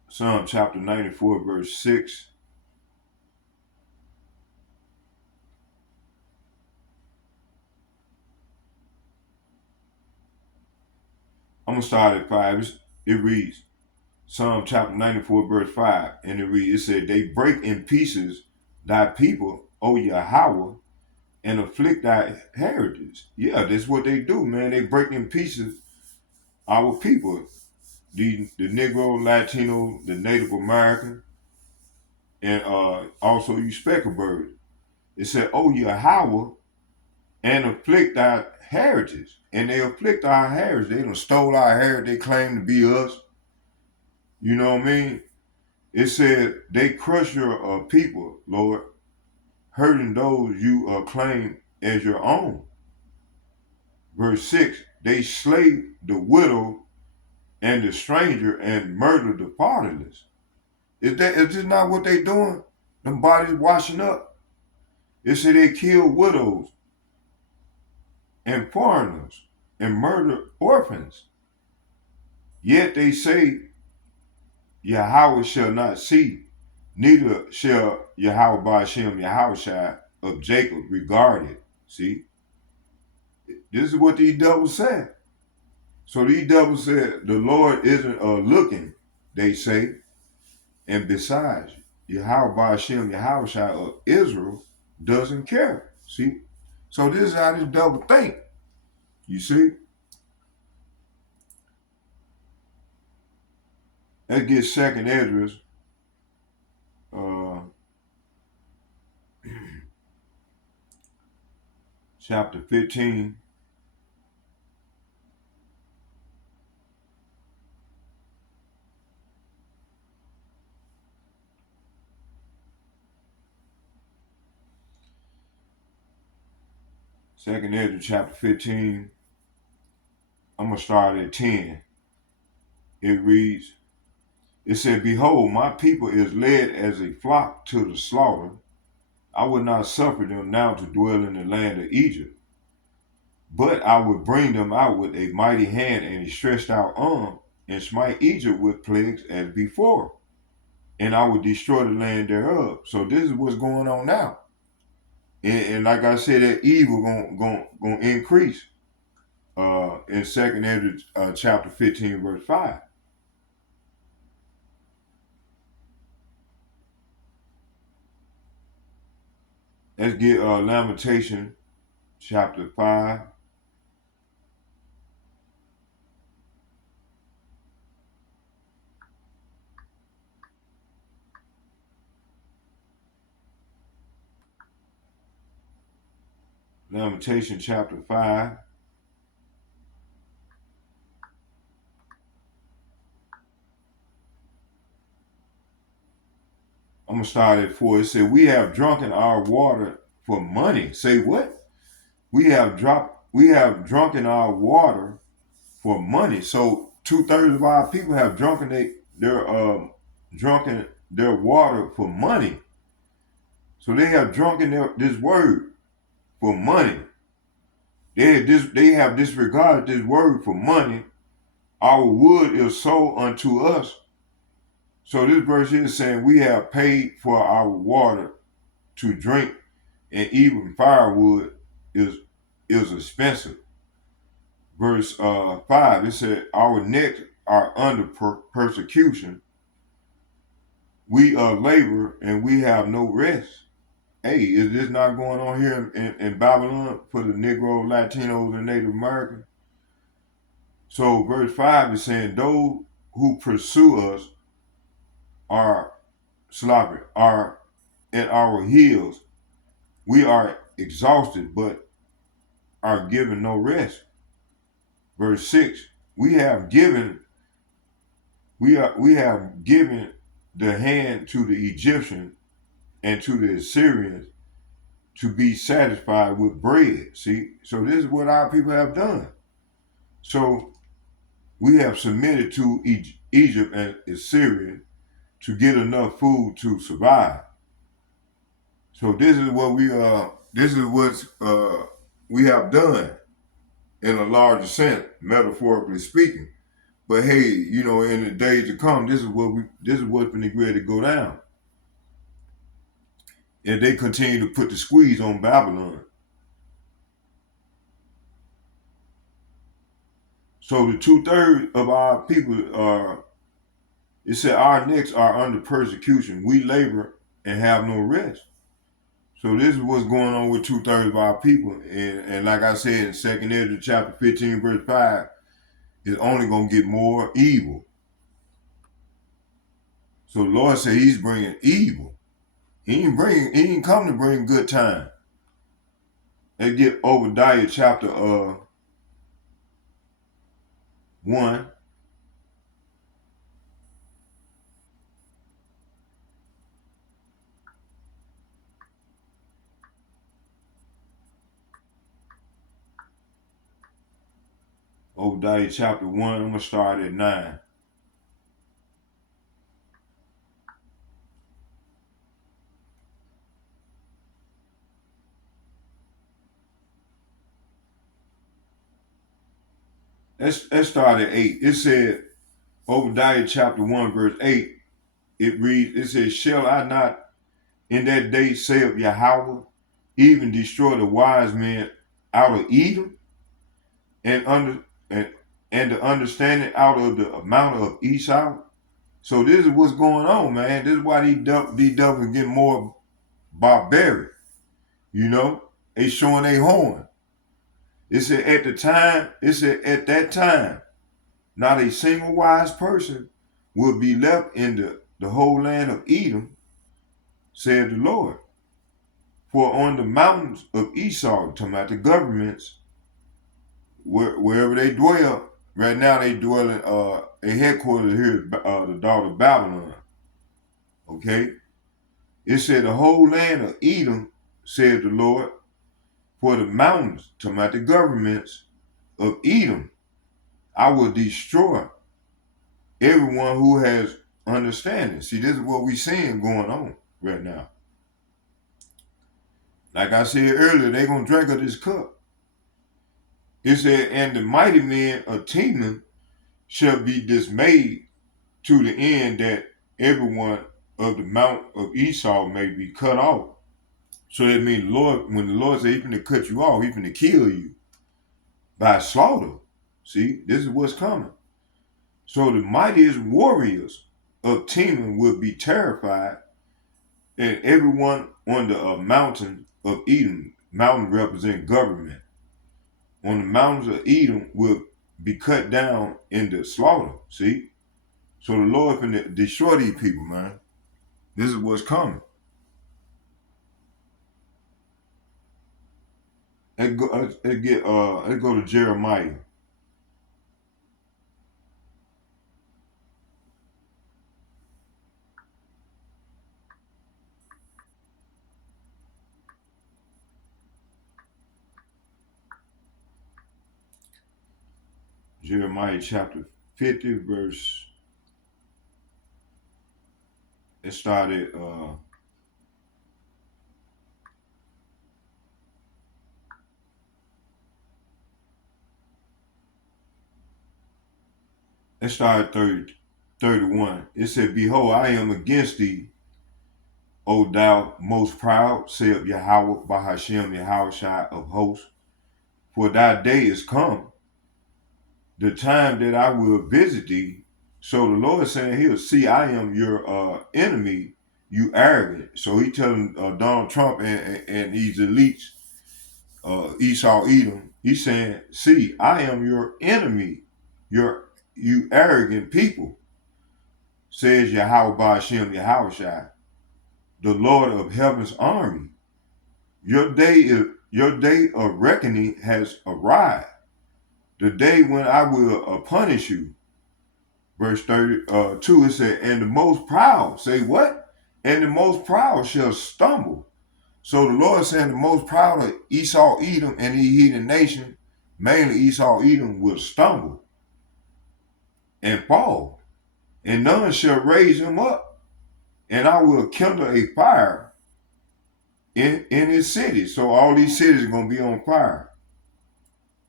Psalm chapter 94, verse 6. I'm going to start at 5. It reads, Psalm chapter 94, verse 5. And it said, they break in pieces thy people, O Yahweh, and afflict thy heritage. Yeah, that's what they do, man. They break in pieces our people. The Negro, Latino, the Native American, and also you speckled birds. It said, oh, Yahweh, and afflict our heritage. And they afflict our heritage. They done stole our heritage. They claim to be us. You know what I mean? It said, they crush your people, Lord, hurting those you claim as your own. Verse 6, they slay the widow and the stranger and murder the fatherless. Is this not what they doing? Them bodies washing up. It said they kill widows and foreigners and murder orphans. Yet they say Yahweh shall not see, neither shall Yahweh Ba'ashem Yahweh Shai of Jacob regard it. See? This is what these devils said. So these devils said the Lord isn't looking, they say. And besides, Yahweh Ba'ashem Yahweh Shai of Israel doesn't care. See? So this is how this devil think. You see? Let's get second Esdras. Chapter 15. Second Esdras chapter 15. I'm going to start at 10. It reads, it said, behold, my people is led as a flock to the slaughter. I would not suffer them now to dwell in the land of Egypt, but I would bring them out with a mighty hand and a stretched out arm, and smite Egypt with plagues as before, and I would destroy the land thereof. So this is what's going on now. And like I said, that evil gonna increase. In Second Ezra chapter 15, verse 5. Let's get Lamentation chapter 5. Lamentation chapter 5. I'm gonna start at 4. It said, "We have drunken our water for money." Say what? We have drunken our water for money. So 2/3 of our people have drunken their water for money. So they have drunken this word for money. They have disregarded this word for money. Our wood is sold unto us. So this verse here is saying we have paid for our water to drink, and even firewood is expensive. Verse 5, it said, "Our necks are under persecution. We labor and we have no rest." Hey, is this not going on here in Babylon for the Negro, Latinos, and Native Americans? So verse 5 is saying, "Those who pursue us are sloppy, are at our heels. We are exhausted, but are given no rest." Verse 6, we have given the hand to the Egyptian and to the Assyrians to be satisfied with bread. See, so this is what our people have done. So we have submitted to Egypt and Assyria to get enough food to survive. So this is what we have done in a larger sense, metaphorically speaking. But hey, in the days to come, this is what's been ready to go down. And they continue to put the squeeze on Babylon. So the 2/3 of our people it said, "Our necks are under persecution. We labor and have no rest." So this is what's going on with 2/3 of our people. And like I said in 2nd Ezra chapter 15, verse 5, it's only going to get more evil. So the Lord said he's bringing evil. He ain't come to bring good time. Let's get Obadiah chapter 1. Obadiah chapter 1, I'm going to start at 9. Let's start at 8. It said, Obadiah chapter 1, verse 8, it reads, it says, "Shall I not in that day say of Yahweh, even destroy the wise men out of Edom, and the understanding out of the amount of Esau?" So this is what's going on, man. This is why these devils get more barbaric. They showing their horn. It said at that time, not a single wise person will be left in the whole land of Edom, said the Lord. For on the mountains of Esau, talking about the governments, wherever they dwell, right now they dwell in a headquarters here, the daughter of Babylon. Okay? It said the whole land of Edom, said the Lord, for the mountains, talking about the governments of Edom, I will destroy everyone who has understanding. See, this is what we're seeing going on right now. Like I said earlier, they gonna drink of this cup. It said, and the mighty men of Teman shall be dismayed to the end that everyone of the mount of Esau may be cut off. So that means Lord, when the Lord said he's going to cut you off, he's going to kill you by slaughter. See, this is what's coming. So the mightiest warriors of Teman will be terrified, and everyone on the mountain of Edom, mountain represent government, on the mountains of Edom will be cut down in the slaughter. See? So the Lord finna destroy these people, man. This is what's coming. Let's go to Jeremiah. Jeremiah chapter 50, verse. It started it started 31. It said, Behold, I am against thee, O thou most proud, saith Yahweh Bahashem Yahweh of hosts. For thy day is come, the time that I will visit thee. So the Lord is saying here, see, I am your enemy, you arrogant. So he telling Donald Trump and these elites, Esau Edom, he's saying, see, I am your enemy, you arrogant people, says Yahweh Bahashem Yahweh, the Lord of heaven's army. Your day of reckoning has arrived, the day when I will punish you. Verse 32, it said, and the most proud, say what? And the most proud shall stumble. So the Lord said the most proud of Esau, Edom, and the heathen nation, mainly Esau, Edom, will stumble and fall, and none shall raise him up. And I will kindle a fire in his cities. So all these cities are going to be on fire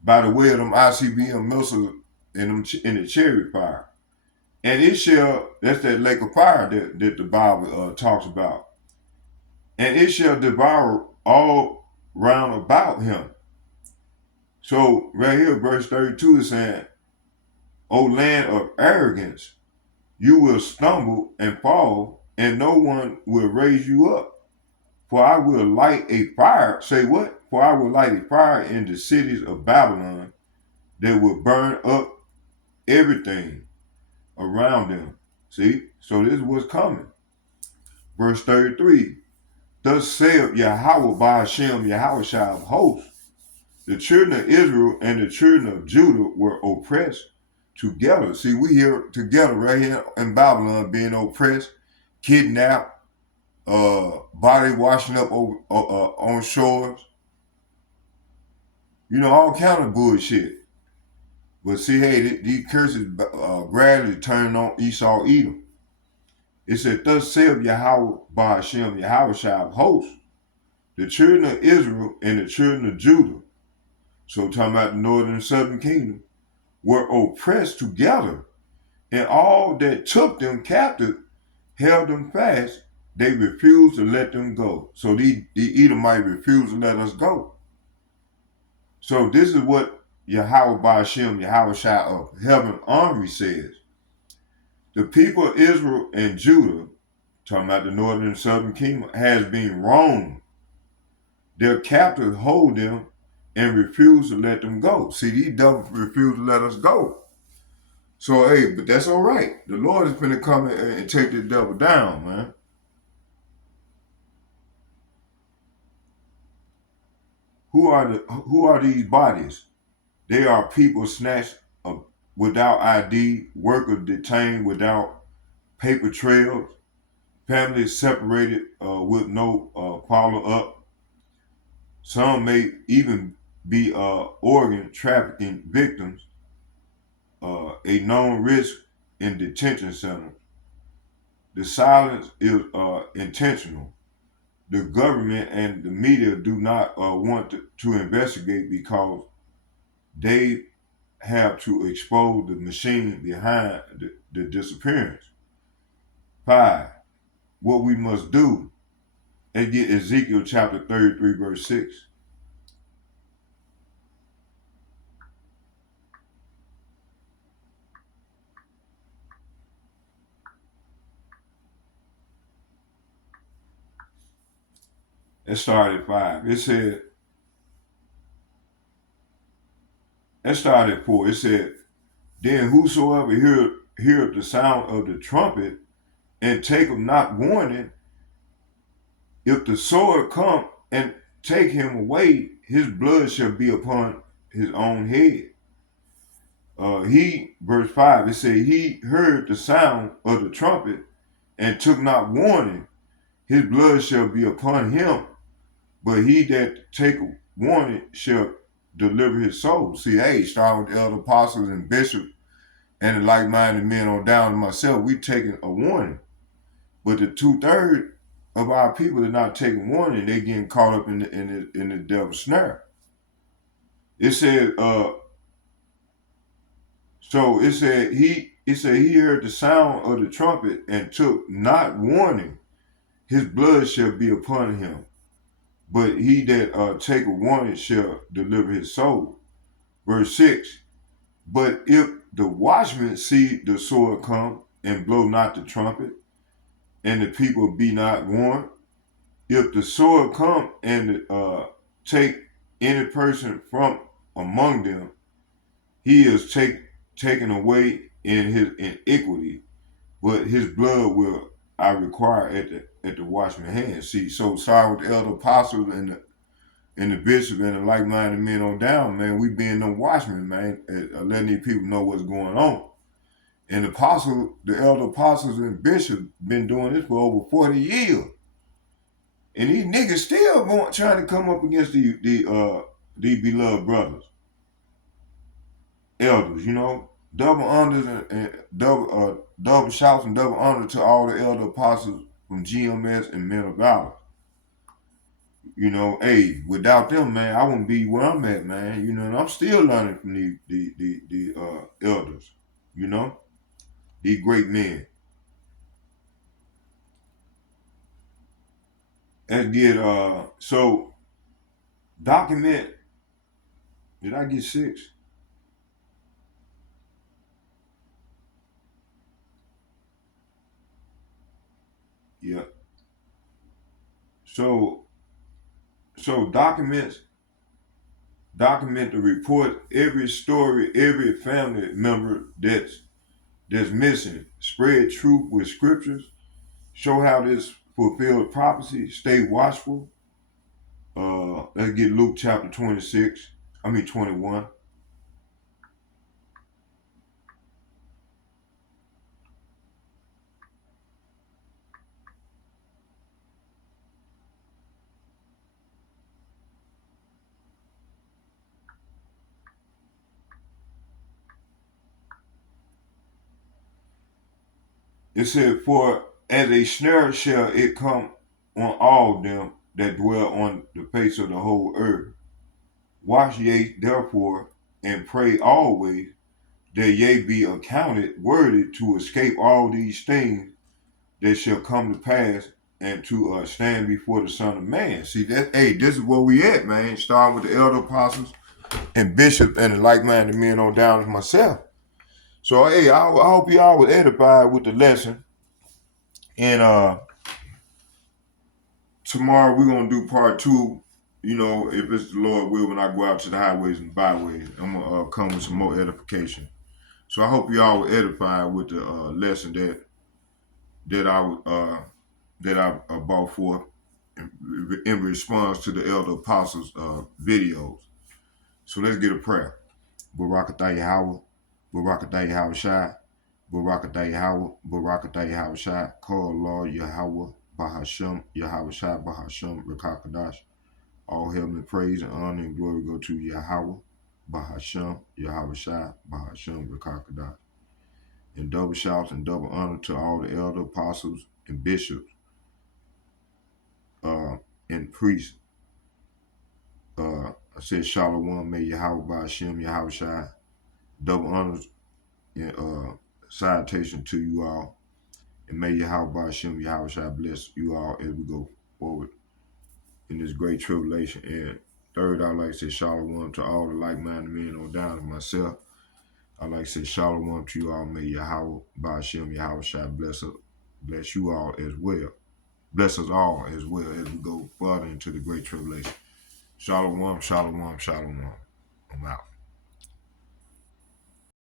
by the way of them ICBM missiles in the chariot fire. And it shall, that's that lake of fire that the Bible talks about. And it shall devour all round about him. So right here, verse 32 is saying, O land of arrogance, you will stumble and fall, and no one will raise you up. For I will light a fire. Say what? For I will light a fire in the cities of Babylon that will burn up everything around them. See? So this is what's coming. Verse 33. Thus saith Yahweh Bahashem Yahweh of hosts, the children of Israel and the children of Judah were oppressed together. See, we here together right here in Babylon being oppressed, kidnapped, body washing up over, on shores. You know, all kind of bullshit. But see, hey, these curses gradually turned on Esau Edom. It said, thus saith Yahweh Bahashem Yahweh of hosts, the children of Israel and the children of Judah, so talking about the northern and southern kingdom, were oppressed together, and all that took them captive held them fast. They refused to let them go. So the Edomites refused to let us go. So this is what Yahweh Bahashem, Yahweh of heaven army says. The people of Israel and Judah, talking about the northern and southern kingdom, has been wronged. Their captors hold them and refuse to let them go. See, these devils refuse to let us go. So, hey, but that's all right. The Lord is going to come and take the devil down, man. Who are these bodies? They are people snatched without ID, workers detained without paper trails, families separated with no follow-up. Some may even be organ trafficking victims, a known risk in detention centers. The silence is intentional. the government and the media do not want to investigate because they have to expose the machine behind the disappearance. 5. What we must do is get Ezekiel chapter 33, verse 6. It started at 5. It started at 4. It said, then whosoever heareth the sound of the trumpet and taketh not warning, if the sword come and take him away, his blood shall be upon his own head. Verse 5, it said, he heard the sound of the trumpet and took not warning, his blood shall be upon him, but he that taketh warning shall deliver his soul. See, hey, starting with the elder apostles and bishops and the like-minded men on down to myself, we taking a warning. But the 2/3 of our people are not taking warning. They getting caught up in the devil's snare. It said, he heard the sound of the trumpet and took not warning, his blood shall be upon him. But he that take a warning shall deliver his soul. Verse 6, but if the watchman see the sword come and blow not the trumpet, and the people be not warned, if the sword come and take any person from among them, he is taken away in his iniquity, but his blood will I require at the watchman's hand. See, so sorry with the elder apostles and the bishop and the like-minded men on down, man, we being no watchmen, man, letting these people know what's going on. And the elder apostles and bishops been doing this for over 40 years. And these niggas still trying to come up against these beloved brothers, elders, double honors and double shouts and double honor to all the elder apostles from GMS and Men of Valor. Hey, without them, man, I wouldn't be where I'm at, man. And I'm still learning from the elders, these great men. Let's get so document. Did I get 6? Yeah. So document the report, every story, every family member that's missing. Spread truth with scriptures. Show how this fulfilled prophecy. Stay watchful. Let's get Luke chapter 21. It said, for as a snare shall it come on all them that dwell on the face of the whole earth. Watch ye therefore and pray always that ye be accounted worthy to escape all these things that shall come to pass and to stand before the Son of Man. See that? Hey, this is where we at, man. Starting with the elder apostles and bishops and the like-minded men on down as myself. So hey, I hope y'all was edified with the lesson. And tomorrow we're gonna do part 2. If it's the Lord will, when I go out to the highways and byways, I'm gonna come with some more edification. So I hope y'all were edified with the lesson that I brought forth in response to the elder apostles' videos. So let's get a prayer. Barakatah Yahweh, Barakatah Yahweh Shai, Barakatah Yahweh, Barakatah Yahweh Shai, call Lord Yahweh, Bahashem, Yahweh Shai, Bahashem, Rekakadash. All heavenly praise and honor and glory go to Yahweh, Bahashem, Yahweh Shai, Bahashem, Rekakadash. And double shouts and double honor to all the elder apostles and bishops and priests. I said Shalom, may Yahweh Ba'Shem, Yahweh Shai, double honors and salutation to you all. And may Yahweh Ba'Shem, Yahweh Shai bless you all as we go forward in this great tribulation. And third, I'd like to say Shalom to all the like-minded men on down to myself. I'd like to say Shalom to you all. May Yahweh Ba'Shem, Yahweh Shai bless you all as well. Bless us all as well as we go further into the great tribulation. Shalom, shalom, shalom. I'm out.